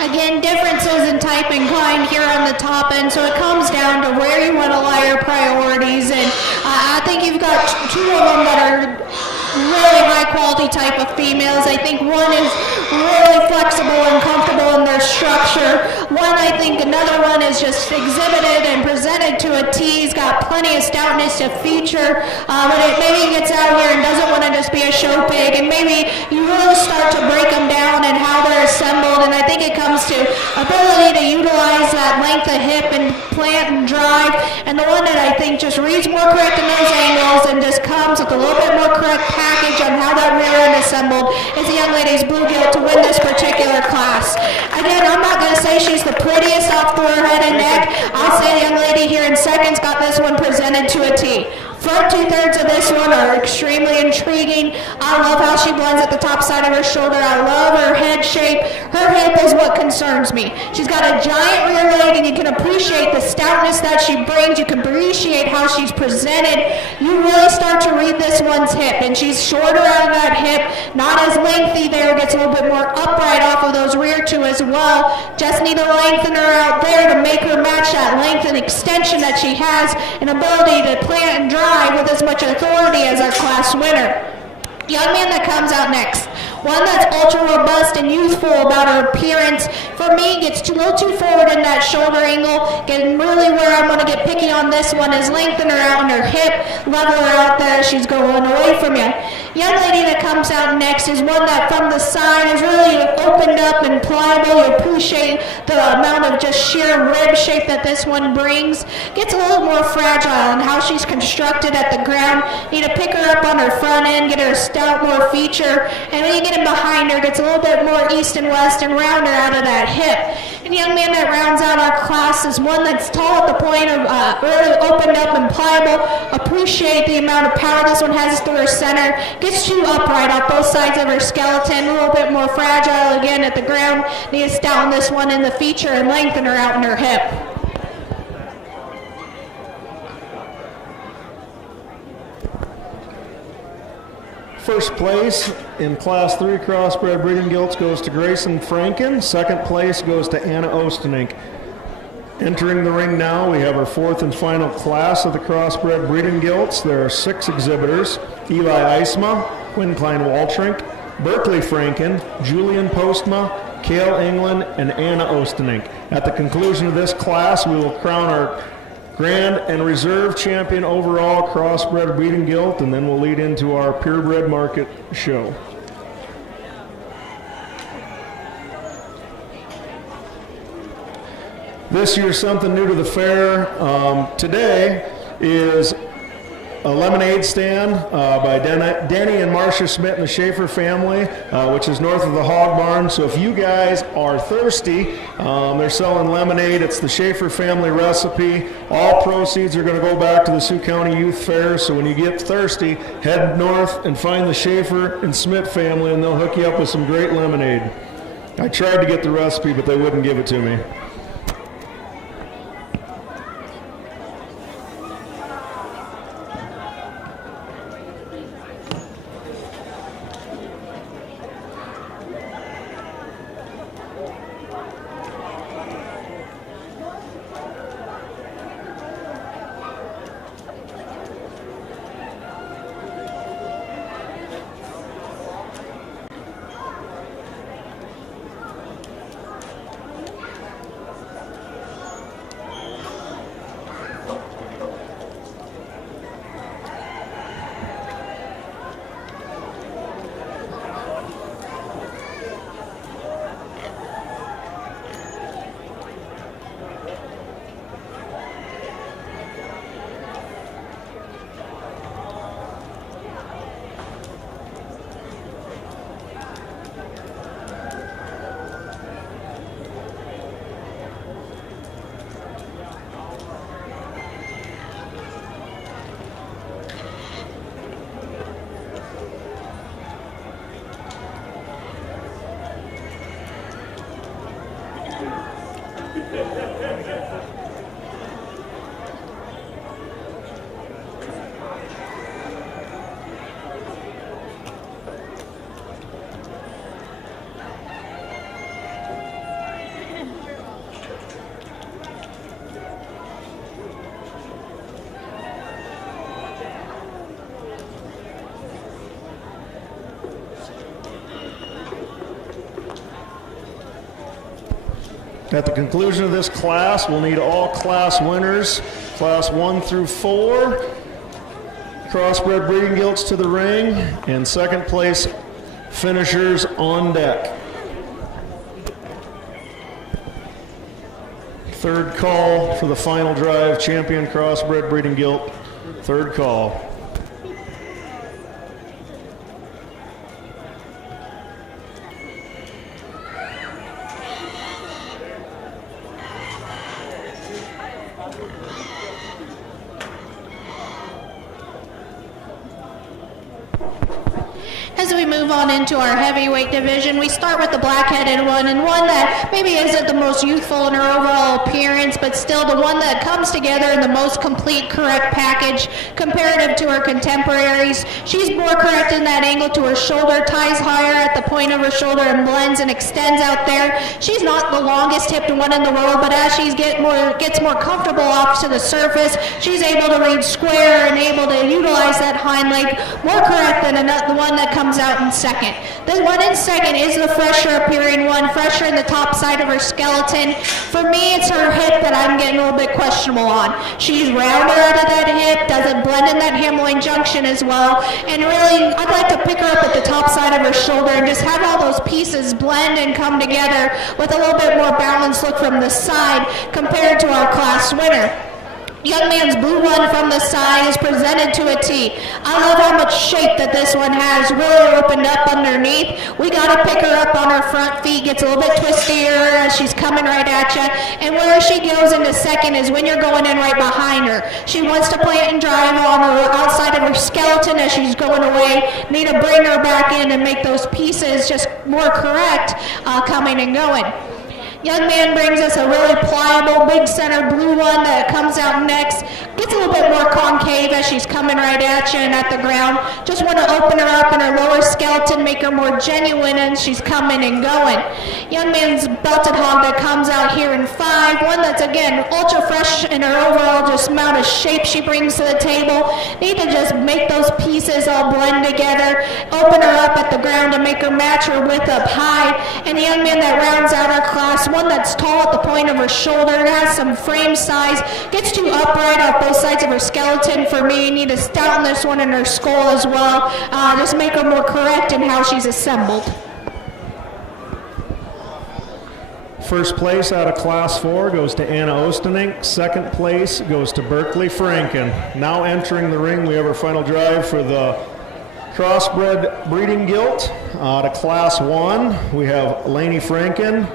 Again, differences in type and kind here on the top end, so it comes down to where you want to lie your priorities, and I think you've got two of them that are really high quality type of females. I think one is really flexible and comfortable in their structure. I think another one is just exhibited and presented to a T. He's got plenty of stoutness to feature, but maybe he gets out here and doesn't want to just be a show pig, and maybe you really start to break them down and how they're assembled, and I think it comes to ability to utilize that length of hip and plant and drive, and the one that I think just reads more correct in those angles and just comes with a little bit more correct package on how that rear end assembled is the young lady's bluegill to win this particular class. Again, I'm not going to say she's the prettiest off the head and neck. I'll say the young lady here in seconds got this one presented to a T. Front 2/3 of this one are extremely intriguing. I love how she blends at the top side of her shoulder. I love her head shape. Her hip is what concerns me. She's got a giant rear leg, and you can appreciate the stoutness that she brings. You can appreciate how she's presented. You really start to read this one's hip, and she's shorter out of that hip, not as lengthy there, gets a little bit more upright off of those rear two as well. Just need to lengthen her out there to make her match that length and extension that she has, and ability to plant and drive with as much authority as our class winner. Young man that comes out next, one that's ultra robust and youthful about her appearance. For me, gets a little too forward in that shoulder angle. Getting really where I'm going to get picky on this one is lengthen her out in her hip, level her out there. She's going away from you. Young lady that comes out next is one that from the side is really opened up and pliable. You appreciate the amount of just sheer rib shape that this one brings. Gets a little more fragile in how she's constructed at the ground. Need to pick her up on her front end, get her a stout, more feature, and when you get him behind her, gets a little bit more east and west and round her out of that hip. And young man that rounds out our class is one that's tall at the point of really opened up and pliable. Appreciate the amount of power this one has through her center. Gets too upright off both sides of her skeleton, a little bit more fragile again at the ground. Need to stouten this one in the feature and lengthen her out in her hip. First place in Class 3 Crossbred Breeding Gilts goes to Grayson Franken. Second place goes to Anna Ostenink. Entering the ring now, we have our fourth and final class of the Crossbred Breeding Gilts. There are 6 exhibitors: Eli Eisma, Quinn Klein-Waltrink, Berkeley Franken, Julian Postma, Cale England, and Anna Ostenink. At the conclusion of this class, we will crown our Grand and Reserve Champion overall Crossbred Breeding Gilt, and then we'll lead into our Purebred Market show. This year's something new to the fair. Today is a lemonade stand by Denny and Marcia Schmidt and the Schaefer family, which is north of the Hog Barn. So if you guys are thirsty, they're selling lemonade. It's the Schaefer family recipe. All proceeds are going to go back to the Sioux County Youth Fair. So when you get thirsty, head north and find the Schaefer and Schmidt family, and they'll hook you up with some great lemonade. I tried to get the recipe, but they wouldn't give it to me. At the conclusion of this class, we'll need all class winners, class 1 through 4, crossbred breeding gilts to the ring, and second place finishers on deck. Third call for the final drive, champion crossbred breeding gilt, third call. As we move on into our heavyweight division. We start with the black-headed one, and one that maybe isn't the most youthful in her overall appearance, but still the one that comes together in the most complete, correct package comparative to her contemporaries. She's more correct in that angle to her shoulder, ties higher at the point of her shoulder and blends and extends out there. She's not the longest hipped one in the world, but as she gets more comfortable off to the surface, she's able to read square and able to utilize that hind leg more correct than the one that comes out in second. The one in second is the fresher appearing one, fresher in the top side of her skeleton. For me, it's her hip that I'm getting a little bit questionable on. She's rounder out of that hip, doesn't blend in that hip-loin junction as well, and really, I'd like to pick her up at the top side of her shoulder and just have all those pieces blend and come together with a little bit more balanced look from the side compared to our class winner. Young man's blue one from the side is presented to a T. I love how much shape that this one has, really opened up underneath. We got to pick her up on her front feet, gets a little bit twistier as she's coming right at you. And where she goes into second is when you're going in right behind her. She wants to plant and drive on the outside of her skeleton as she's going away. Need to bring her back in and make those pieces just more correct coming and going. Young man brings us a really pliable, big center blue one that comes out next. Gets a little bit more concave as she's coming right at you and at the ground. Just want to open her up in her lower skeleton, make her more genuine as she's coming and going. Young man's belted hog that comes out here in 5. One that's, again, ultra fresh in her overall just amount of shape she brings to the table. Need to just make those pieces all blend together. Open her up at the ground to make her match her width up high. And the young man that rounds out our class, one that's tall at the point of her shoulder, has some frame size, gets too upright off both sides of her skeleton for me. You need to stouten this one in her skull as well. Just make her more correct in how she's assembled. First place out of Class 4 goes to Anna Ostenink. Second place goes to Berkeley Franken. Now entering the ring, we have our final drive for the Crossbred Breeding Gilt. Out of Class 1, we have Lainey Franken.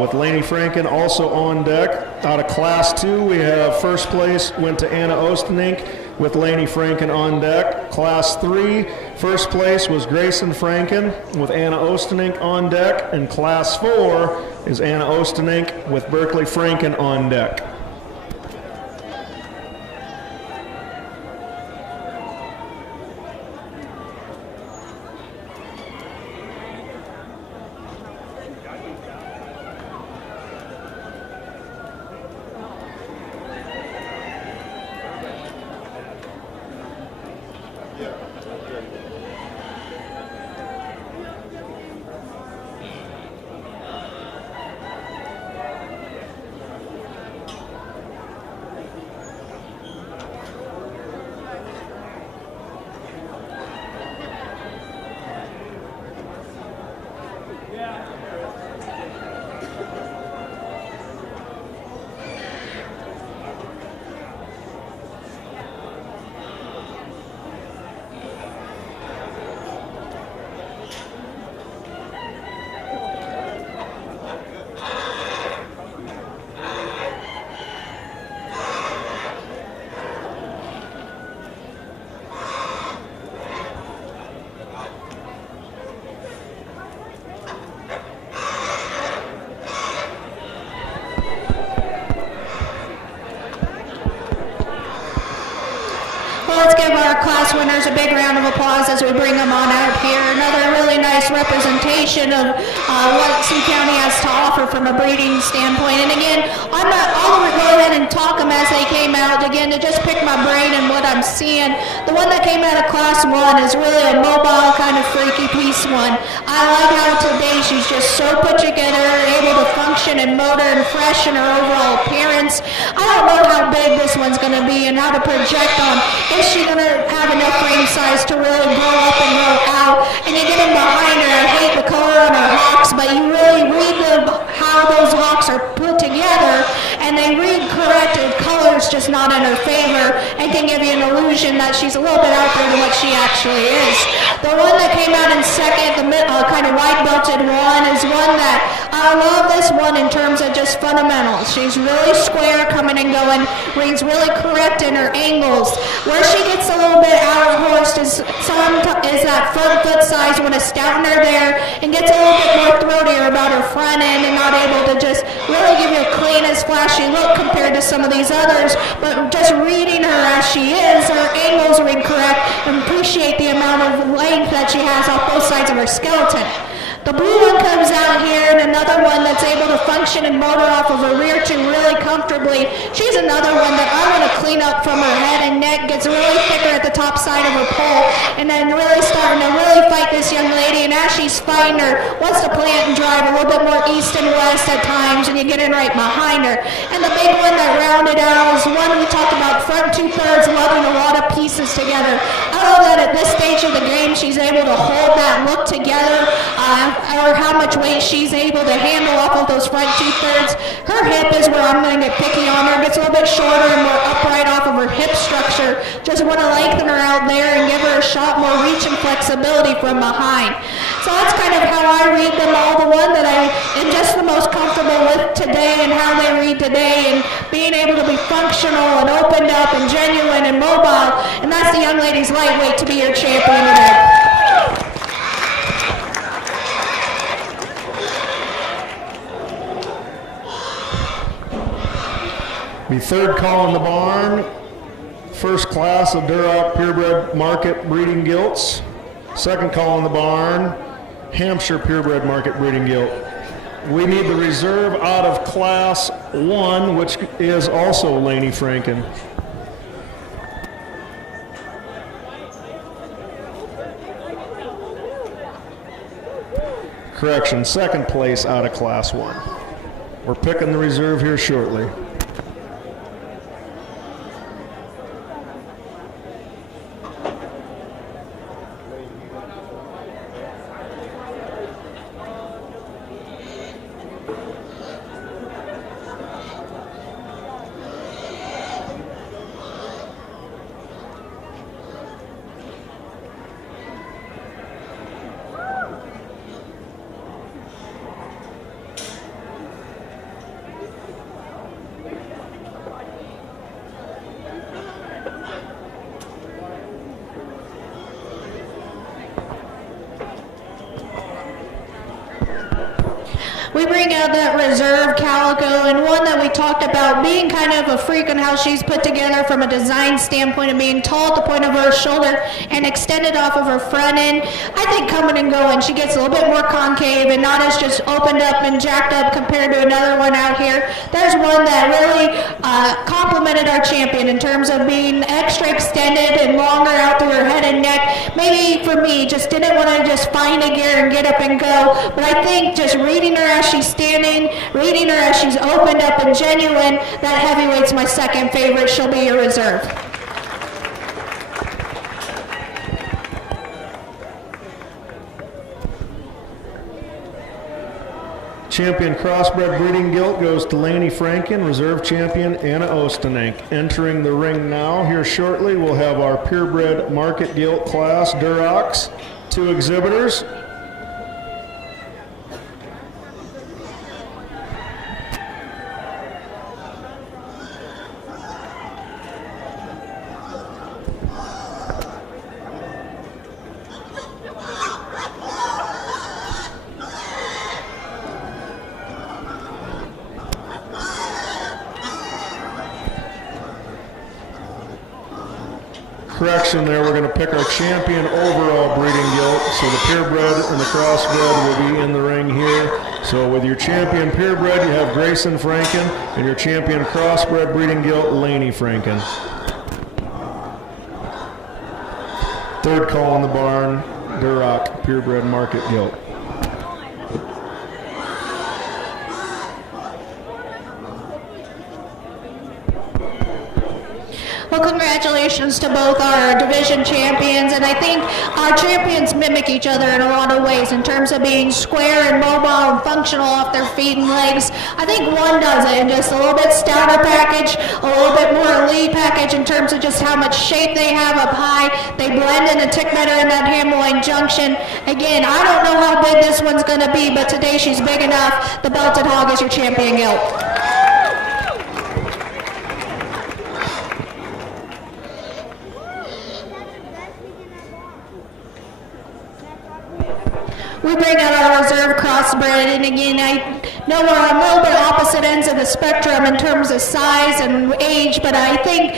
With Lainey Franken also on deck. Out of Class 2, we have first place went to Anna Ostenink with Lainey Franken on deck. Class 3, first place was Grayson Franken with Anna Ostenink on deck. And Class 4 is Anna Ostenink with Berkeley Franken on deck. Let's give our class winners a big round of applause as we bring them on out here. Another really nice representation of what Sioux County has to offer from a breeding standpoint. And again, I'll go ahead and talk them as they came out, again, to just pick my brain and what I'm seeing. The one that came out of Class 1 is really a mobile, kind of freaky piece one. I like how today she's just so put together, able to function and motor and fresh in her overall appearance. I don't know how big this one's going to be and how to project on. Is she going to have enough frame size to really grow up and grow out? And you get in behind her. I hate the color on her hawks, but you really read how those hawks are put together, and they read corrected colors just not in her favor and can give you an illusion that she's a little bit out there than what she actually is. The one that came out in second, the kind of white belted one, is one that I love this one in terms of just fundamentals. She's really square coming and going, reads really correct in her angles. Where she gets a little bit out of horse is that front foot size when it's down her there and gets a little bit more throatier about her front end and not able to just really give you a clean as flashy look compared to some of these others, but just reading her as she is, her angles are incorrect, and appreciate the amount of length that she has off both sides of her skeleton. The blue one comes out here, and another one that's able to function and motor off of her rear two really comfortably. She's another one that I want to clean up from her head and neck, gets really thicker at the top side of her pole, and then really starting to really fight this young lady, and as she's fighting her, wants to plant and drive a little bit more east and west at times, and you get in right behind her. And the big one that rounded out is one we talked about, front two-thirds, loving a lot of pieces together. I love that at this stage of the game, she's able to hold that look together, or how much weight she's able to handle off of those front two-thirds. Her hip is where I'm going to get picky on her. Gets a little bit shorter and more upright off of her hip structure. Just want to lengthen her out there and give her a shot more reach and flexibility from behind. So that's kind of how I read them all. The one that I am just the most comfortable with today and how they read today, and being able to be functional and opened up and genuine and mobile. And that's the young lady's lightweight to be your champion today. The third call in the barn, first class of Duroc Purebred Market Breeding Gilts. Second call in the barn, Hampshire Purebred Market Breeding Gilt. We need the reserve out of class 1, which is also Laney Franken. Correction, second place out of class 1. We're picking the reserve here shortly. We bring out that reserve calico, and one that we talked about being kind of a freak on how she's put together from a design standpoint of being tall at the point of her shoulder and extended off of her front end. I think coming and going, she gets a little bit more concave and not as just opened up and jacked up compared to another one out here. There's one that really complimented our champion in terms of being extra extended and longer out through her head and neck. Maybe for me, just didn't want to just find a gear and get up and go, but I think just reading her as she's standing, reading her as she's opened up and genuine, that heavyweight's my second favorite. She'll be your reserve. Champion Crossbred Breeding Gilt goes to Laney Franken, reserve champion Anna Ostenank. Entering the ring now, here shortly, we'll have our Purebred Market Gilt class Durocs, 2 exhibitors. Correction there, we're going to pick our champion overall breeding gilt. So the purebred and the crossbred will be in the ring here. So with your champion purebred, you have Grayson Franken, and your champion crossbred breeding gilt, Laney Franken. Third call in the barn, Duroc Purebred Market Gilt. Well, congratulations to both our division champions, and I think our champions mimic each other in a lot of ways in terms of being square and mobile and functional off their feet and legs. I think one does it in just a little bit stouter package, a little bit more elite package in terms of just how much shape they have up high. They blend in a tick better in that hammerloin junction. Again, I don't know how big this one's going to be, but today she's big enough. The Belted Hog is your champion gilt. We bring out our reserve crossbred, and again, I know we're on a little bit opposite ends of the spectrum in terms of size and age, but I think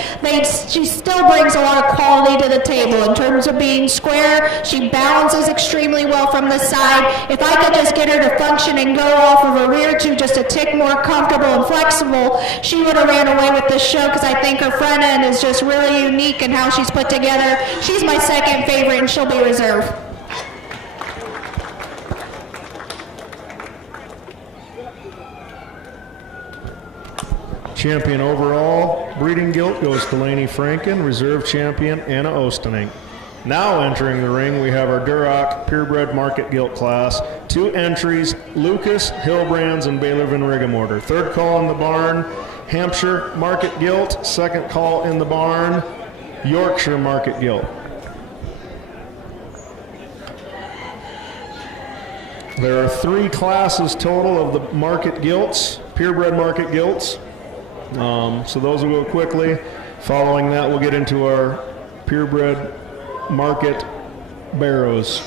she still brings a lot of quality to the table in terms of being square. She balances extremely well from the side. If I could just get her to function and go off of her rear to just a tick more comfortable and flexible, she would have ran away with this show because I think her front end is just really unique in how she's put together. She's my second favorite, and she'll be reserve. Champion overall breeding gilt goes to Lainey Franken. Reserve champion Anna Ostenink. Now entering the ring, we have our Duroc purebred market gilt class. 2 entries, Lucas, Hillbrands, and Baylor Van Rigamorter. Third call in the barn, Hampshire market gilt. Second call in the barn, Yorkshire market gilt. There are 3 classes total of the market gilts, purebred market gilts. So those will go quickly. Following that, we'll get into our purebred market barrows.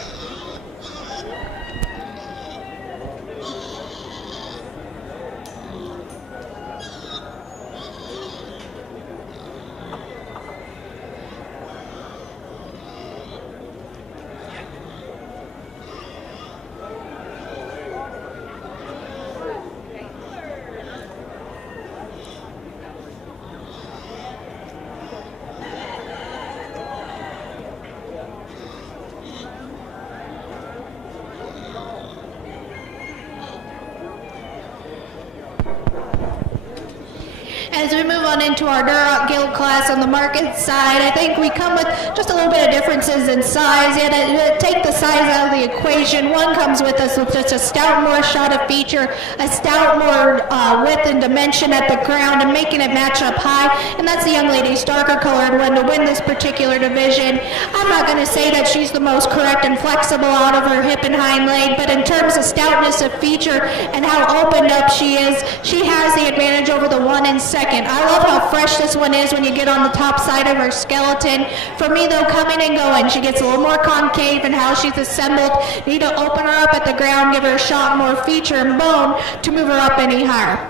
As we move on into our Duroc gilt class on the market side, I think we come with just a little bit of differences in size. You had to take the size out of the equation. One comes with us with just a stout more shot of feature, a stout more width and dimension at the ground, and making it match up high. And that's the young lady's darker colored one to win this particular division. I'm not going to say that she's the most correct and flexible out of her hip and hind leg, but in terms of stoutness of feature and how opened up she is, she has the advantage over the one in second. I love how fresh this one is when you get on the top side of her skeleton. For me, though, coming and going, she gets a little more concave in how she's assembled. You need to open her up at the ground, give her a shot more feature and bone to move her up any higher.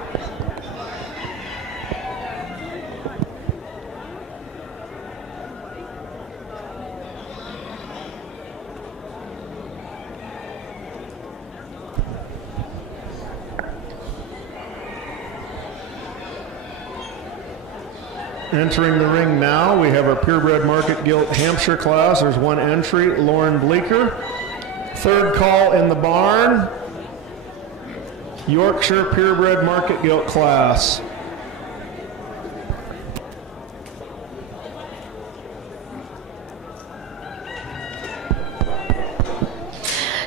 Entering the ring now, we have our purebred market gilt Hampshire class. There's 1 entry, Lauren Bleeker. Third call in the barn, Yorkshire purebred market gilt class.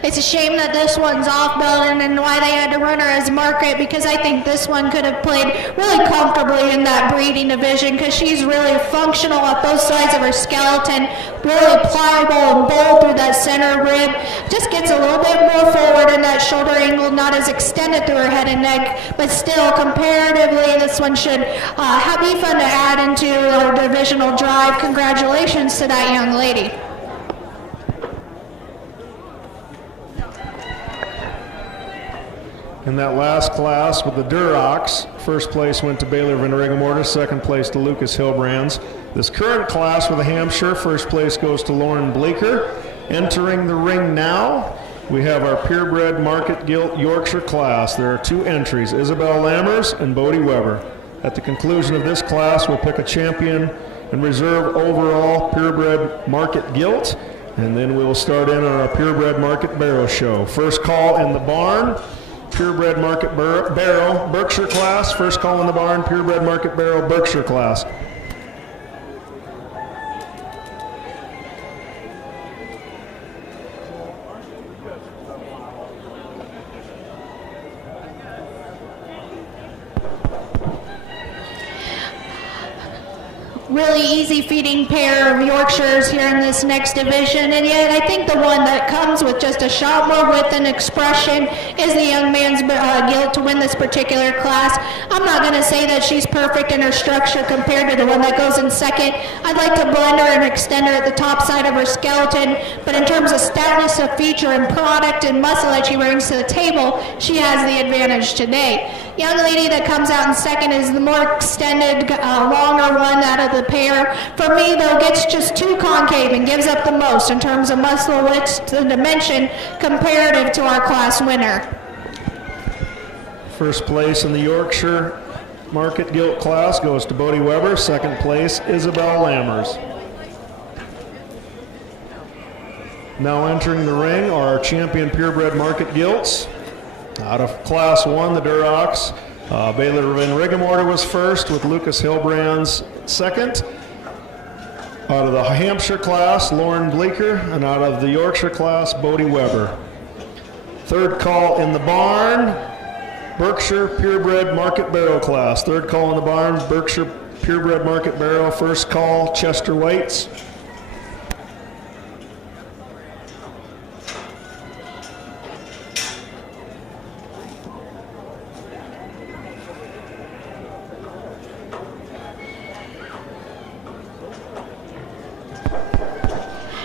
It's a shame that this one's off Belden and why they had to run her as market, because I think this one could have played really comfortably in that breeding division because she's really functional at both sides of her skeleton, really pliable and bold through that center rib. Just gets a little bit more forward in that shoulder angle, not as extended through her head and neck, but still comparatively this one should be fun to add into our divisional drive. Congratulations to that young lady. In that last class with the Durocs, first place went to Baylor Van Rigamorter, second place to Lucas Hillbrands. This current class with the Hampshire, first place goes to Lauren Bleeker. Entering the ring now, we have our purebred market gilt Yorkshire class. There are 2 entries, Isabel Lammers and Bodie Weber. At the conclusion of this class, we'll pick a champion and reserve overall purebred market gilt, and then we will start in on our purebred market barrow show. First call in the barn, purebred market barrow, Berkshire class. First call in the barn, purebred market barrow, Berkshire class. really easy feeding pair of Yorkshires here in this next division, and yet I think the one that comes with just a shot more width and expression is the young man's gilt to win this particular class. I'm not going to say that she's perfect in her structure compared to the one that goes in second. I'd like to blend her and extend her at the top side of her skeleton, but in terms of stoutness of feature and product and muscle that she brings to the table, she has the advantage today. Young lady that comes out in second is the more extended, longer one out of the pair. For me, though, gets just too concave and gives up the most in terms of muscle width and dimension comparative to our class winner. First place in the Yorkshire Market Gilt class goes to Bodie Weber. Second place, Isabel Lammers. Now entering the ring are our champion purebred Market Gilts. Out of Class 1, the Durocs, Baylor Van Rigamorter was first with Lucas Hilbrands second. Out of the Hampshire class, Lauren Bleeker, and out of the Yorkshire class, Bodie Weber. Third call in the barn, Berkshire Purebred Market Barrel class. Third call in the barn, Berkshire Purebred Market Barrel. First call, Chester Whites.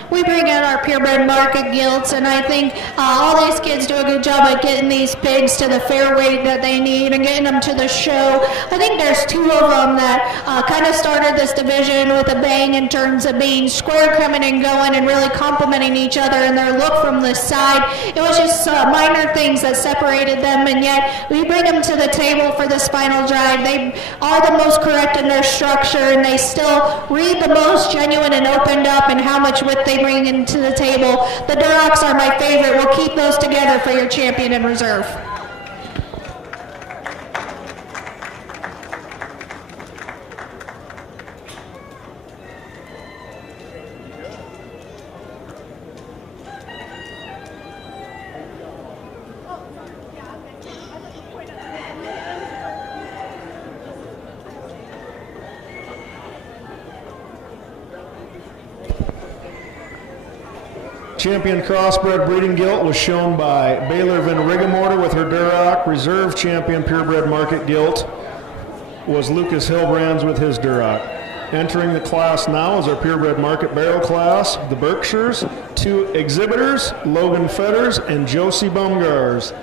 We bring out our purebred Market Gilts, and I think all these kids do a good job at getting these pigs to the fair weight that they need and getting them to the show. I think there's two of them that kind of started this division with a bang in terms of being square coming and going and really complementing each other in their look from the side. It was just minor things that separated them, and yet we bring them to the table for this final drive. They are the most correct in their structure, and they still read the most genuine and opened up in how much width they bring into the table. The Durocs are my favorite. We'll keep those together for your champion in reserve. Champion Crossbred Breeding Gilt was shown by Baylor Van Rigamorter with her Duroc. Reserve Champion Purebred Market Gilt was Lucas Hilbrands with his Duroc. Entering the class now is our Purebred Market Barrel class, the Berkshires, two exhibitors, Logan Fetters and Josie Bumgars.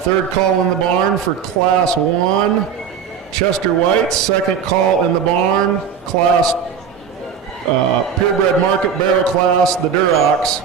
Third call in the barn for Class 1, Chester White. Second call in the barn, Class Purebred Market Barrel class, the Durocs.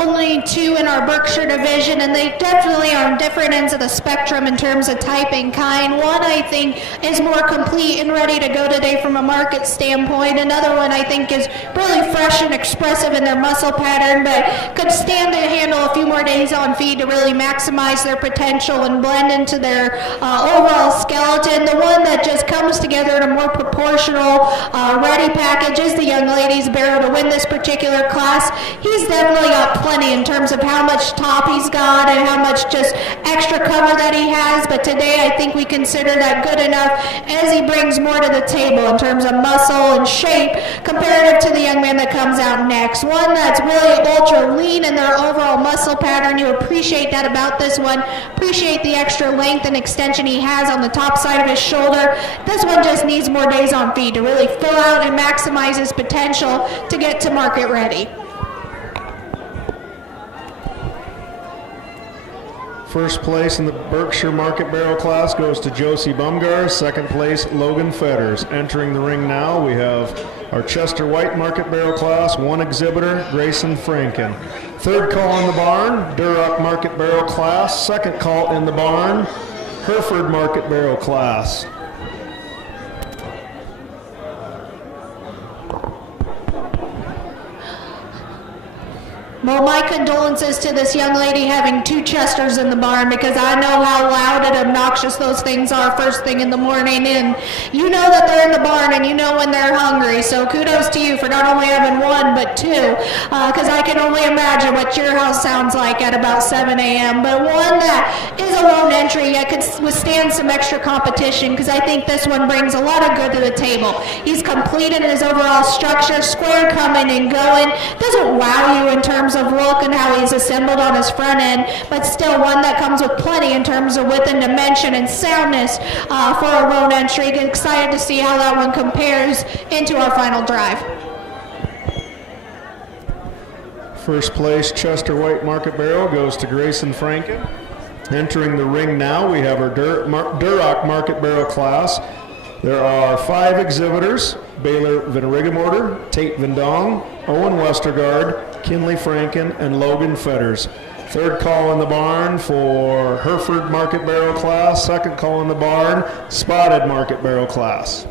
Only two in our Berkshire division, and they definitely are on different ends of the spectrum in terms of type and kind. One, I think, is more complete and ready to go today from a market standpoint. Another one, I think, is really fresh and expressive in their muscle pattern, but could stand to handle a few more days on feed to really maximize their potential and blend into their overall skeleton. The one that just comes together in a more proportional, ready package is the young lady's barrel to win this particular class. He's definitely got plenty in terms of how much top he's got and how much just extra cover that he has, but today I think we consider that good enough as he brings more to the table in terms of muscle and shape comparative to the young man that comes out next. One that's really ultra lean in their overall muscle pattern. You appreciate that about this one. Appreciate the extra length and extension he has on the top side of his shoulder. This one just needs more days on feed to really fill out and maximize his potential to get to market ready. First place in the Berkshire Market Barrel class goes to Josie Bumgar. Second place, Logan Fetters. Entering the ring now, we have our Chester White Market Barrel class, one exhibitor, Grayson Franken. Third call in the barn, Duroc Market Barrel class. Second call in the barn, Hereford Market Barrel class. Well, my condolences to this young lady having 2 Chesters in the barn, because I know how loud and obnoxious those things are first thing in the morning, and you know that they're in the barn and you know when they're hungry, so kudos to you for not only having 1 but 2, because I can only imagine what your house sounds like at about 7 a.m. But one that is a lone entry yet could withstand some extra competition, because I think this one brings a lot of good to the table. He's complete in his overall structure, square coming and going, doesn't wow you in terms of look and how he's assembled on his front end, but still one that comes with plenty in terms of width and dimension and soundness for a lone entry. Get excited to see how that one compares into our final drive. First place Chester White Market Barrel goes to Grayson Franken. Entering the ring now, we have our Duroc Market Barrel class. There are 5 exhibitors: Baylor Van Rigemorter, Tate Vendong, Owen Westergaard, Kinley Franken, and Logan Fetters. Third call in the barn for Hereford Market Barrel class. Second call in the barn, Spotted Market Barrel class.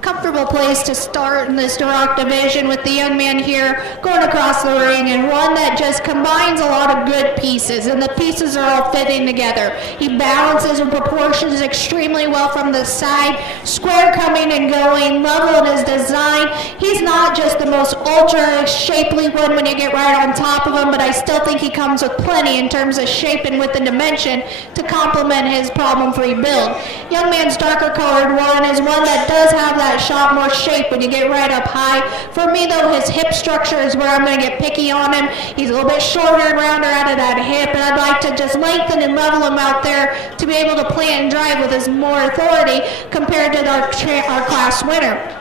Comfortable place to start in this Duroc division with the young man here going across the ring, and one that just combines a lot of good pieces, and the pieces are all fitting together. He balances and proportions extremely well from the side, square coming and going, level in his design. He's not just the most ultra shapely one when you get right on top of him, but I still think he comes with plenty in terms of shape and width and dimension to complement his problem-free build. Young man's darker colored one is one that does have that shot more shape when you get right up high. For me though, his hip structure is where I'm going to get picky on him. He's a little bit shorter and rounder out of that hip, and I'd like to just lengthen and level him out there to be able to plant and drive with his more authority compared to our class winner.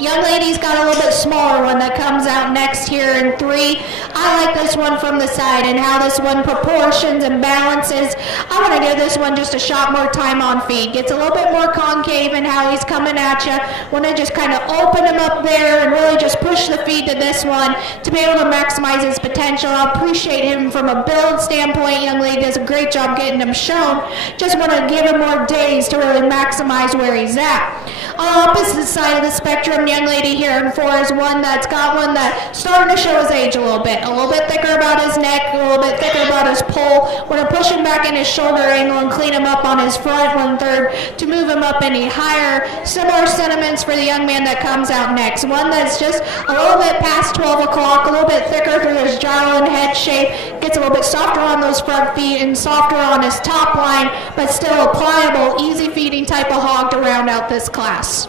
Young lady's got a little bit smaller one that comes out next here in 3. I like this one from the side and how this one proportions and balances. I'm going to give this one just a shot more time on feet. Gets a little bit more concave in how he's coming at you. Want to just kind of open him up there and really just push the feet to this one to be able to maximize his potential. I appreciate him from a build standpoint. Young lady does a great job getting him shown. Just want to give him more days to really maximize where he's at. On the opposite side of the spectrum, young lady here in 4 is one that's got one that starting to show his age a little bit thicker about his neck, a little bit thicker about his pole. We're going to push him back in his shoulder angle and clean him up on his front 1/3 to move him up any higher. Similar sentiments for the young man that comes out next. One that's just a little bit past 12 o'clock, a little bit thicker through his jowl and head shape, gets a little bit softer on those front feet and softer on his top line, but still a pliable, easy feeding type of hog to round out this class.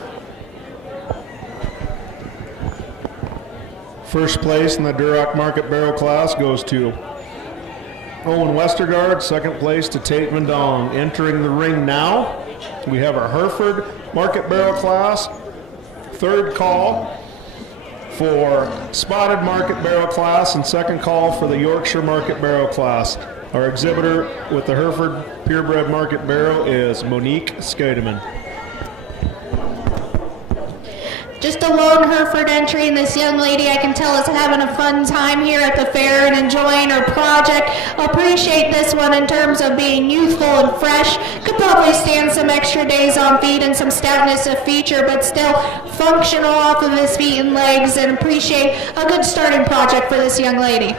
First place in the Duroc Market Barrel class goes to Owen Westergaard. Second place to Tate Vendong. Entering the ring now, we have our Hereford Market Barrel class. Third call for Spotted Market Barrel class and second call for the Yorkshire Market Barrel class. Our exhibitor with the Hereford Purebred Market Barrel is Monique Skeideman. Just a lone Hereford entry, and this young lady I can tell is having a fun time here at the fair and enjoying her project. Appreciate this one in terms of being youthful and fresh. Could probably stand some extra days on feet and some stoutness of feature, but still functional off of his feet and legs, and appreciate a good starting project for this young lady.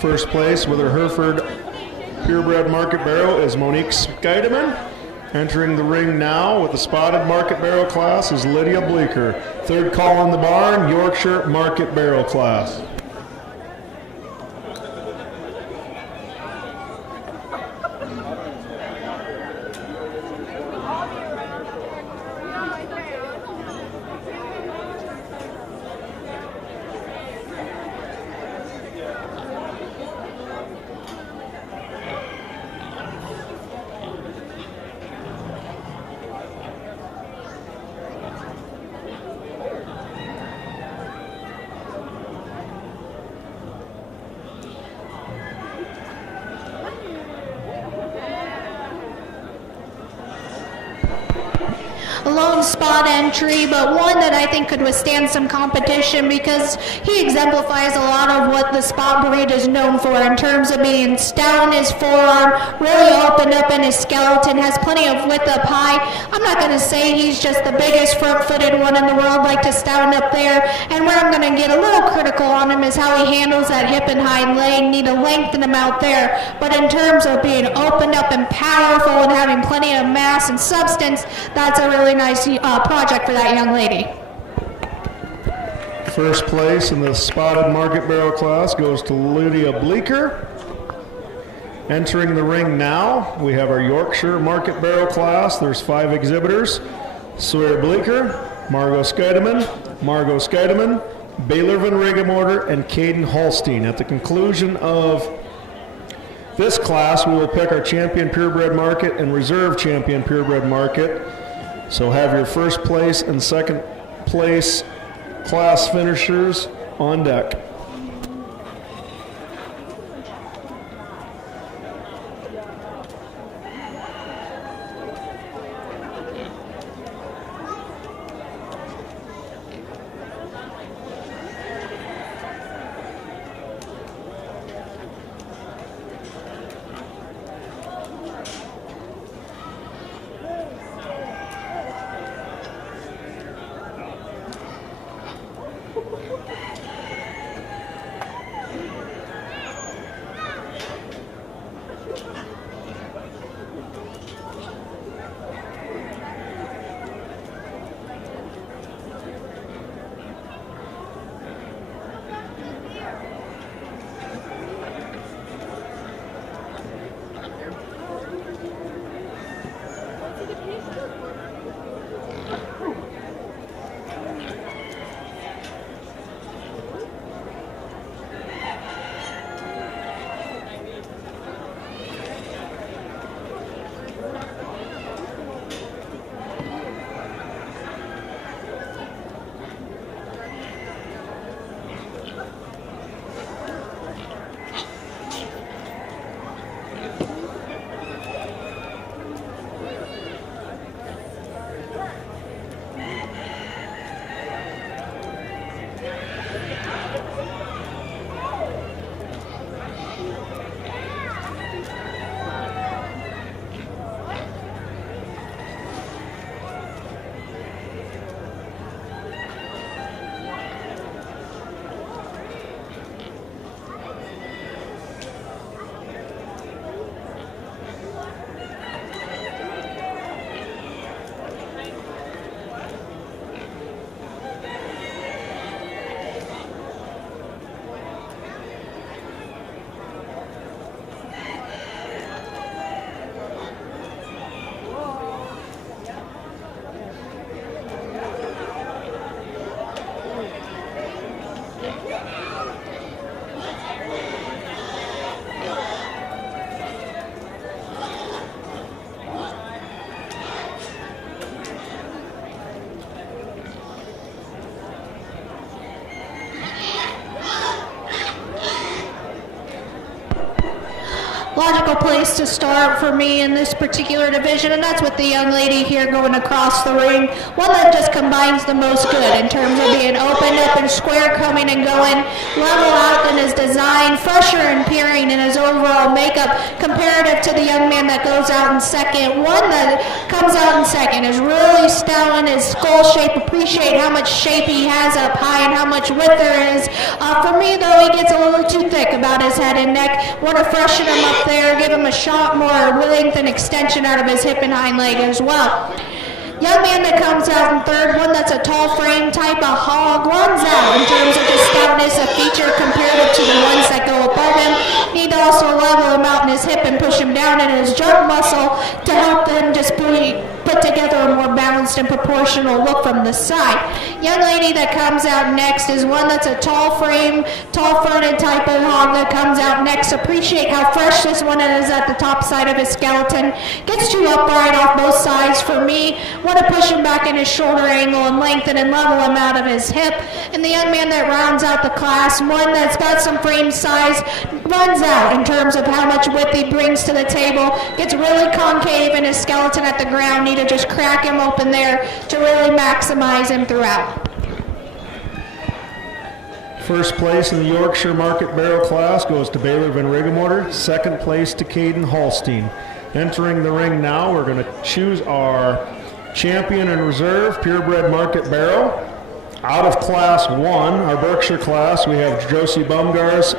First place with her Hereford Purebred Market Barrel is Monique Skeideman. Entering the ring now with the Spotted Market Barrel class is Lydia Bleeker. Third call in the barn, Yorkshire Market Barrel class. A lone spot entry, but one that I think could withstand some competition because he exemplifies a lot of what the spot breed is known for in terms of being stout in his forearm, really opened up in his skeleton, has plenty of width up high. I'm not going to say he's just the biggest front-footed one in the world, like to stouten up there, and where I'm going to get a little critical on him is how he handles that hip and hind leg, need to lengthen him out there, but in terms of being opened up and powerful and having plenty of mass and substance, that's a really nice project for that young lady. First place in the Spotted Market Barrel class goes to Lydia Bleeker. Entering the ring now, we have our Yorkshire Market Barrel class. There's 5 exhibitors: Sawyer Bleeker, Margot Skeideman, Baylor Van Rigemorter, and Caden Holstein. At the conclusion of this class, we will pick our champion purebred market and reserve champion purebred market. So have your first place and second place class finishers on deck. logical place to start for me in this particular division, and that's with the young lady here going across the ring. One that just combines the most good in terms of being opened up and square, coming and going, level out in his design, fresher and appearing in his overall makeup, comparative to the young man that goes out in second. One that comes out in second is really stout in his skull shape. Appreciate how much shape he has up high and how much width there is. For me, though, he gets a little too thick about his head and neck. Want to freshen him up there, give him a shot more length and extension out of his hip and hind leg as well. Young man that comes out in third, one that's a tall frame type of hog, runs out in terms of his stoutness, a feature comparative to the ones that go above him. Need to also level him out in his hip and push him down in his jump muscle to help them just put together a more balanced and proportional look from the side. Young lady that comes out next is one that's a tall frame, tall fronted type of hog that comes out next. Appreciate how fresh this one is at the top side of his skeleton. Gets too upright off both sides for me. Want to push him back in his shoulder angle and lengthen and level him out of his hip. And the young man that rounds out the class, one that's got some frame size, runs out in terms of how much width he brings to the table. Gets really concave in his skeleton at the ground. Need to just crack him open there to really maximize him throughout. First place in the Yorkshire Market Barrel class goes to Baylor Van Rigemotor. Second place to Caden Holstein. Entering the ring now, we're going to choose our champion and reserve purebred market barrel. Out of class 1, our Berkshire class, we have Josie Bumgars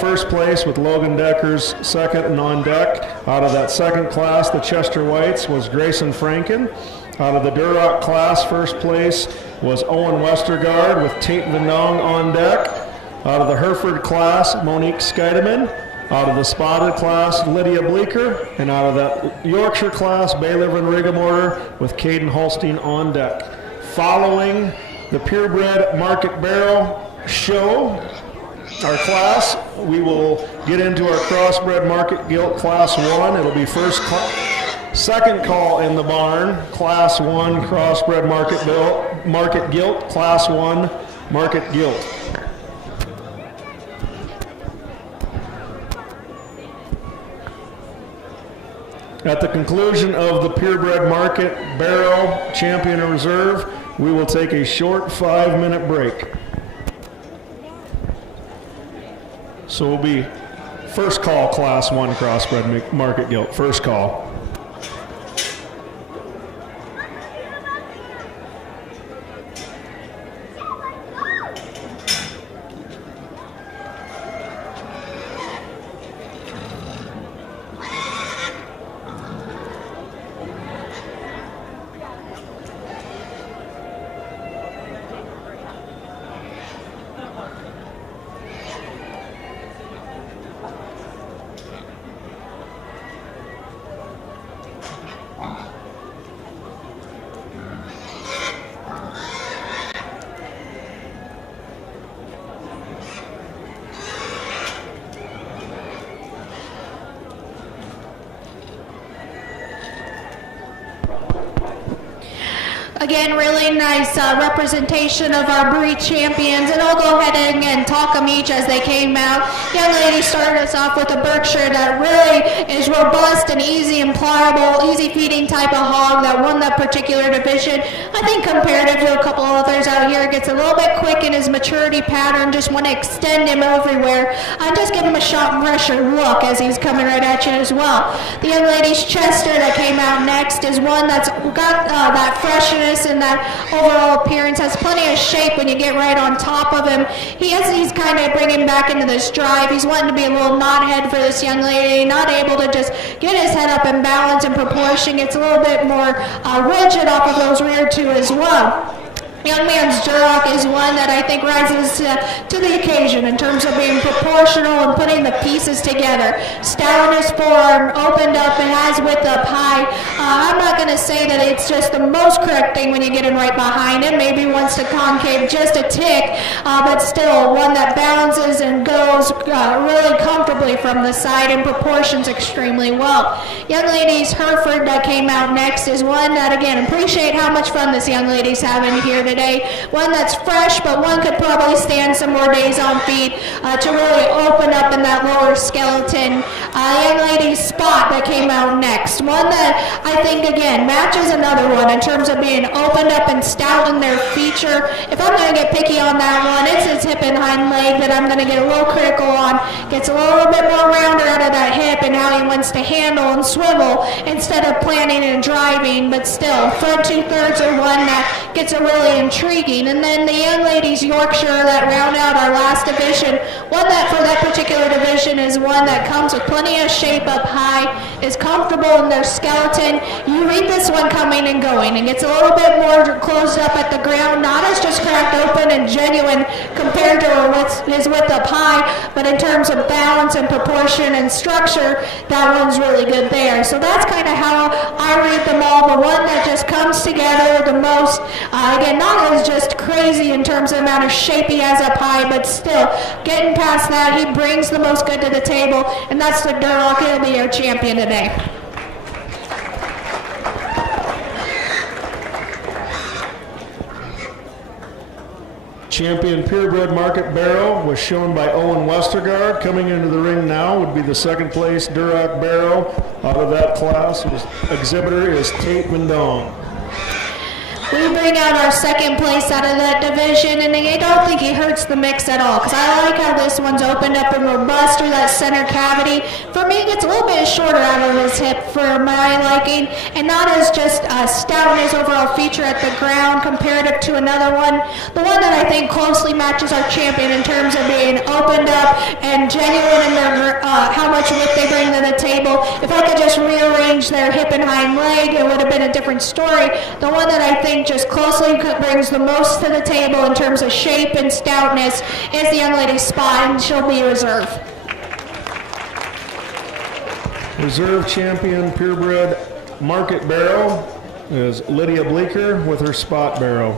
first place with Logan Deckers second and on deck. Out of that second class, the Chester Whites, was Grayson Franken. Out of the Duroc class, first place was Owen Westergaard with Tate Vinong on deck. Out of the Hereford class, Monique Scheidemann. Out of the Spotted class, Lydia Bleeker. And out of the Yorkshire class, Baylor Van Rigemotor with Caden Holstein on deck. Following the purebred market barrel show, our class, we will get into our crossbred market gilt class 1. It'll be second call in the barn, class 1 crossbred market gilt, class 1 market gilt. At the conclusion of the purebred market barrel champion and reserve, we will take a short 5-minute break. So we'll be first call class 1 crossbred market gilt, first call. Again, really nice representation of our breed champions, and I'll go ahead and talk them each as they came out. Young lady started us off with a Berkshire that really is robust and easy and pliable, easy feeding type of hog that won that particular division. I think comparative to a couple others out here, gets a little bit quick in his maturity pattern, just want to extend him everywhere. Just give him a shot and pressure look as he's coming right at you as well. The young lady's Chester that came out next is one that's got that freshness and that overall appearance, has plenty of shape when you get right on top of him. He's kind of bringing back into this drive. He's wanting to be a little knothead for this young lady, not able to just get his head up in balance and proportion. Gets a little bit more rigid off of those rear two as well. Young man's Duroc is one that I think rises to the occasion in terms of being proportional and putting the pieces together. Stout in his forearm, opened up, and has width up high. I'm not going to say that it's just the most correct thing when you get him right behind him. Maybe wants to concave just a tick, but still one that balances and goes really comfortably from the side and proportions extremely well. Young lady's Hereford that came out next is one that, again, appreciate how much fun this young lady's having here today. One that's fresh, but one could probably stand some more days on feed to really open up in that lower skeleton. Young lady Spot that came out next. One that I think, again, matches another one in terms of being opened up and stout in their feature. If I'm going to get picky on that one, it's his hip and hind leg that I'm going to get a little critical on. Gets a little bit more rounder out of that hip and how he wants to handle and swivel instead of planning and driving, but still, front 2/3 are one that gets a really intriguing. And then the young ladies Yorkshire that round out our last division, one that for that particular division is one that comes with plenty of shape up high, is comfortable in their skeleton. You read this one coming and going and gets a little bit more closed up at the ground, not as just cracked open and genuine compared to his width up high, but in terms of balance and proportion and structure, that one's really good there. So that's kind of how I read them all. The one that just comes together the most, again, not as just crazy in terms of the amount of shape he has up high, but still getting past that, he brings the most good to the table, and that's the Duroc. He'll be our champion today. Champion purebred Market Barrow was shown by Owen Westergaard. Coming into the ring now would be the second place Duroc Barrow out of that class. Exhibitor is Tate Mendong. We bring out our second place out of that division, and I don't think he hurts the mix at all, because I like how this one's opened up and robust through that center cavity. For me, it gets a little bit shorter out of his hip for my liking, and not as just stout in his overall feature at the ground comparative to another one. The one that I think closely matches our champion in terms of being opened up and genuine in their how much width they bring to the table. If I could just rearrange their hip and hind leg, it would have been a different story. The one that I think just closely brings the most to the table in terms of shape and stoutness is the young lady Spot, and she'll be reserve. Reserve champion purebred Market Barrow is Lydia Bleeker with her Spot Barrow.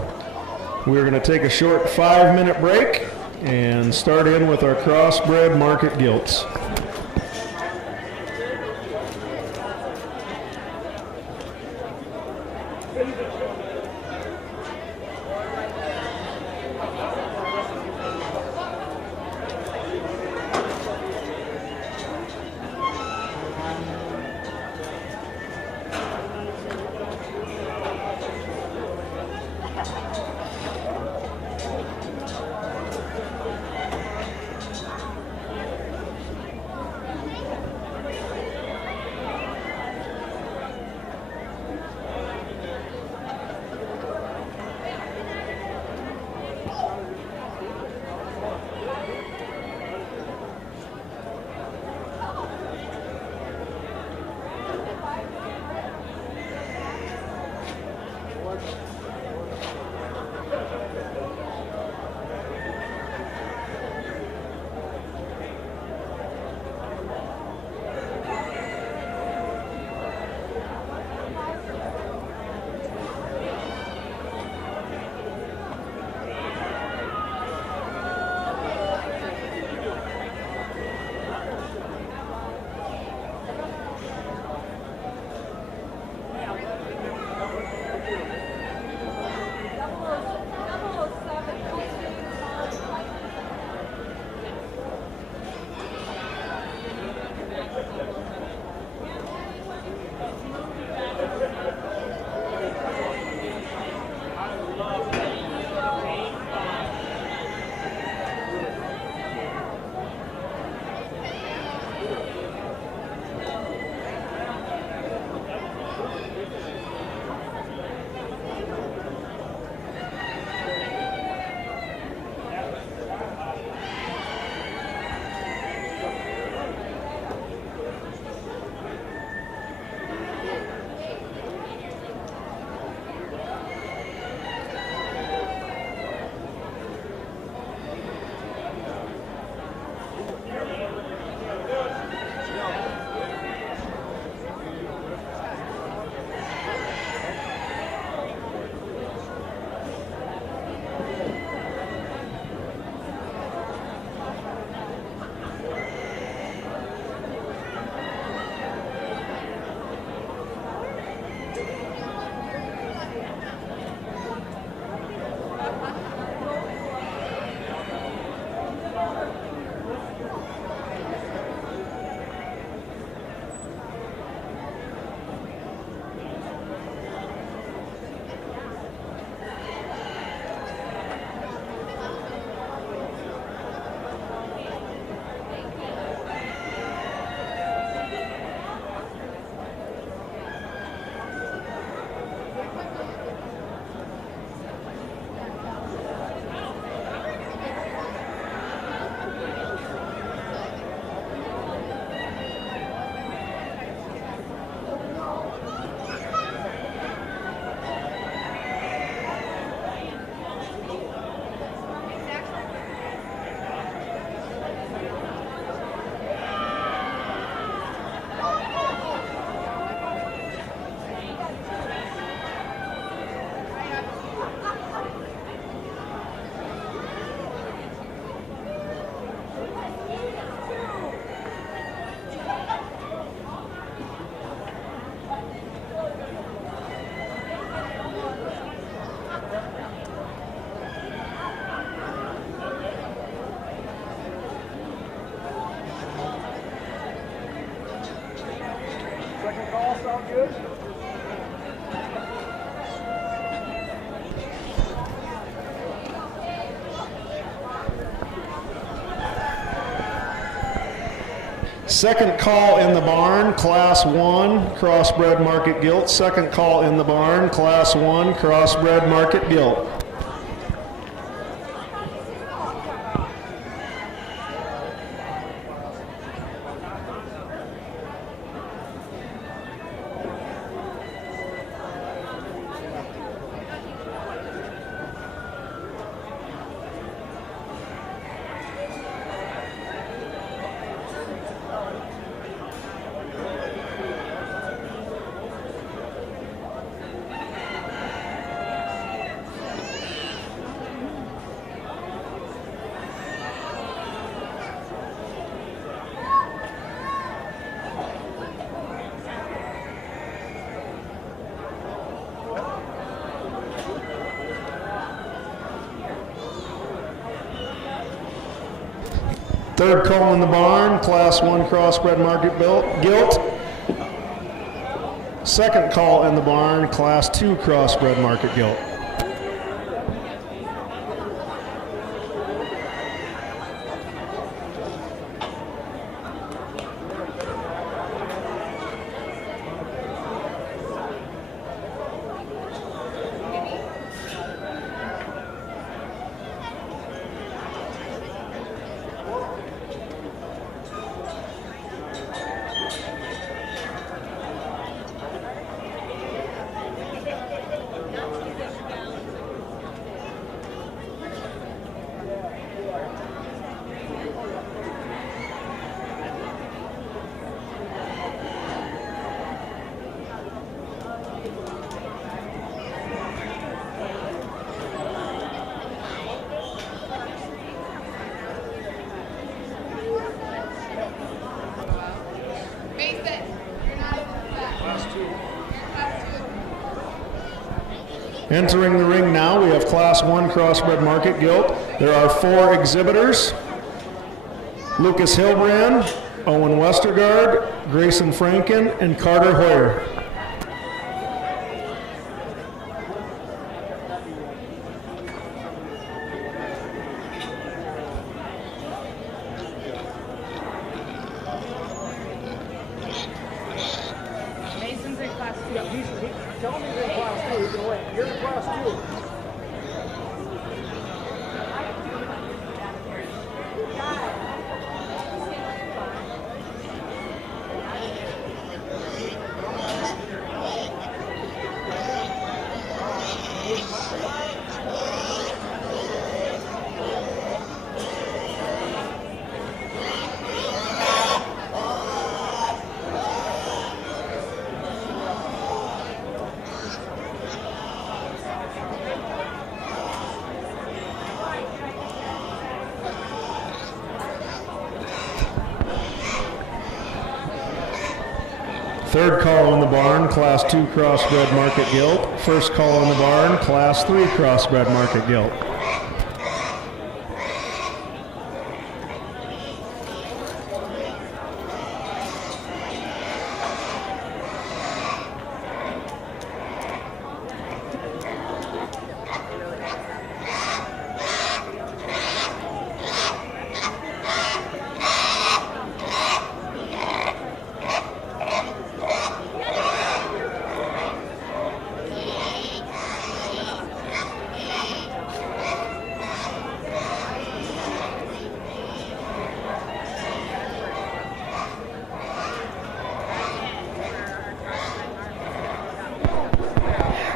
We're going to take a short 5-minute break and start in with our crossbred Market Gilts. Second call, sound good? Second call in the barn, Class 1, Crossbred Market Gilt. Second call in the barn, Class 1, Crossbred Market Gilt. Third call in the barn, Class 1 Crossbred Market Gilt. Second call in the barn, Class 2 Crossbred Market Gilt. Entering the ring now, we have Class 1 Crossbred Market Gilt. There are 4 exhibitors: Lucas Hilbrand, Owen Westergaard, Grayson Franken, and Carter Hoyer. Mason's in class 2. Yeah, tell me you're in class 2. You can win. You're in class 2. Third call in the barn, Class 2 Crossbred Market Gilt. First call in the barn, Class 3 Crossbred Market Gilt.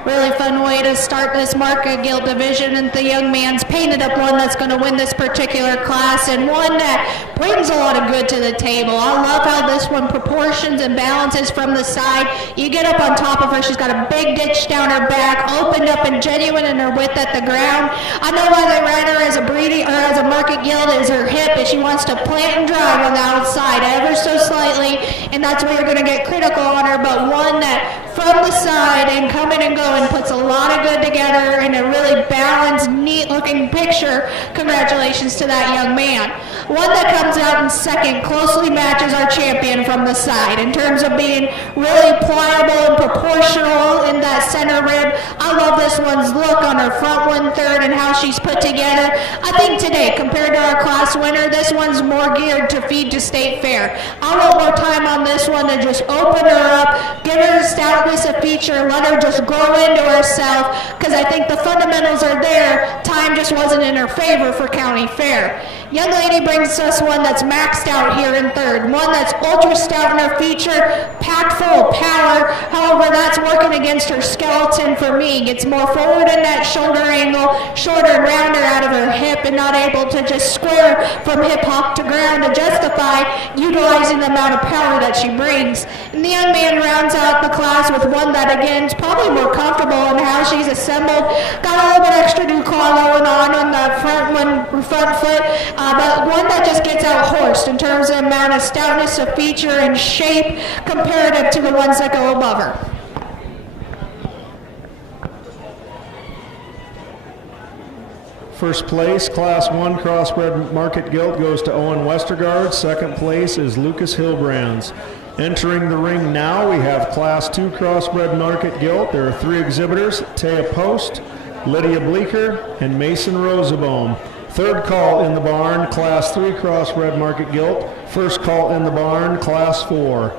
Really fun way to start this Market Gilt division, and the young man's painted up one that's going to win this particular class, and one that brings a lot of good to the table. I love how this one proportions and balances from the side. You get up on top of her, she's got a big ditch down her back, opened up and genuine in her width at the ground. I know why they ride her as a breeding or as a Market Gilt is her hip, and she wants to plant and drive on the outside ever so slightly, and that's where you're going to get critical on her, but one that from the side and coming and going puts a lot of good together in a really balanced, neat looking picture. Congratulations to that young man. One that comes out in second closely matches our champion from the side in terms of being really pliable and proportional in that center rib. I love this one's look on her front 1/3 and how she's put together. I think today, compared to our class winner, this one's more geared to feed to state fair. I want more time on this one to just open her up, give her stoutness a feature, let her just grow into herself, because I think the fundamentals are there. Time just wasn't in her favor for county fair. Young lady brings us one that's maxed out here in 3rd, one that's ultra stout in her feature, packed full of power. However, that's working against her skeleton for me. Gets more forward in that shoulder angle, shorter and rounder out of her hip, and not able to just square from hip hop to ground to justify utilizing the amount of power that she brings. And the young man rounds out the class with one that, again, is probably more comfortable in how she's assembled. Got a little bit extra new claw going on the front foot. But one that just gets out horsed in terms of amount of stoutness of feature and shape comparative to the ones that go above her. First place, Class 1 Crossbred Market Gilt goes to Owen Westergaard. Second place is Lucas Hilbrands. Entering the ring now, we have Class 2 Crossbred Market Gilt. There are 3 exhibitors, Taya Post, Lydia Bleeker, and Mason Rosenbaum. Third call in the barn, Class 3 Crossbred Market Gilt. First call in the barn, Class 4.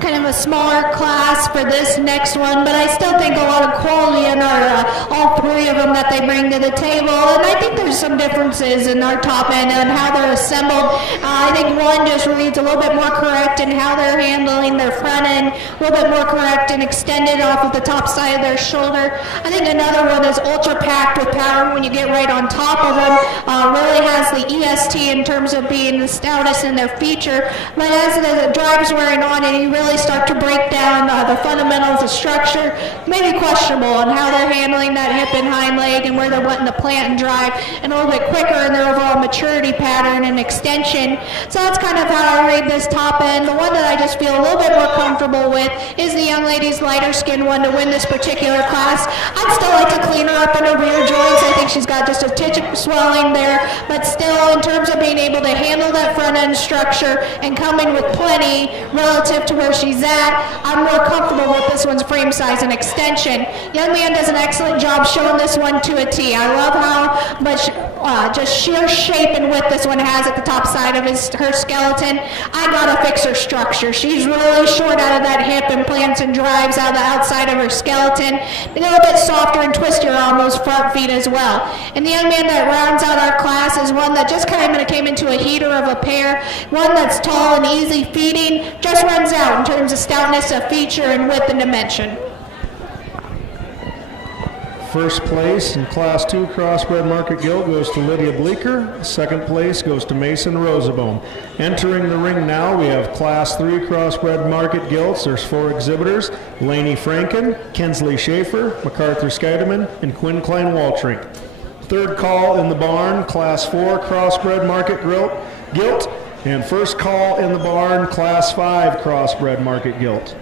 Kind of a smaller class for this next one, but I still think a lot of quality in our all 3 of them that they bring to the table. And I think there's some differences in our top end and how they're assembled. I think one just reads a little bit more correct in how they're handling their front end, a little bit more correct and extended off of the top side of their shoulder. I think another one is ultra packed with power when you get right on top of them. Really has the EST in terms of being the stoutest in their feature, but as the drive's wearing on and you really start to break down the fundamentals of structure, maybe questionable on how they're handling that hip and hind leg and where they're wanting to plant and drive, and a little bit quicker in their overall maturity pattern and extension. So that's kind of how I read this top end. The one that I just feel a little bit more comfortable with is the young lady's lighter skin one to win this particular class. I'd still like to clean her up in her rear joints. I think she's got just a titch of swelling there, but still in terms of being able to handle that front end structure and coming with plenty relative to where she's at, I'm more comfortable with this one's frame size and extension. Young man does an excellent job showing this one to a T. I love how much just sheer shape and width this one has at the top side of her skeleton. I gotta fix her structure. She's really short out of that hip and plants and drives out of the outside of her skeleton. A little bit softer and twistier on those front feet as well. And the young man that rounds out our class is one that just kind of came into a heater of a pair, one that's tall and easy feeding, just runs out in terms of stoutness of feature and width and dimension. First place in Class 2 Crossbred Market Gilt goes to Lydia Bleeker. Second place goes to Mason Rosenbaum. Entering the ring now, we have Class 3 Crossbred Market Gilts. There's 4 exhibitors: Lainey Franken, Kensley Schaefer, MacArthur Scheidemann, and Quinn Klein-Waltrink. Third call in the barn, Class 4 Crossbred Market Gilt. And first call in the barn, Class 5 Crossbred Market Gilt.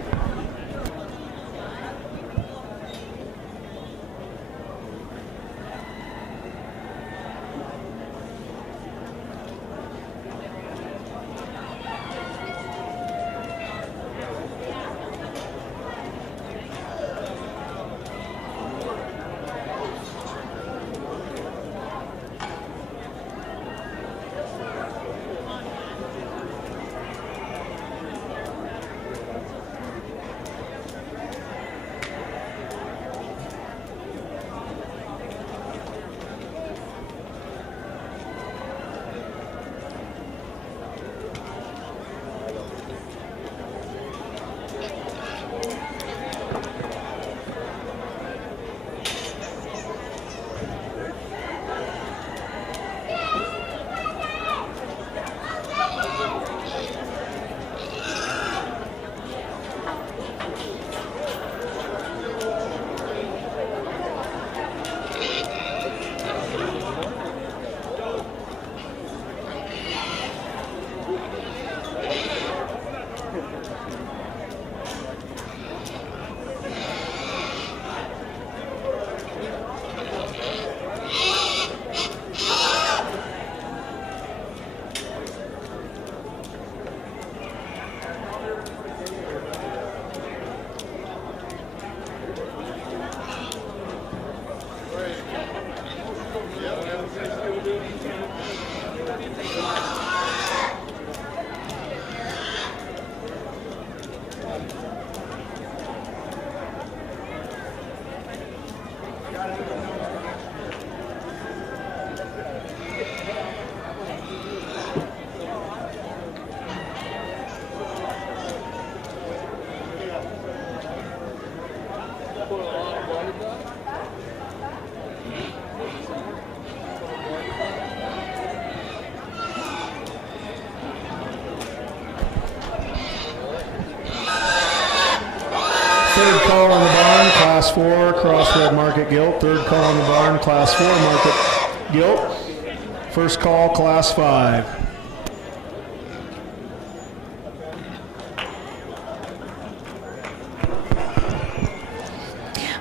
third call in the barn, Class 4, Crossroad Market Gilt. Third call in the barn, Class 4, Market Gilt. First call, Class 5.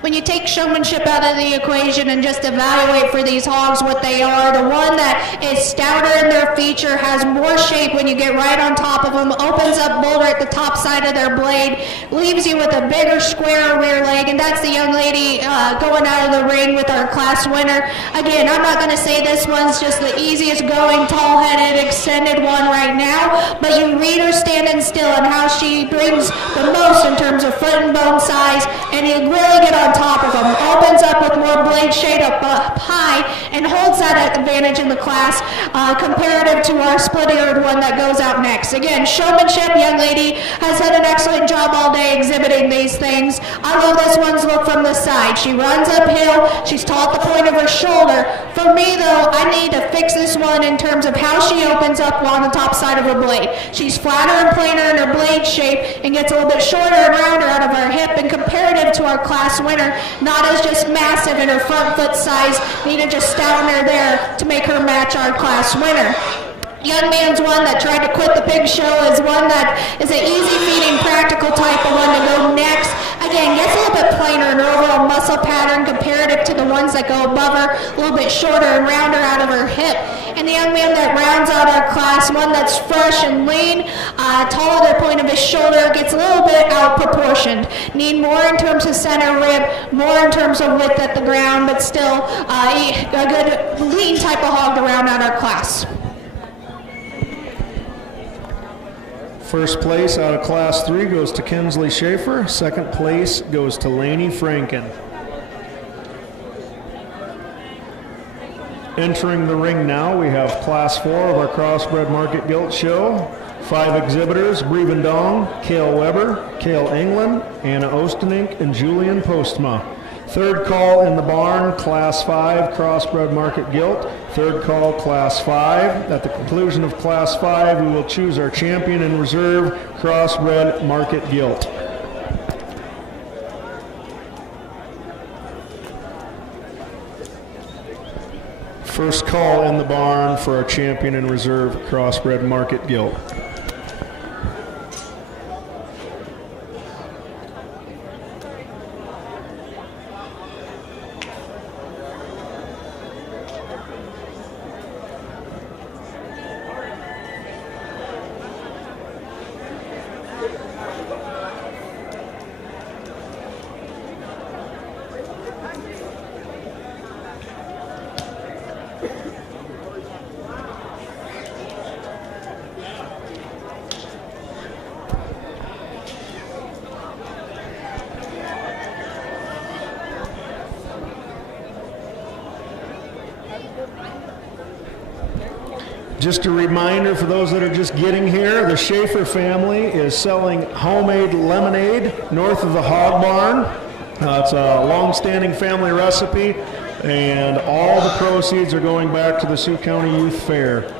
When you take showmanship out of the equation and just evaluate for these hogs what they are, the one that is stouter in their feature, has more shape when you get right on top of them, opens up bolder at the top side of their blade, leaves you with a bigger square rear leg, and that's the young lady going out of the ring with our class winner. Again, I'm not going to say this one's just the easiest going, tall-headed, extended one right now, but you read her standing still and how she brings the most in terms of foot and bone size, and you really get on top of them, opens up with more blade shade up high, and holds that advantage in the class comparative to our split-eared one that goes out next. Again, showmanship, young lady has done an excellent job all day exhibiting these things. I love this one's look from the side. She runs uphill, she's tall at the point of her shoulder. For me though, I need to fix this one in terms of how she opens up on the top side of her blade. She's flatter and plainer in her blade shape and gets a little bit shorter and rounder out of her hip, and comparative to our class winner, not as just massive in her front foot size, need to just stouten her there to make her match our class winner. Young man's one that tried to quit the pig show is one that is an easy feeding, practical type of one to go next. Again, gets a little bit plainer in her overall muscle pattern comparative to the ones that go above her, a little bit shorter and rounder out of her hip. And the young man that rounds out our class, one that's fresh and lean, tall at the point of his shoulder, gets a little bit out proportioned. Need more in terms of center rib, more in terms of width at the ground, but still a good lean type of hog to round out our class. First place out of Class 3 goes to Kinsley Schaefer. Second place goes to Laney Franken. Entering the ring now, we have Class 4 of our Crossbred Market Gilt Show. 5 exhibitors: Breven Dong, Cale Weber, Cale England, Anna Ostenink, and Julian Postma. Third call in the barn, Class 5, Crossbred Market Gilt. Third call, Class 5. At the conclusion of Class 5, we will choose our champion in reserve, Crossbred Market Gilt. First call in the barn for our champion in reserve, Crossbred Market Gilt. Just a reminder for those that are just getting here, the Schaefer family is selling homemade lemonade north of the hog barn. It's a long-standing family recipe, and all the proceeds are going back to the Sioux County Youth Fair.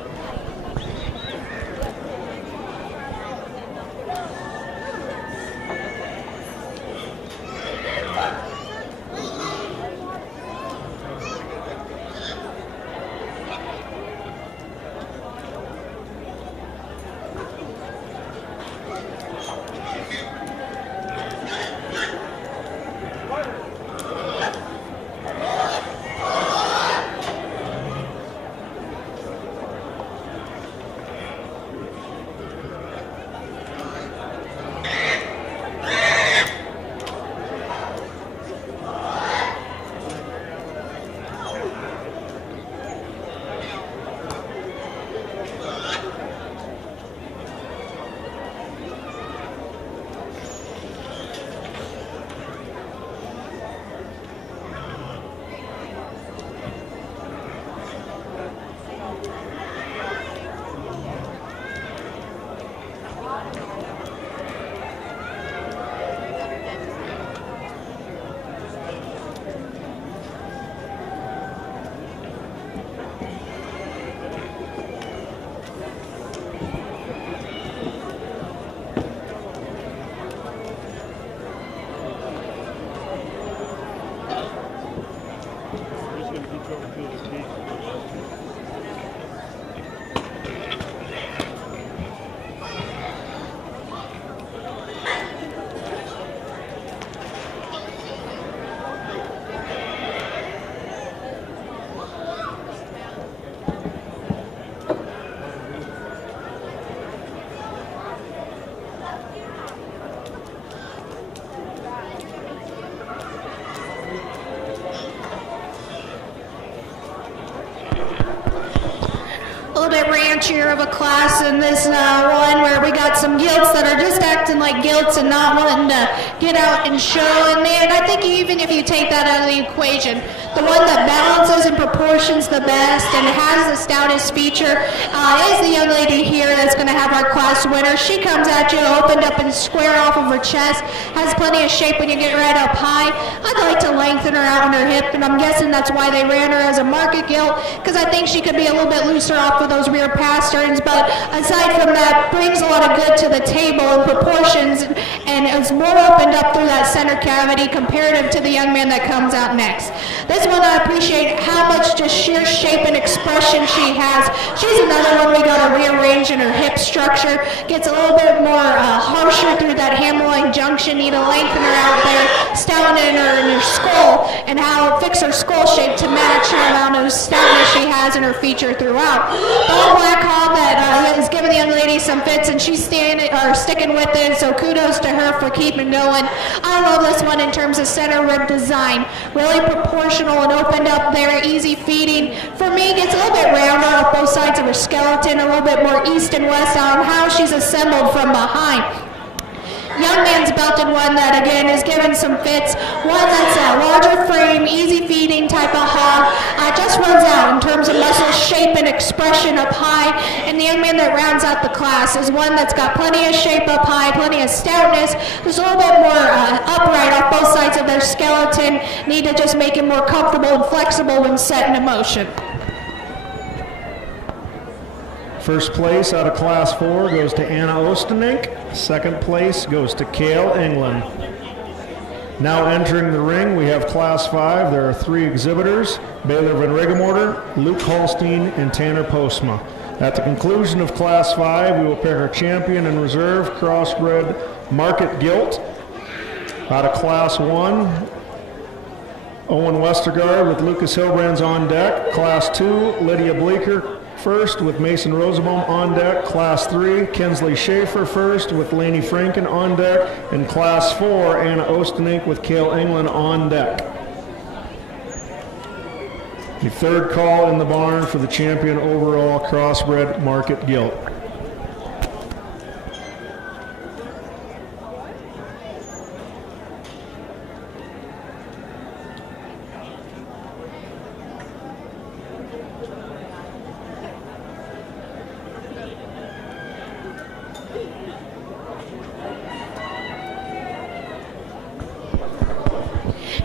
ranchier of a class in this one where we got some gilts that are just acting like gilts and not wanting to get out and show. And man, I think even if you take that out of the equation, the one that balances and proportions the best and has the stoutest feature is the young lady here that's going to have our class winner. She comes at you opened up and square off of her chest, has plenty of shape when you get right up high. I'd like to lengthen her out on her hip, and I'm guessing that's why they ran her as a market gilt, because I think she could be a little bit looser off of those rear pasterns. But aside from that, brings a lot of good to the table in proportions, and is more opened up through that center cavity comparative to the young man that comes out next. This one, I appreciate how much just sheer shape and expression she has. She's another one we got to rearrange in her hip structure. Gets a little bit more harsher through that hammerline junction. Need to lengthen her out there, stouten her in her skull, and how fix her skull shape to match the amount of stoutness she has in her feature throughout. Bob Blackhawk that is giving the young lady some fits, and she's sticking with it, so kudos to her for keeping going. I love this one in terms of center rib design. Really proportional and opened up there, easy feeding. For me, gets a little bit rounder off both sides of her skeleton, a little bit more east and west on how she's assembled from behind. Young man's belted one that, again, is given some fits. One that's a larger frame, easy feeding type of hog. Just runs out in terms of muscle shape and expression up high. And the young man that rounds out the class is one that's got plenty of shape up high, plenty of stoutness. There's a little bit more upright off both sides of their skeleton. Need to just make it more comfortable and flexible when set in motion. First place out of Class 4 goes to Anna Ostenink. Second place goes to Kale England. Now entering the ring, we have Class 5. There are 3 exhibitors, Baylor Van Regemorter, Luke Holstein, and Tanner Postma. At the conclusion of Class 5, we will pick our champion and reserve crossbred market gilt. Out of Class 1, Owen Westergaard with Lucas Hilbrands on deck. Class 2, Lydia Bleeker first with Mason Rosenbaum on deck. Class 3, Kinsley Schaefer first with Laney Franken on deck. And Class 4, Anna Ostenink with Kale England on deck. The third call in the barn for the champion overall crossbred market gilt.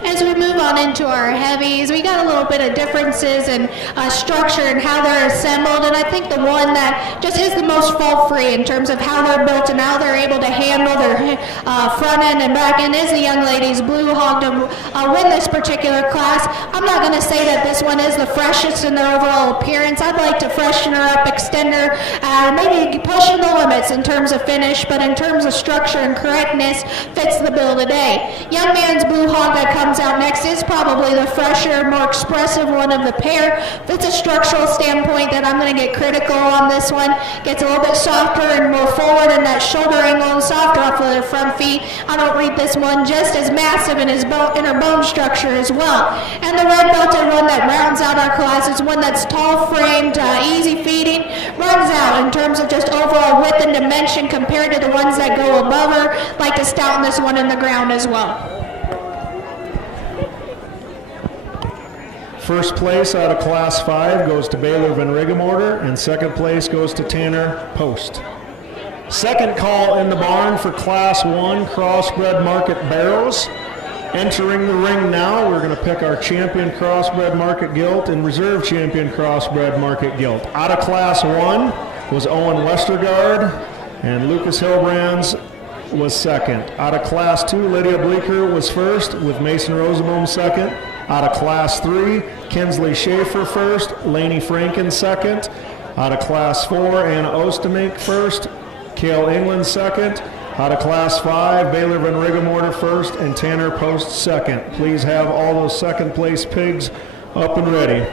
As we move on into our heavies, we got a little bit of differences in structure and how they're assembled, and I think the one that just is the most fault-free in terms of how they're built and how they're able to handle their front end and back end is the young ladies Blue Hog to win this particular class. I'm not going to say that this one is the freshest in their overall appearance. I'd like to freshen her up, extend her, maybe pushing the limits in terms of finish, but in terms of structure and correctness, fits the bill today. Young man's Blue Hog that comes out next is probably the fresher, more expressive one of the pair. It's a structural standpoint that I'm going to get critical on this one. Gets a little bit softer and more forward in that shoulder angle and softer off of their front feet. I don't read this one just as massive in his inner bone structure as well. And the red belted one that rounds out our class is one that's tall framed, easy feeding, runs out in terms of just overall width and dimension compared to the ones that go above her. Like to stouten this one in the ground as well. First place out of Class 5 goes to Baylor Van Regemorter, and second place goes to Tanner Post. Second call in the barn for Class 1 crossbred market barrows. Entering the ring now, we're going to pick our champion crossbred market gilt and reserve champion crossbred market gilt. Out of Class 1 was Owen Westergaard, and Lucas Hilbrands was second. Out of Class 2, Lydia Bleeker was first with Mason Rosenbaum second. Out of Class 3, Kinsley Schaefer first, Laney Franken second. Out of Class 4, Anna Ostenink first, Kale England second. Out of Class 5, Baylor Van Regemorter first, and Tanner Post second. Please have all those second place pigs up and ready.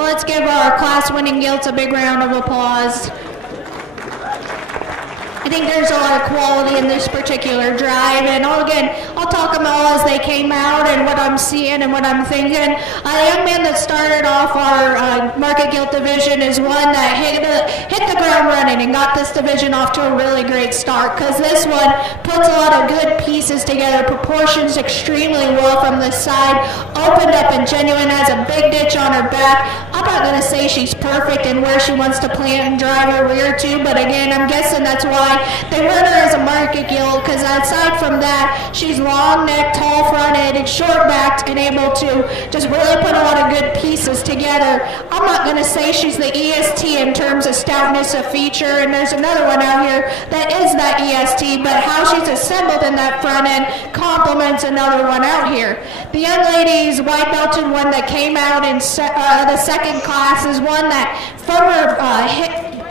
Well, let's give our class-winning gilts a big round of applause. I think there's a lot of quality in this particular drive, and I'll talk them all as they came out and what I'm seeing and what I'm thinking. The young man that started off our market gilt division is one that hit the ground running and got this division off to a really great start, because this one puts a lot of good pieces together, proportions extremely well from the side, opened up and genuine, has a big ditch on her back. I'm not going to say she's perfect in where she wants to plant and drive her rear to, but again, I'm guessing that's why they run her as a market gilt, because aside from that, she's long neck, tall fronted, and short backed, and able to just really put a lot of good pieces together. I'm not going to say she's the EST in terms of stoutness of feature, and there's another one out here that is that EST, but how she's assembled in that front end complements another one out here. The young lady's white belted one that came out in the second class is one that from her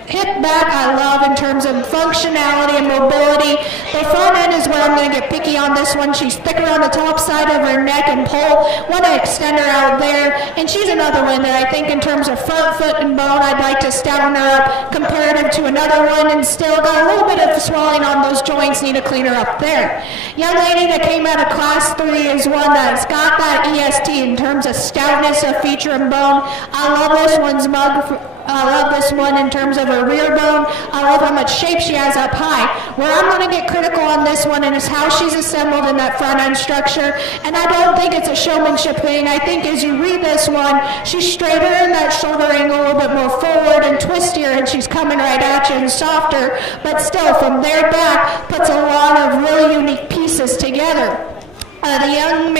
hip back I love in terms of functionality and mobility. The front end is where I'm going to get picky on this one. She's thicker on the top side of her neck and pole. Want to extend her out there. And she's another one that I think in terms of front foot and bone, I'd like to stouten her up comparative to another one, and still got a little bit of swelling on those joints, need to clean her up there. Young lady that came out of class 3 is one that's got that EST in terms of stoutness of feature and bone. I love this one's mug. I love this one in terms of her rear bone. I love how much shape she has up high. Where I'm going to get critical on this one is how she's assembled in that front end structure. And I don't think it's a showmanship thing. I think as you read this one, she's straighter in that shoulder angle, a little bit more forward and twistier, and she's coming right at you and softer. But still, from there back, puts a lot of really unique pieces together. The young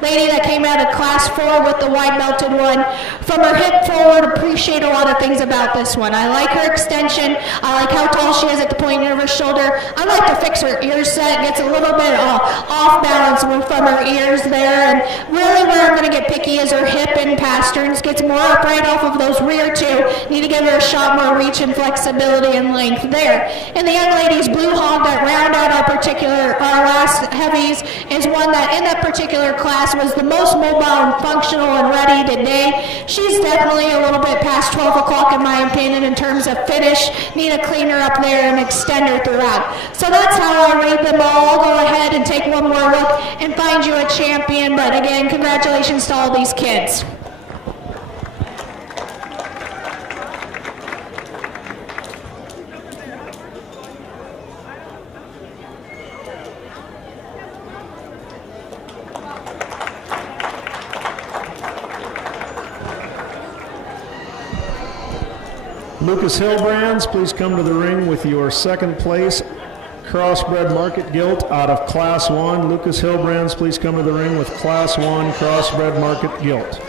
lady that came out of class 4 with the white belted one, from her hip forward, appreciate a lot of things about this one. I like her extension. I like how tall she is at the point of her shoulder. I like to fix her ear set. Gets a little bit off balance from her ears there. And really where I'm going to get picky is her hip and pasterns. Gets more upright off of those rear two. Need to give her a shot more reach and flexibility and length there. And the young lady's blue hog that round out our last heavy is one that in that particular class was the most mobile and functional and ready today. She's definitely a little bit past 12 o'clock in my opinion in terms of finish. Need to clean her up there and extend her throughout. So that's how I rate them all. I'll go ahead and take one more look and find you a champion. But again, congratulations to all these kids. Lucas Hillbrands, please come to the ring with your second place crossbred market gilt out of Class 1. Lucas Hillbrands, please come to the ring with Class 1 crossbred market gilt.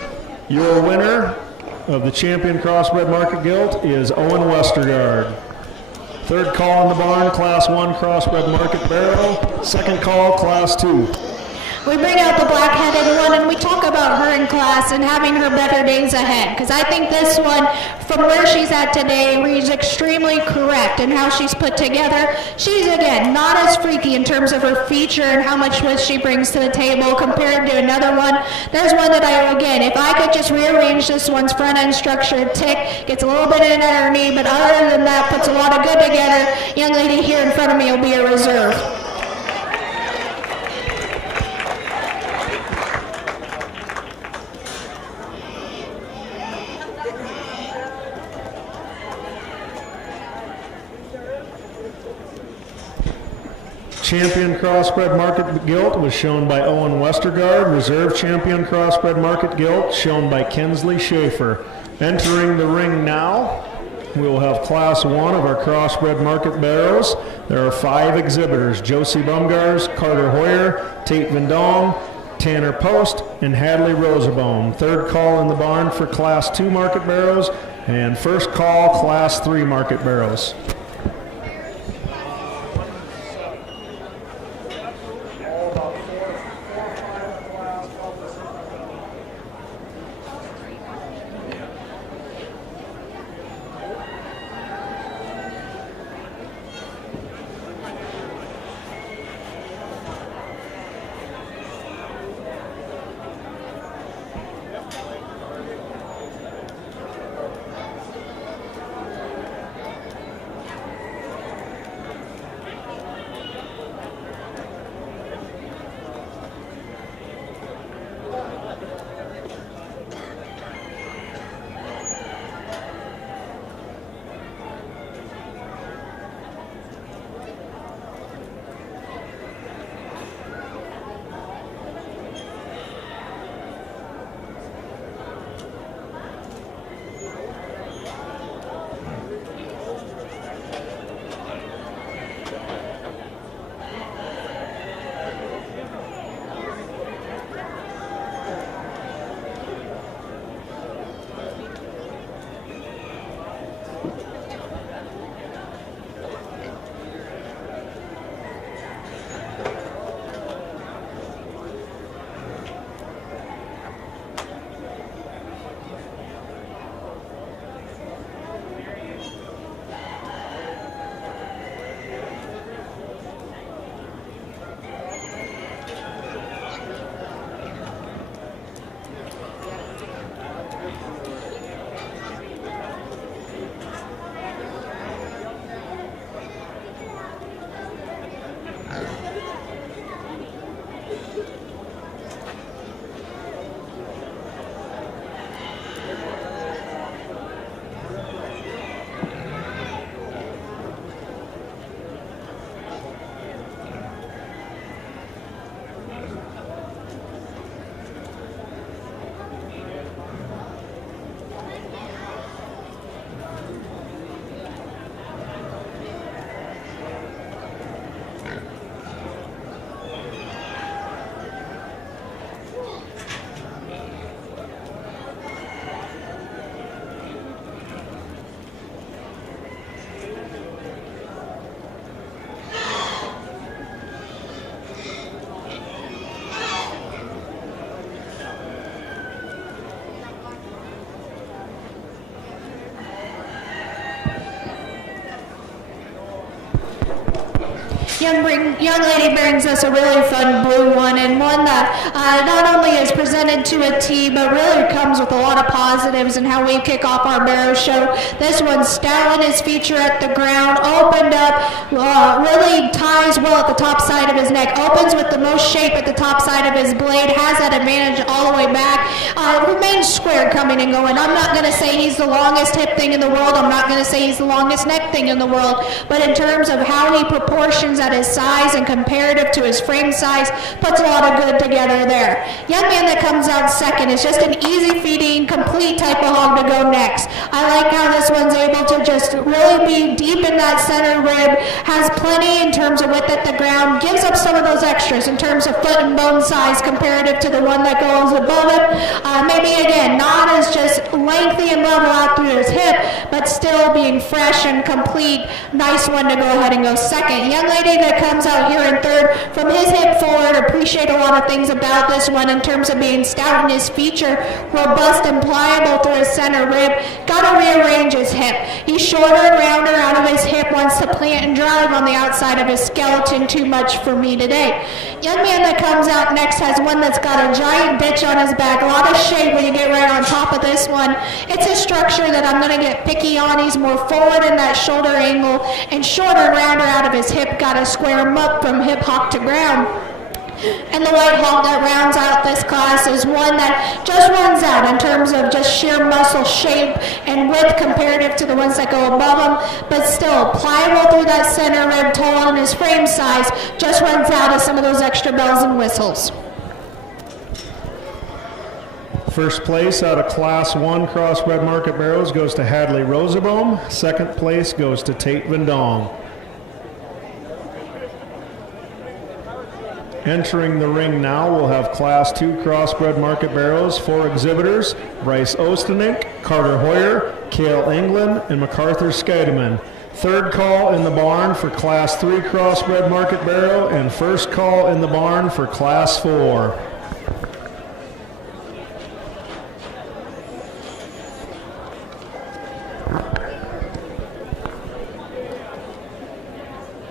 Your winner of the champion crossbred market gilt is Owen Westergaard. Third call in the barn, Class 1 crossbred market barrel. Second call, Class 2. We bring out the black-headed one and we talk about her in class and having her better days ahead, because I think this one, from where she's at today, reads extremely correct in how she's put together. She's, again, not as freaky in terms of her feature and how much she brings to the table compared to another one. There's one that again, if I could just rearrange this one's front-end structure, tick, gets a little bit in at her knee, but other than that, puts a lot of good together. Young lady here in front of me will be a reserve. Champion crossbred market gilt was shown by Owen Westergaard. Reserve champion crossbred market gilt shown by Kinsley Schaefer. Entering the ring now, we will have Class 1 of our crossbred market barrows. There are 5 exhibitors: Josie Bumgars, Carter Hoyer, Tate Vendong, Tanner Post, and Hadley Rosenbaum. Third call in the barn for Class 2 market barrows, and first call Class 3 market barrows. young lady brings us a really fun blue one, and one that not only is presented to a T, but really comes with a lot of positives in how we kick off our barrow show. This one's stout in his feature at the ground, opened up, really ties well at the top side of his neck, opens with the most shape at the top side of his blade, has that advantage all the way back, remains square coming and going. I'm not going to say he's the longest hip thing in the world, I'm not going to say he's the longest neck thing in the world, but in terms of how he proportions at his size and comparative to his frame size, puts a lot of good together there. Young man that comes out second is just an easy feeding, complete type of hog to go next. I like how this one's able to just really be deep in that center rib, has plenty in terms of width at the ground, gives up some of those extras in terms of foot and bone size comparative to the one that goes above it. Maybe again, not as just lengthy and level out through his hip, but still being fresh and complete. Nice one to go ahead and go second. Young lady that comes out here in third, from his hip forward, appreciate a lot of things about this one in terms of being stout in his feature, robust and pliable through his center rib. Got to rearrange his hip. He's shorter and rounder out of his hip, wants to plant and drive on the outside of his skeleton. Too much for me today. Young man that comes out next has one that's got a giant bitch on his back, a lot of shape when you get right on top of this one. It's a structure that I'm going to get picky on. He's more forward in that shoulder angle and shorter and rounder out of his hip. Got to square him up from hip hop to ground. And the white hog that rounds out this class is one that just runs out in terms of just sheer muscle shape and width comparative to the ones that go above him, but still pliable through that center rib, tall on his frame size, just runs out of some of those extra bells and whistles. First place out of Class 1 Crossbred Market Barrows goes to Hadley Rosenbaum. Second place goes to Tate Vendong. Entering the ring now, we'll have Class 2 Crossbred Market Barrows. 4 exhibitors: Bryce Ostenink, Carter Hoyer, Cale England, and MacArthur Scheidemann. Third call in the barn for Class 3 Crossbred Market Barrow, and first call in the barn for Class 4.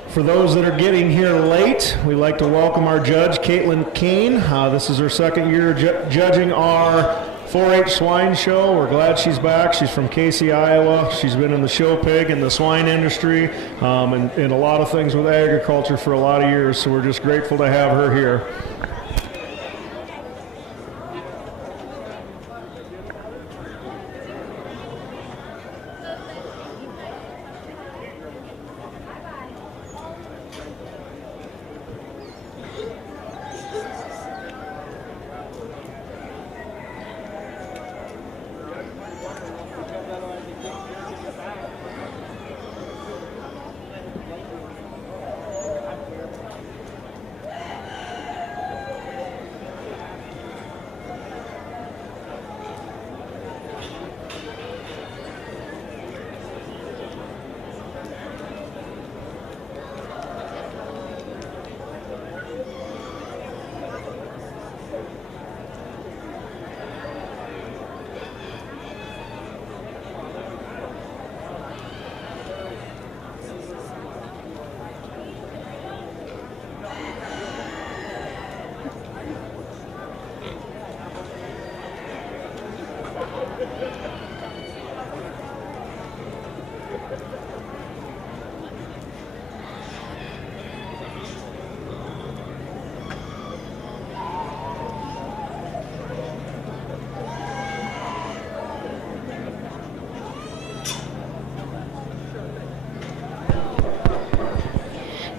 For those that are getting here late, we'd like to welcome our judge, Caitlin Kane. This is her second year judging our 4-H swine show. We're glad she's back. She's from Casey, Iowa. She's been in the show pig and the swine industry and a lot of things with agriculture for a lot of years, so we're just grateful to have her here.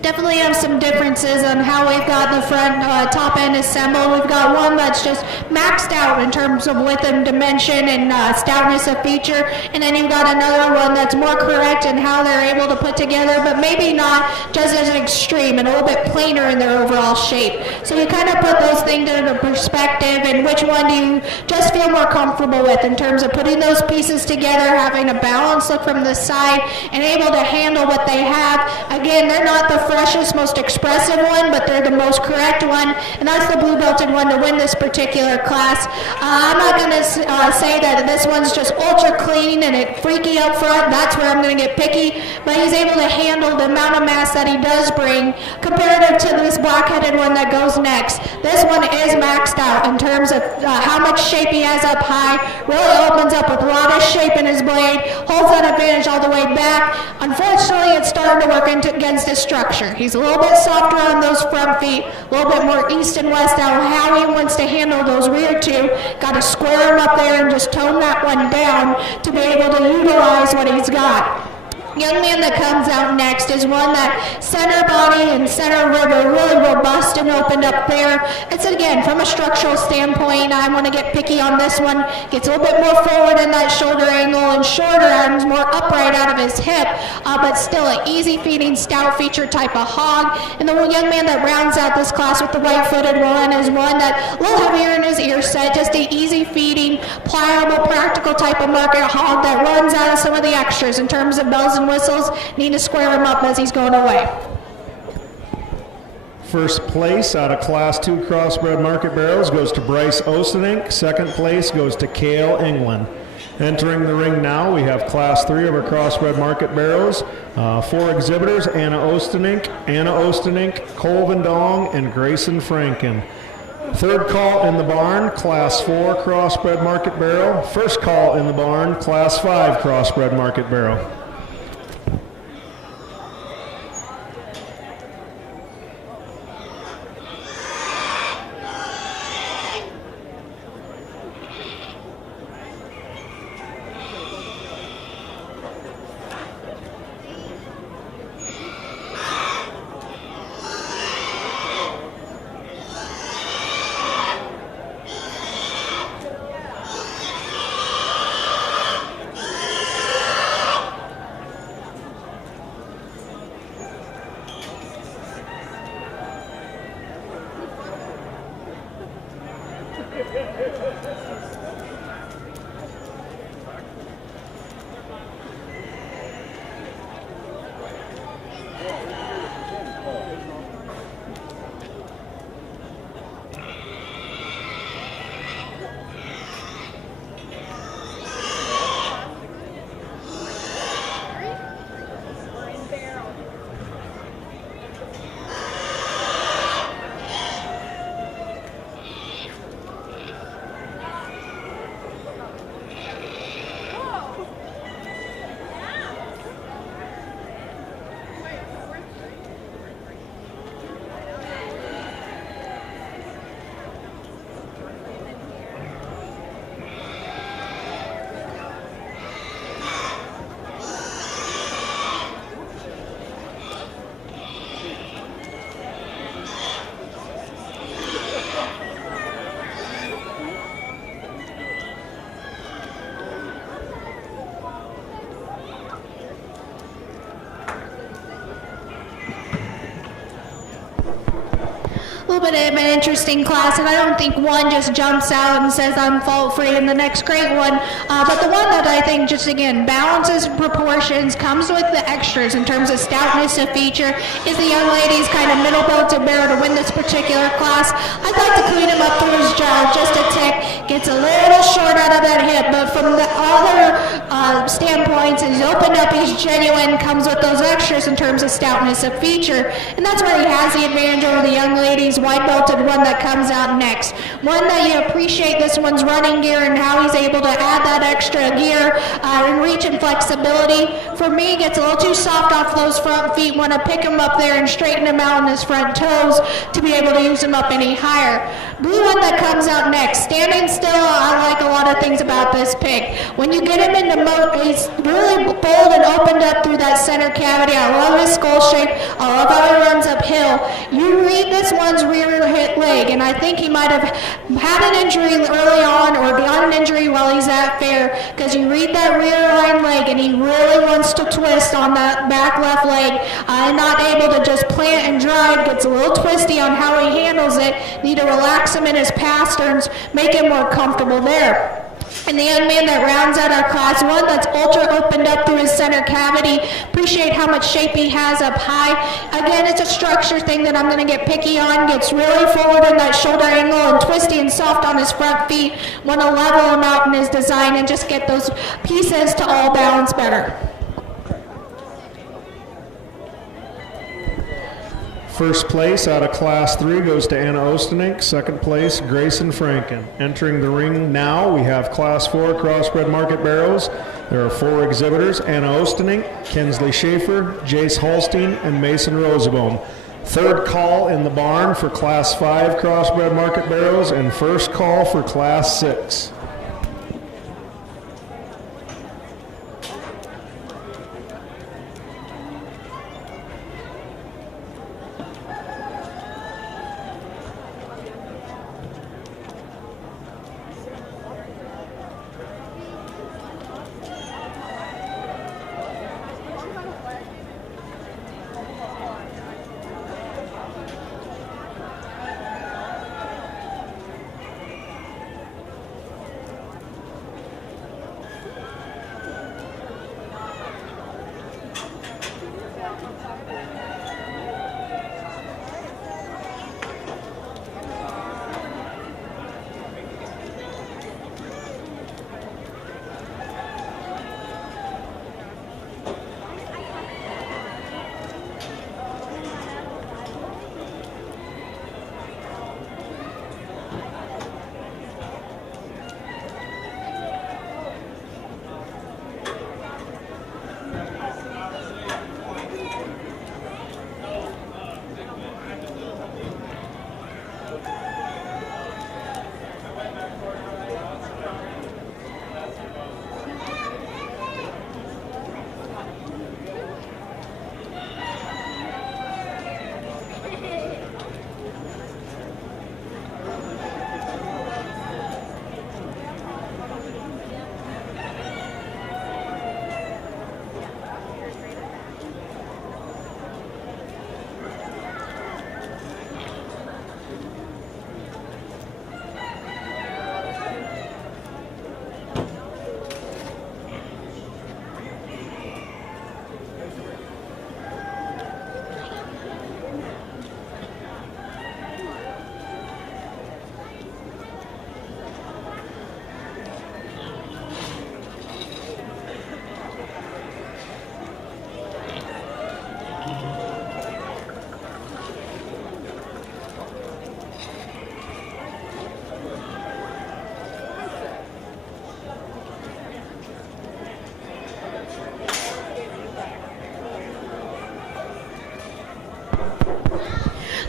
Definitely have some differences on how we've got the front top end assembled. We've got one that's just maxed out in terms of width and dimension and stoutness of feature, and then you've got another one that's more correct in how they're able to put together, but maybe not just as an extreme and a little bit plainer in their overall shape. So you kind of put those things into perspective, and which one do you just feel more comfortable with in terms of putting those pieces together, having a balanced look from the side, and able to handle what they have. Again, they're not the front freshest, most expressive one, but they're the most correct one, and that's the blue belted one to win this particular class. I'm not going to say that this one's just ultra clean and it freaky up front. That's where I'm going to get picky, but he's able to handle the amount of mass that he does bring comparative to this black-headed one that goes next. This one is maxed out in terms of how much shape he has up high. Really opens up with a lot of shape in his blade, holds that advantage all the way back. Unfortunately, it's starting to work against his structure. He's a little bit softer on those front feet, a little bit more east and west out how he wants to handle those rear two. Got to square him up there and just tone that one down to be able to utilize what he's got. Young man that comes out next is one that center body and center river really robust and opened up there. It's again, from a structural standpoint, I want to get picky on this one. Gets a little bit more forward in that shoulder angle and shorter arms, more upright out of his hip, but still an easy feeding stout feature type of hog. And the young man that rounds out this class with the white-footed one is one that a little heavier in his ear set, just an easy feeding, pliable, practical type of market hog that runs out of some of the extras in terms of bells and whistles. Need to square him up as he's going away. First place out of Class 2 Crossbred Market Barrels goes to Bryce Ostenink. Second place goes to Cale England. Entering the ring now, we have Class 3 of our Crossbred Market Barrels. 4 exhibitors, Anna Ostenink, Colvin Dong, and Grayson Franken. Third call in the barn, Class 4 Crossbred Market Barrel. First call in the barn, Class 5 Crossbred Market Barrel. A little bit of an interesting class, and I don't think one just jumps out and says I'm fault-free and the next great one, but the one that I think just, again, balances proportions, comes with the extras in terms of stoutness of feature, is the young lady's kind of middle belted barrel to win this particular class. I'd like to clean him up through his jaw just a tick, gets a little short out of that hip, but from the other standpoints, he's opened up, he's genuine, comes with those extras in terms of stoutness of feature, and that's where he has the advantage over the young ladies white belted one that comes out next. One that you appreciate this one's running gear and how he's able to add that extra gear and reach and flexibility. For me, gets a little too soft off those front feet. Want to pick him up there and straighten him out on his front toes to be able to use him up any higher. Blue one that comes out next. Standing still, I like a lot of things about this pick. When you get him into he's really bold and opened up through that center cavity. I love his skull shape. I love how he runs uphill. You read this one's rear hit leg, and I think he might have had an injury early on or got an injury while he's at fair, because you read that rear line leg and he really wants to twist on that back left leg and not able to just plant and drive, gets a little twisty on how he handles it. Need to relax him in his pasterns, make him more comfortable there. And the young man that rounds out our class, one that's ultra opened up through his center cavity. Appreciate how much shape he has up high. Again, it's a structure thing that I'm going to get picky on. Gets really forward in that shoulder angle and twisty and soft on his front feet. Want to level him out in his design and just get those pieces to all balance better. First place out of Class 3 goes to Anna Ostenink. Second place, Grayson Franken. Entering the ring now, we have Class 4 Crossbred Market Barrows. There are 4 exhibitors: Anna Ostenink, Kinsley Schaefer, Jace Holstein, and Mason Rosenbaum. Third call in the barn for Class 5 Crossbred Market Barrows, and first call for Class 6.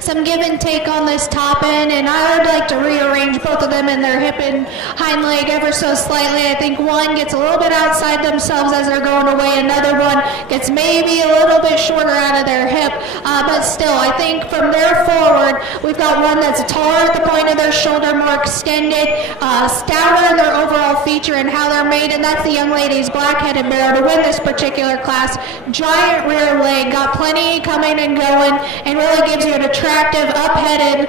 Some give and take on this top end, and I would like to rearrange both of them in their hip and hind leg ever so slightly. I think one gets a little bit outside themselves as they're going away. Another one gets maybe a little bit shorter out of their hip, but still, I think from there forward, we've got one that's taller at the point of their shoulder, more extended, stouter in their overall feature and how they're made, and that's the young lady's black-headed barrow to win this particular class. Giant rear leg, got plenty coming and going, and really gives you an attractive, up-headed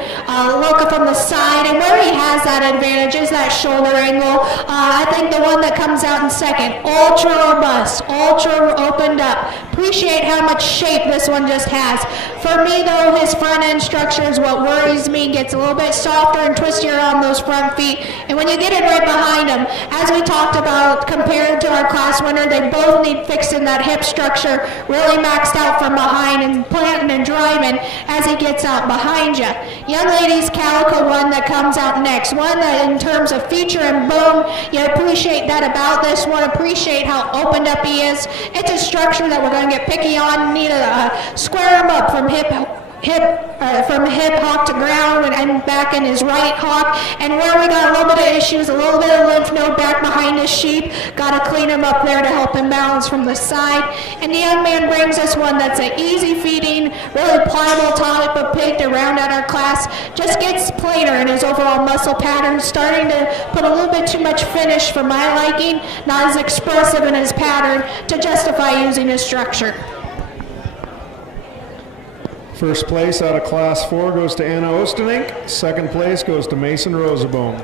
look from the side, and where he has that advantage is that shoulder angle. I think the one that comes out in second, ultra robust, ultra opened up. Appreciate how much shape this one just has. For me, though, his front end structure is what worries me. Gets a little bit softer and twistier on those front feet, and when you get in right behind him, as we talked about compared to our class winner, they both need fixing that hip structure, really maxed out from behind and planting and driving as he gets out behind you. Young lady's calico one that comes out next, one that in terms of feature and bone, you appreciate that about this one, appreciate how opened up he is. It's a structure that we're going to get picky on, need to square him up from hip hock to ground and back in his right hock, and where we got a little bit of issues, a little bit of lymph node back behind his sheep, got to clean him up there to help him balance from the side. And the young man brings us one that's an easy feeding, really pliable type of pig to round out our class, just gets plainer in his overall muscle pattern, starting to put a little bit too much finish for my liking, not as expressive in his pattern to justify using his structure. First place out of Class 4 goes to Anna Ostenink. Second place goes to Mason Rosenbaum.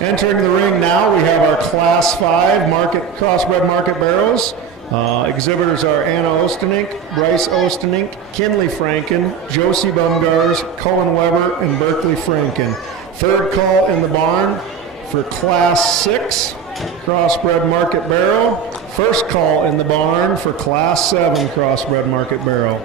Entering the ring now, we have our Class 5 crossbred market barrows. Exhibitors are Anna Ostenink, Bryce Ostenink, Kinley Franken, Josie Bumgars, Cullen Weber, and Berkeley Franken. Third call in the barn for Class 6 crossbred market barrow. First call in the barn for Class 7 crossbred market barrow.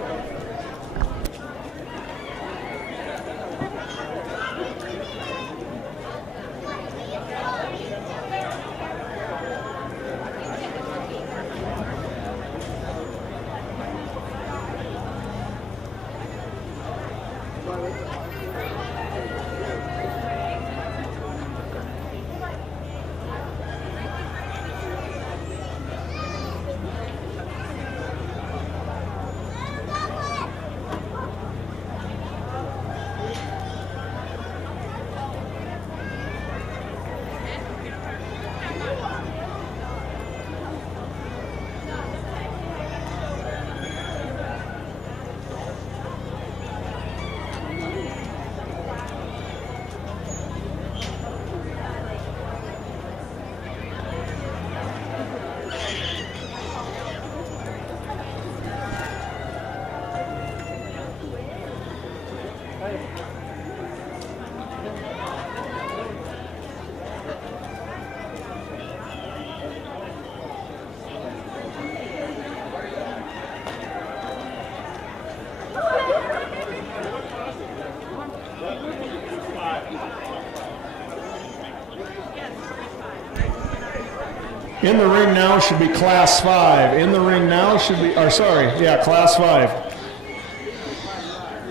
In the ring now should be Class 5. In the ring now should be, Class 5.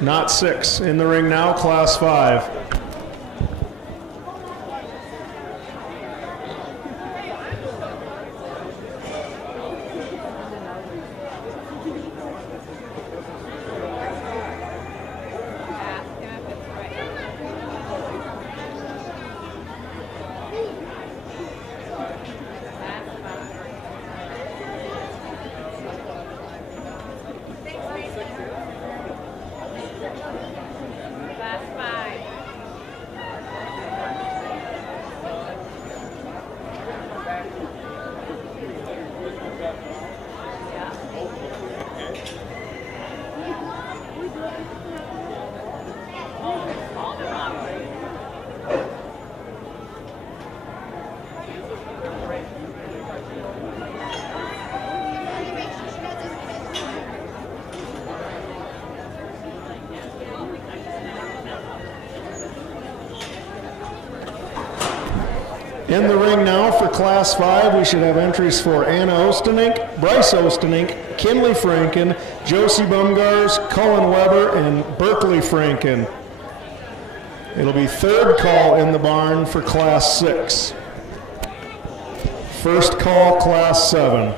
Not 6. In the ring now, Class 5. In the ring now for Class 5, we should have entries for Anna Ostenink, Bryce Ostenink, Kinley Franken, Josie Bumgars, Cullen Weber, and Berkeley Franken. It'll be third call in the barn for Class 6. First call, Class 7.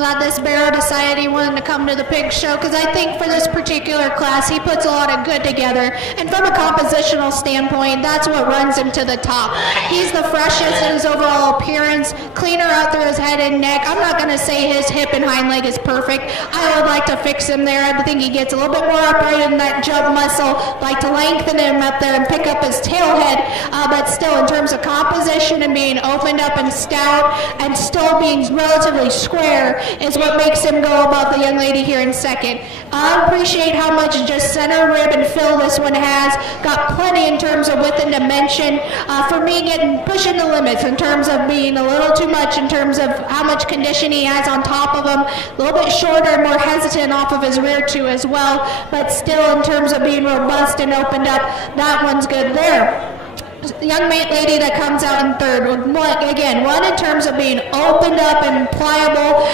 glad this barrow decided he wanted to come to the pig show because I think for this particular class, he puts a lot of good together. And from a compositional standpoint, that's what runs him to the top. He's the freshest in his overall appearance, cleaner out through his head and neck. I'm not going to say his hip and hind leg is perfect. I would like to fix him there. I think he gets a little bit more upright in that jump muscle, like to lengthen him up there and pick up his tail head. But still, in terms of composition and being opened up and stout and still being relatively square is what makes him go above the young lady here in second. I appreciate how much just center rib and fill this one has. Got plenty in terms of width and dimension. For me, pushing the limits in terms of being a little too much in terms of how much condition he has on top of him. A little bit shorter and more hesitant off of his rear too as well. But still, in terms of being robust and opened up, that one's good there. The young lady that comes out in third, one in terms of being opened up and pliable,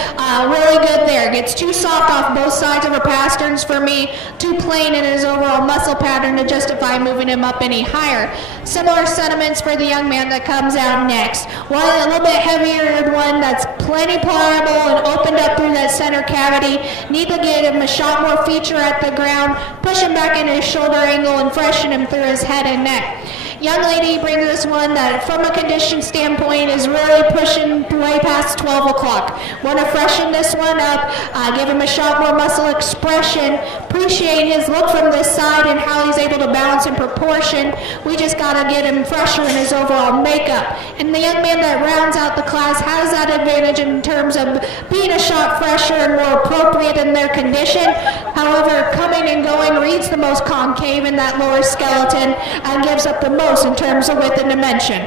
really good there. Gets too soft off both sides of her pasterns for me, too plain in his overall muscle pattern to justify moving him up any higher. Similar sentiments for the young man that comes out next. One a little bit heavier one that's plenty pliable and opened up through that center cavity. Need to get him a shot more feature at the ground, push him back into his shoulder angle and freshen him through his head and neck. Young lady brings this one that from a condition standpoint is really pushing way past 12 o'clock. Want to freshen this one up, give him a shot more muscle expression, appreciate his look from this side and how he's able to balance in proportion. We just got to get him fresher in his overall makeup. And the young man that rounds out the class has that advantage in terms of being a shot fresher and more appropriate in their condition. However, coming and going reads the most concave in that lower skeleton and gives up the most in terms of width and dimension.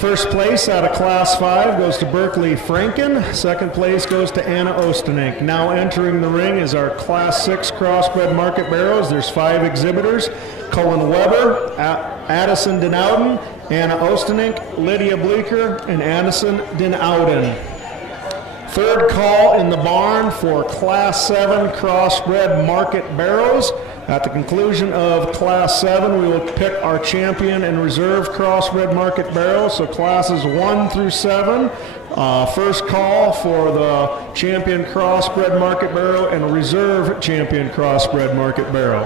First place out of Class 5 goes to Berkeley Franken. Second place goes to Anna Ostenink. Now entering the ring is our Class 6 crossbred market barrows. There's 5 exhibitors: Cullen Weber, Addison Den Ouden, Anna Ostenink, Lydia Bleeker, and Addison Den Ouden. Third call in the barn for Class 7 crossbred market barrows. At the conclusion of Class 7, we will pick our champion and reserve crossbred market barrel. So classes 1 through 7, first call for the champion crossbred market barrel and reserve champion crossbred market barrel.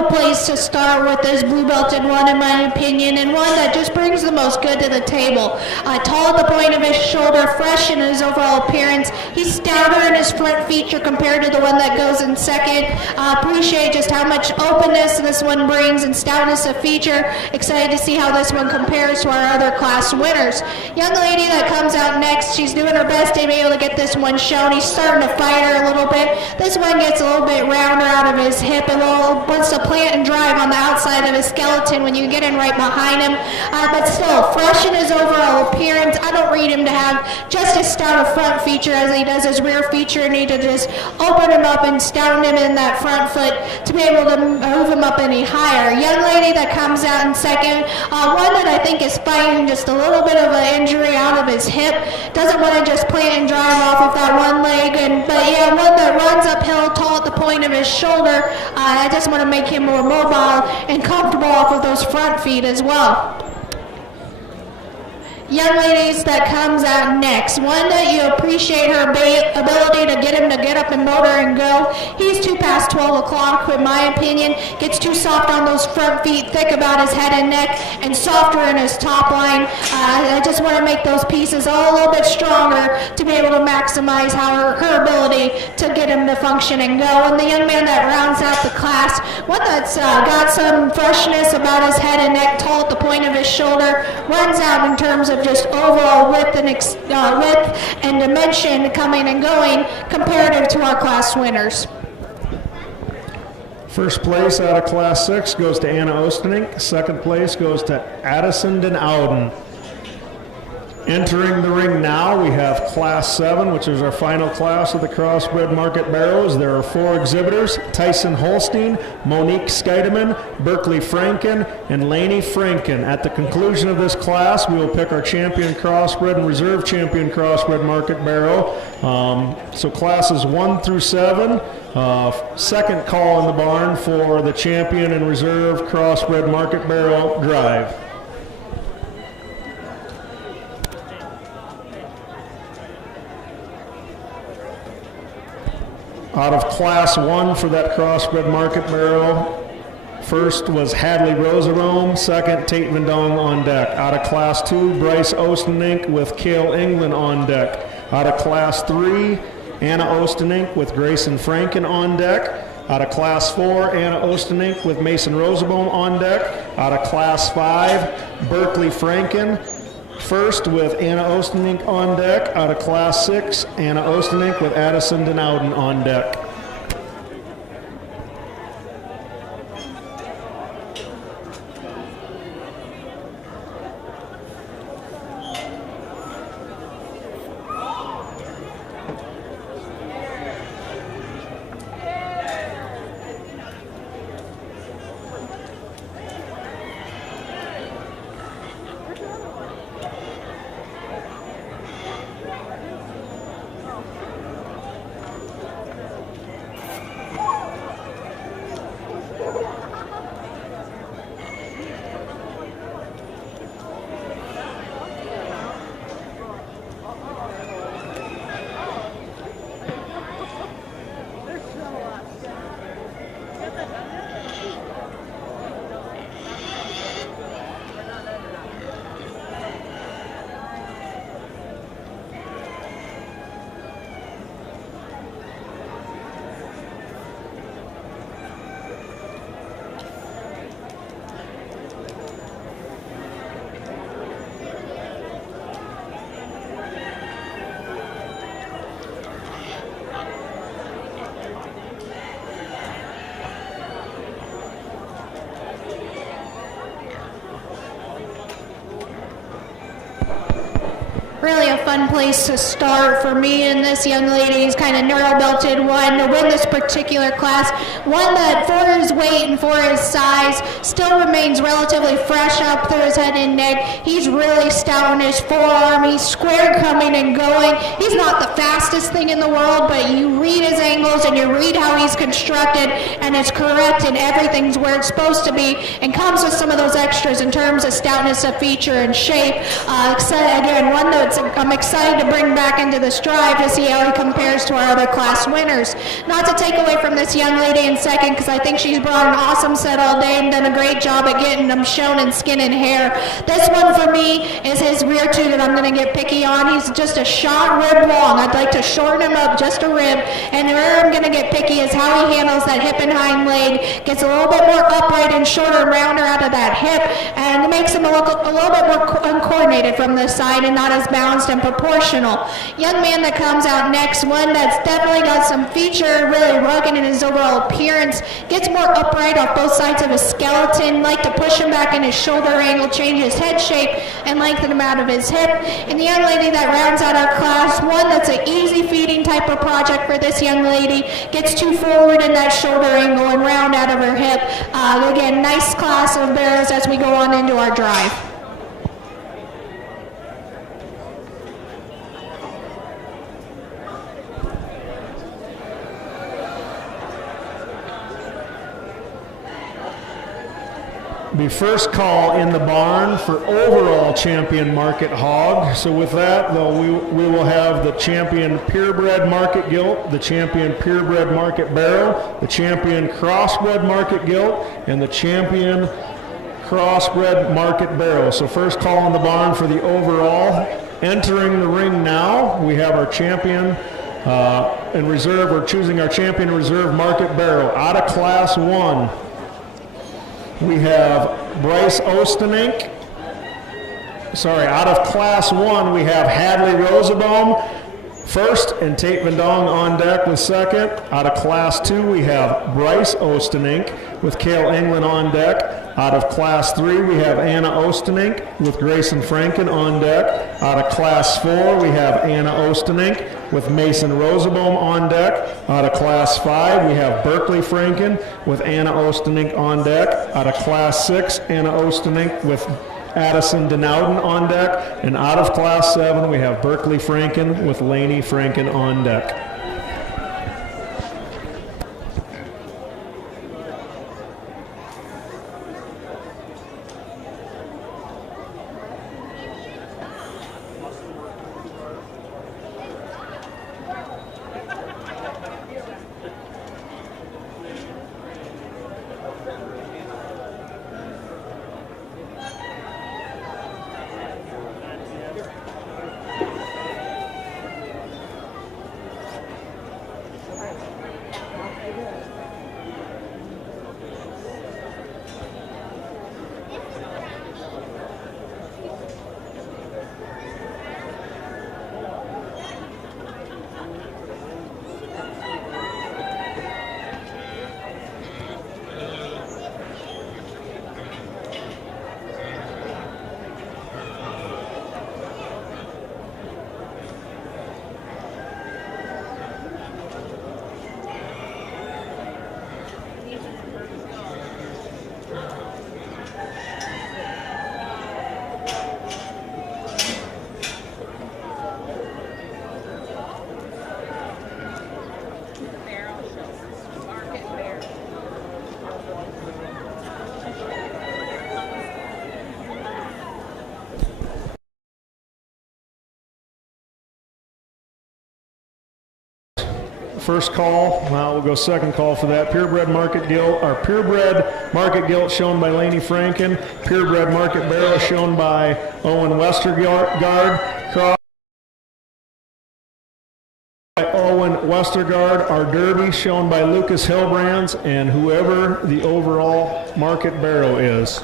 beautiful place to start with this blue belted one, in my opinion, and one that just brings the most good to the table. Tall at the point of his shoulder, fresh in his overall appearance. He's stouter in his front feature compared to the one that goes in second. Appreciate just how much openness this one brings and stoutness of feature. Excited to see how this one compares to our other class winners. Young lady that comes out next, she's doing her best to be able to get this one shown. He's starting to fight her a little bit. This one gets a little bit rounder out of his hip, and wants to plant and drive on the outside of his skeleton when you get in right behind him. But still, fresh in his overall appearance. I don't read him to have just as stout a front feature as he does his rear feature. Need to just open him up and stouten him in that front foot to be able to move him up any higher. Young lady that comes out in second, one that I think is fighting just a little bit of an injury out of his hip. Doesn't want to just plant and drive off with that one leg, but yeah, one that runs uphill, tall at the point of his shoulder. I just want to make him more mobile and comfortable off of those front feet as well. Young ladies that comes out next, one that you appreciate her ability to get him to get up and motor and go. He's too past 12 o'clock, in my opinion. Gets too soft on those front feet, thick about his head and neck, and softer in his top line. I just want to make those pieces all a little bit stronger to be able to maximize her ability to get him to function and go. And the young man that rounds out the class, one that's got some freshness about his head and neck, tall at the point of his shoulder, runs out in terms of just overall width and dimension coming and going comparative to our class winners. First place out of Class 6 goes to Anna Ostenink. Second place goes to Addison Den Ouden. Entering the ring now, we have Class 7, which is our final class of the Crossbred Market Barrows. There are 4 exhibitors: Tyson Holstein, Monique Skeideman, Berkeley Franken, and Laney Franken. At the conclusion of this class, we will pick our champion Crossbred and reserve champion Crossbred Market Barrow. So classes 1 through 7, second call in the barn for the champion and reserve Crossbred Market Barrow drive. Out of Class 1 for that Crossbred Market Barrow, first was Hadley Roserome, second Tate Vendong on deck. Out of Class 2, Bryce Ostenink with Cale England on deck. Out of Class 3, Anna Ostenink with Grayson Franken on deck. Out of Class 4, Anna Ostenink with Mason Rosenbaum on deck. Out of Class 5, Berkeley Franken first with Anna Ostenink on deck. Out of Class 6, Anna Ostenink with Addison Den Ouden on deck. Really a fun place to start for me and this young lady's kind of neuro-belted one to win this particular class. One that for his weight and for his size still remains relatively fresh up through his head and neck. He's really stout in his forearm. He's square coming and going. He's not the fastest thing in the world, but you read his angles and you read how he's constructed, and it's correct and everything's where it's supposed to be, and comes with some of those extras in terms of stoutness of feature and shape. Again, one that that I'm excited to bring back into this drive to see how he compares to our other class winners. Not to take away from this young lady in second, because I think she's brought an awesome set all day and done a great job at getting them shown in skin and hair. This one for me is his rear two that I'm going to get picky on. He's just a short rib long. I'd like to shorten him up just a rib. And where I'm going to get picky is how he handles that hip and hind leg. Gets a little bit more upright and shorter and rounder out of that hip, and it makes him look a little bit more uncoordinated from the side and not as balanced and proportional. Young man that comes out next, one that's definitely got some feature, really rugged in his overall appearance, gets more upright off both sides of his skeleton, like to push him back in his shoulder angle, change his head shape, and lengthen him out of his hip. And the young lady that rounds out our class, one that's an easy feeding type of project for this young lady, gets too forward in that shoulder angle and round out of her hip. Again, nice class of barrows as we go on into our drive. Be first call in the barn for overall champion market hog. So with that, though, we will have the champion purebred market gilt, the champion purebred market barrow, the champion crossbred market gilt, and the champion crossbred market barrow. So first call in the barn for the overall. Entering the ring now, we have our champion in reserve. We're choosing our champion reserve market barrow. Out of class 1, we have Bryce Ostenink. Sorry, out of class 1, we have Hadley Rosenbaum first and Tate Vendong on deck with second. Out of class 2, we have Bryce Ostenink with Cale England on deck. Out of class 3, we have Anna Ostenink with Grayson Franken on deck. Out of class 4, we have Anna Ostenink with Mason Rosenbaum on deck. Out of class 5, we have Berkeley Franken with Anna Ostenink on deck. Out of class 6, Anna Ostenink with Addison Denowden on deck. And out of class 7, we have Berkeley Franken with Laney Franken on deck. First call, well, we'll go second call for that. Purebred market gilt, or purebred market gilt shown by Laney Franken. Purebred market barrow shown by Owen Westergaard. Cross by Owen Westergaard. Our derby shown by Lucas Hillbrands, and whoever the overall market barrow is.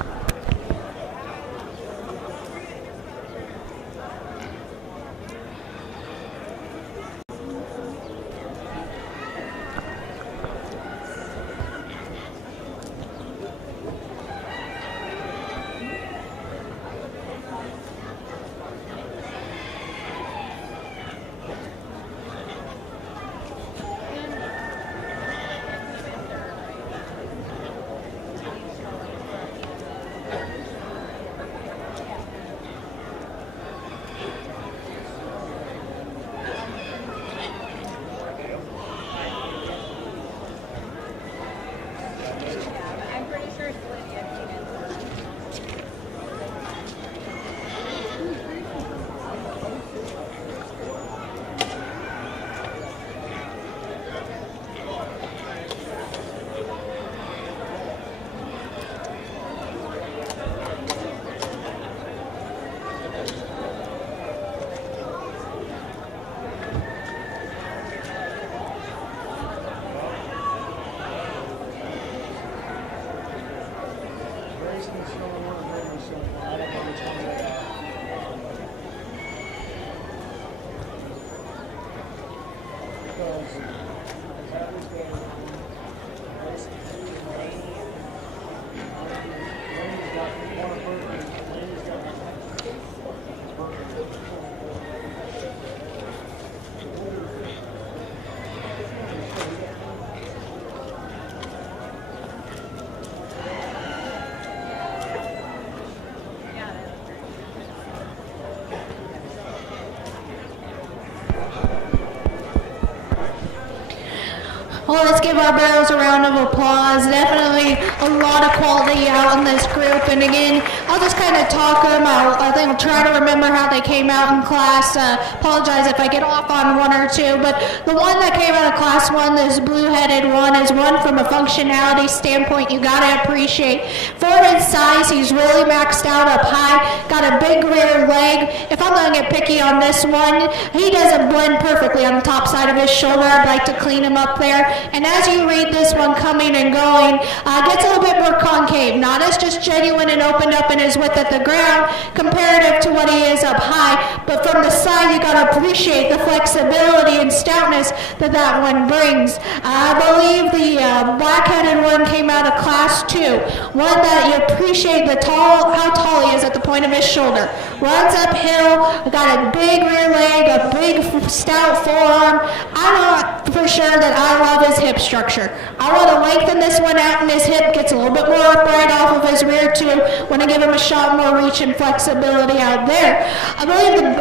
Well, let's give our barrels a round of applause. Definitely a lot of quality out in this group. And again, I'll just kind of talk them out. I think I'll try to remember how they came out in class. Apologize if I get off on one or two. But the one that came out of class one, this blue-headed one, is one from a functionality standpoint you got to appreciate. For his size, he's really maxed out up high. Got a big rear leg. If I'm going to get picky on this one, he doesn't blend perfectly on the top side of his shoulder. I'd like to clean him up there. And as you read this one coming and going, gets a little bit more concave, not as just genuine and opened up in his width at the ground comparative to what he is up high, but from the side you got to appreciate the flexibility and stoutness that that one brings. I believe the black-headed one came out of class 2, one that you appreciate how tall he is at the point of his shoulder. Runs uphill, got a big rear leg, a big stout forearm. I know for sure that I love his hip structure. I want to lengthen this one out in his hip, gets a little bit more upright off of his rear too. Want to give him a shot more reach and flexibility out there. I believe the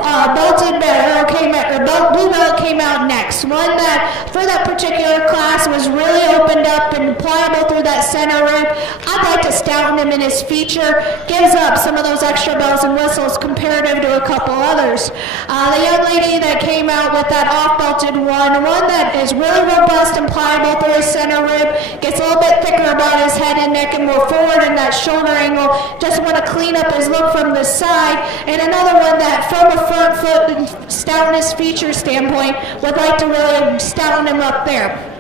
blue belt came out next. One that for that particular class was really opened up and pliable through that center rib. I'd like to stouten him in his feature. Gives up some of those extra bells and whistles comparative to a couple others. The young lady that came out with that off-belted one that is really robust and pliable through his center rib, gets a little bit thicker about his head and neck and more forward in that shoulder angle, just want to clean up his look from the side. And another one that from a front foot stoutness feature standpoint would like to really stouten him up there.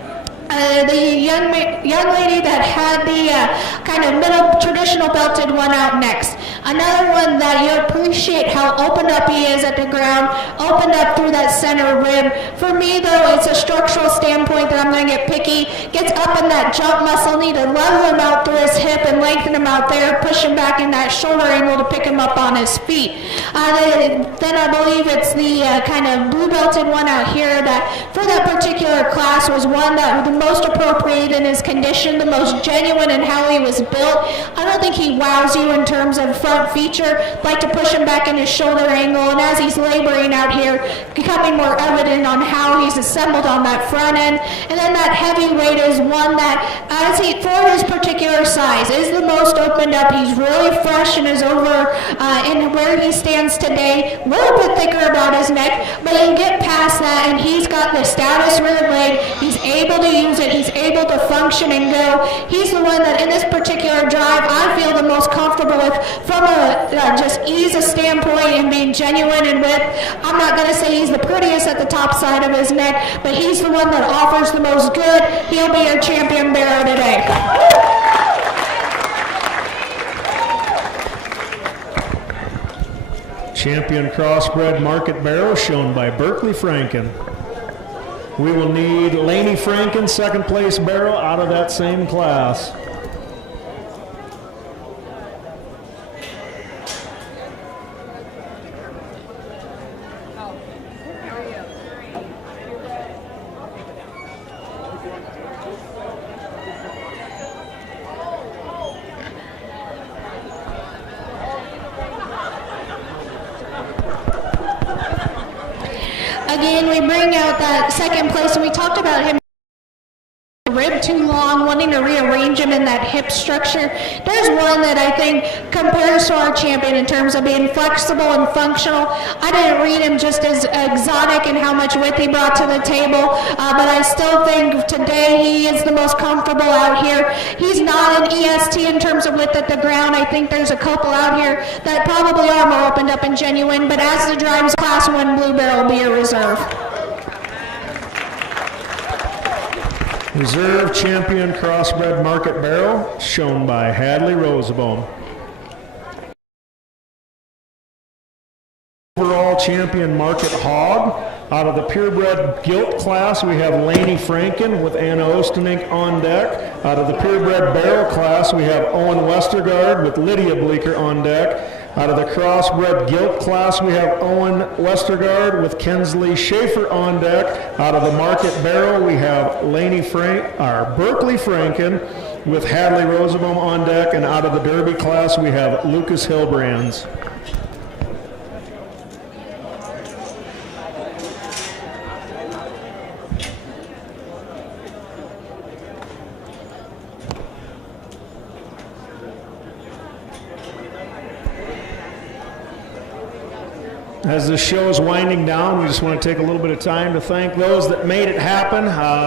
The young lady that had the kind of middle traditional belted one out next. Another one that you appreciate how opened up he is at the ground, opened up through that center rib. For me though, it's a structural standpoint that I'm going to get picky. Gets up in that jump muscle, need to level him out through his hip and lengthen him out there, push him back in that shoulder angle to pick him up on his feet. Then I believe it's the kind of blue belted one out here that for that particular class was one that the most appropriate in his condition, the most genuine in how he was built. I don't think he wows you in terms of front feature. Like to push him back in his shoulder angle, and as he's laboring out here, becoming more evident on how he's assembled on that front end. And then that heavyweight is one that, as he, for his particular size, is the most opened up. He's really fresh and is over in where he stands today. A little bit thicker about his neck, but you get past that, and he's got the stoutest rear leg. He's able to use it. He's able to function and go. He's the one that in this particular drive I feel the most comfortable with from a just ease of standpoint and being genuine and width. I'm not going to say he's the prettiest at the top side of his neck, but he's the one that offers the most good. He'll be your champion barrow today. Champion crossbred market barrow shown by Berkeley Franken. We will need Laney Franken, second place barrow, out of that same class. Again, we bring out that second place, and we talked about him rib too long, wanting to rearrange him in that hip structure. There's one that I think compares to our champion in terms of being flexible and functional. I didn't read him just as exotic in how much width he brought to the table, but I still think today he is the most comfortable out here. He's not an EST in terms of width at the ground. I think there's a couple out here that probably are more opened up and genuine, but as the drives class 1 blue barrel will be a reserve. Reserve champion crossbred market barrow shown by Hadley Rooseboom. world champion Market Hogg. Out of the purebred gilt class, we have Lainey Franken with Anna Ostenink on deck. Out of the purebred barrel class, we have Owen Westergaard with Lydia Bleeker on deck. Out of the crossbred gilt class, we have Owen Westergaard with Kensley Schaefer on deck. Out of the market barrel, we have Berkeley Franken with Hadley Rosenbaum on deck. And out of the derby class, we have Lucas Hilbrands. As this show is winding down, we just want to take a little bit of time to thank those that made it happen.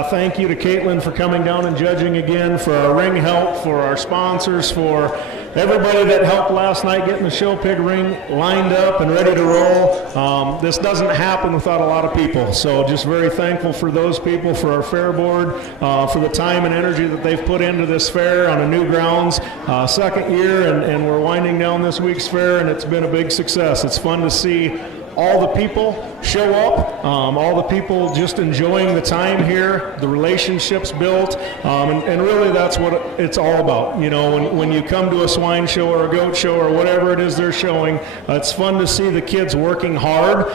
Thank you to Caitlin for coming down and judging again, for our ring help, for our sponsors, for everybody that helped last night getting the show pig ring lined up and ready to roll. This doesn't happen without a lot of people, so just very thankful for those people, for our fair board, for the time and energy that they've put into this fair on a new grounds. Second year, and we're winding down this week's fair, and it's been a big success. It's fun to see all the people show up, all the people just enjoying the time here, the relationships built, and really that's what it's all about. You know, when you come to a swine show or a goat show or whatever it is they're showing, it's fun to see the kids working hard.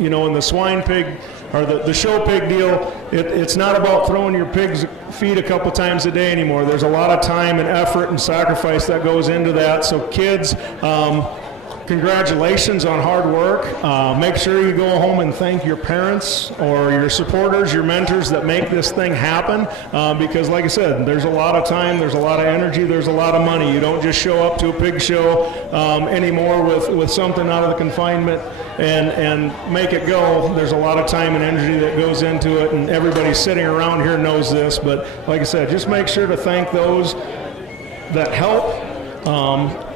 You know, in the swine pig or the show pig deal, it's not about throwing your pig's feed a couple times a day anymore. There's a lot of time and effort and sacrifice that goes into that. So kids, congratulations on hard work. Make sure you go home and thank your parents or your supporters, your mentors that make this thing happen, because like I said, there's a lot of time, there's a lot of energy, there's a lot of money. You don't just show up to a pig show anymore with something out of the confinement and make it go. There's a lot of time and energy that goes into it, and everybody sitting around here knows this, but like I said, just make sure to thank those that help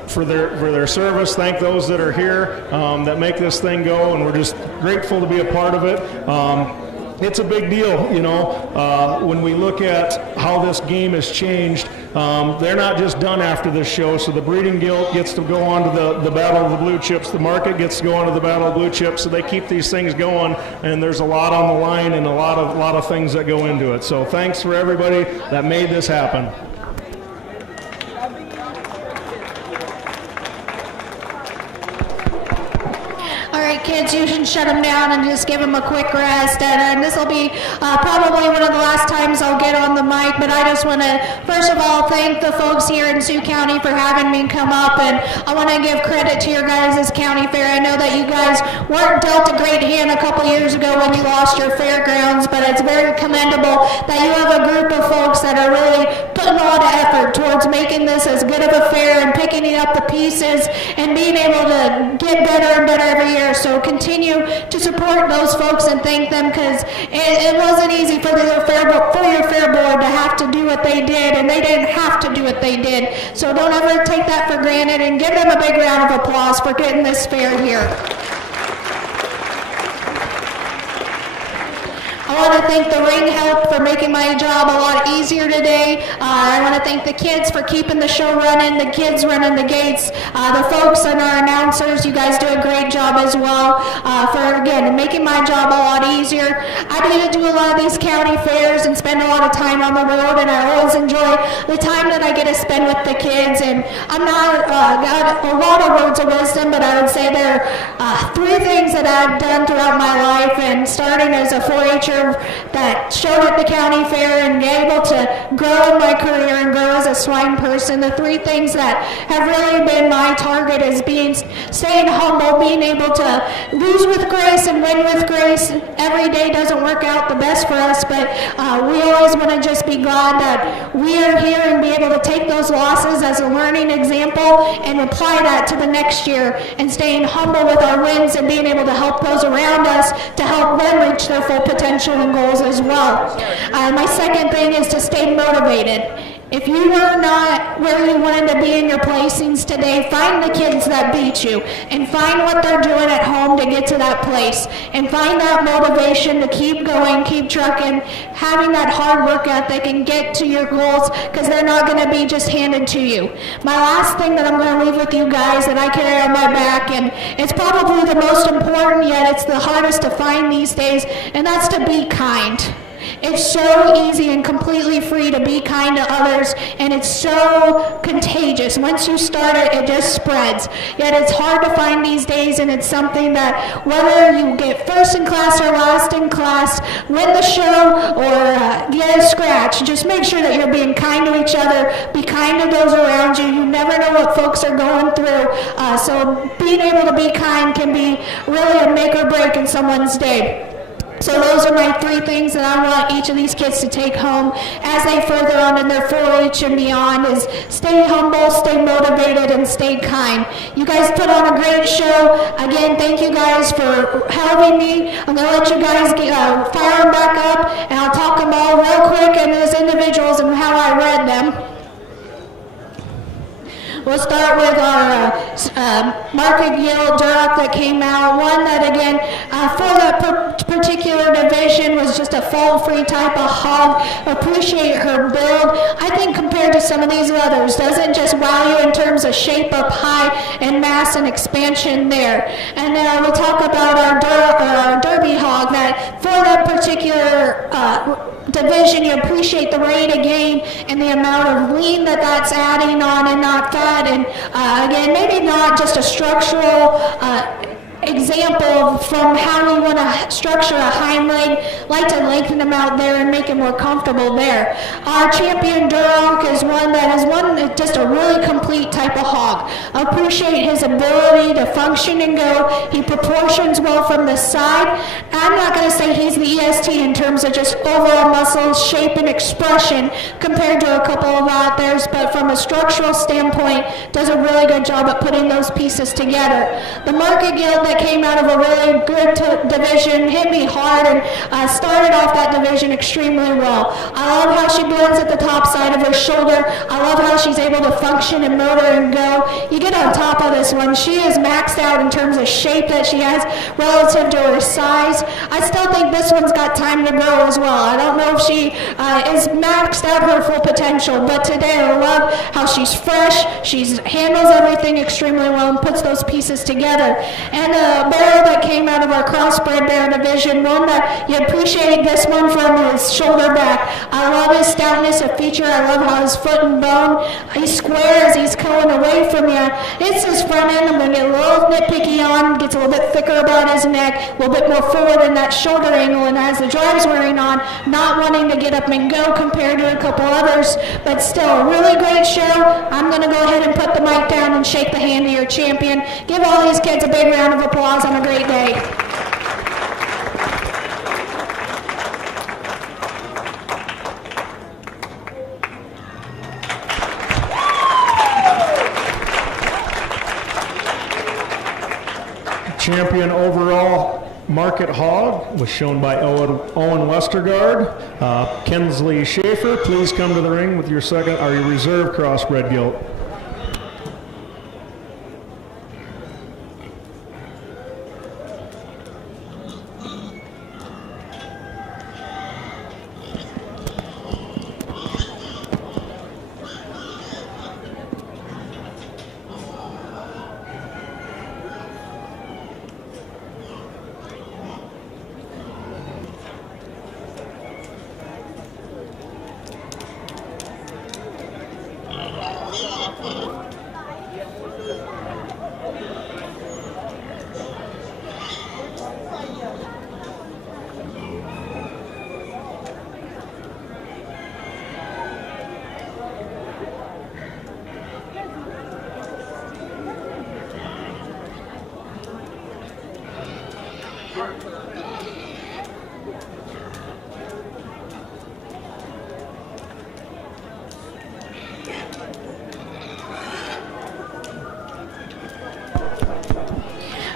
for their service. Thank those that are here that make this thing go, and we're just grateful to be a part of it. It's a big deal, you know, when we look at how this game has changed. They're not just done after this show, so the breeding guild gets to go on to the Battle of the Blue Chips, the market gets to go on to the Battle of the Blue Chips, so they keep these things going, and there's a lot on the line and a lot of things that go into it. So thanks for everybody that made this happen. Kids, you can shut them down and just give them a quick rest. And this will be probably one of the last times I'll get on the mic, but I just want to, first of all, thank the folks here in Sioux County for having me come up, and I want to give credit to your guys' county fair. I know that you guys weren't dealt a great hand a couple years ago when you lost your fairgrounds, but it's very commendable that you have a group of folks that are really putting a lot of effort towards making this as good of a fair and picking up the pieces and being able to get better and better every year. So continue to support those folks and thank them, because it wasn't easy for your fair board to have to do what they did, and they didn't have to do what they did. So don't ever take that for granted, and give them a big round of applause for getting this fair here. I want to thank the ring help for making my job a lot easier today. I want to thank the kids for keeping the show running, the kids running the gates, the folks and our announcers. You guys do a great job as well for, again, making my job a lot easier. I get to do a lot of these county fairs and spend a lot of time on the road, and I always enjoy the time that I get to spend with the kids. And I'm not got a lot of words of wisdom, but I would say there are 3 things that I've done throughout my life, and starting as a 4-H'er that showed at the county fair and be able to grow in my career and grow as a swine person. The 3 things that have really been my target is staying humble, being able to lose with grace and win with grace. Every day doesn't work out the best for us, but we always want to just be glad that we are here and be able to take those losses as a learning example and apply that to the next year, and staying humble with our wins and being able to help those around us to help them reach their full potential and goals as well. My second thing is to stay motivated. If you were not where you wanted to be in your placings today, find the kids that beat you and find what they're doing at home to get to that place and find that motivation to keep going, keep trucking, having that hard work ethic and get to your goals because they're not going to be just handed to you. My last thing that I'm going to leave with you guys that I carry on my back, and it's probably the most important yet it's the hardest to find these days, and that's to be kind. It's so easy and completely free to be kind to others, and it's so contagious. Once you start it, it just spreads. Yet it's hard to find these days, and it's something that whether you get first in class or last in class, win the show or get a scratch, just make sure that you're being kind to each other, be kind to those around you. You never know what folks are going through, so being able to be kind can be really a make or break in someone's day. So those are my 3 things that I want each of these kids to take home as they further on in their 4-H and beyond is stay humble, stay motivated, and stay kind. You guys put on a great show. Again, thank you guys for having me. I'm going to let you guys fire them back up, and I'll talk them all real quick and as individuals and how I read them. We'll start with our market yield Duroc that came out. One that, again, for that particular division was just a fall-free type of hog. Appreciate her build. I think compared to some of these others, doesn't just wow you in terms of shape up high and mass and expansion there. And then we'll talk about our Derby hog that for that particular division, you appreciate the rate of gain and the amount of lean that's adding on and not fat. And again, maybe not just a structural example from how we want to structure a hind leg, like to lengthen them out there and make it more comfortable there. Our champion Duroc is one that is just a really complete type of hog. Appreciate his ability to function and go. He proportions well from the side. I'm not going to say he's the EST in terms of just overall muscle, shape, and expression compared to a couple of out there's, but from a structural standpoint, does a really good job at putting those pieces together. The market yield that came out of a really good division hit me hard and started off that division extremely well. I love how she blends at the top side of her shoulder. I love how she's able to function and motor and go. You get on top of this one, she is maxed out in terms of shape that she has relative to her size. I still think this one's got time to grow as well. I don't know if she is maxed out her full potential, but today I love how she's fresh, she handles everything extremely well and puts those pieces together. And barrel that came out of our crossbred bear division, one that you appreciate this one from his shoulder back. I love his stoutness of feature. I love how his foot and bone, he's square as he's going away from you. It's his front end. I'm going to get a little nitpicky on, gets a little bit thicker about his neck, a little bit more forward in that shoulder angle, and as the drive's wearing on, not wanting to get up and go compared to a couple others, but still a really great show. I'm going to go ahead and put the mic down and shake the hand of your champion. Give all these kids a big round of applause on a great day. Champion overall market hog was shown by Owen Westergaard. Kensley Schaefer, please come to the ring with your reserve crossbred gilt.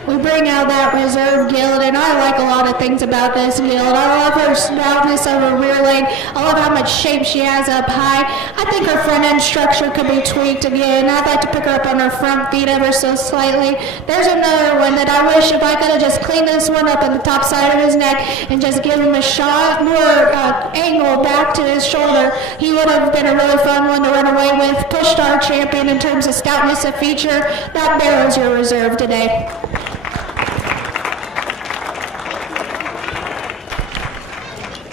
we bring out that reserve guild, and I like a lot of things about this guild. I love her stoutness of her rear leg. I love how much shape she has up high. I think her front end structure could be tweaked again. I'd like to pick her up on her front feet ever so slightly. There's another one that I wish if I could have just cleaned this one up on the top side of his neck and just give him a shot, more angle back to his shoulder, he would have been a really fun one to run away with. Pushed our champion in terms of stoutness of feature. That Barrow's your reserve today.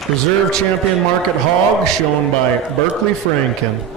Reserve champion Market Hog, shown by Berkeley Franken.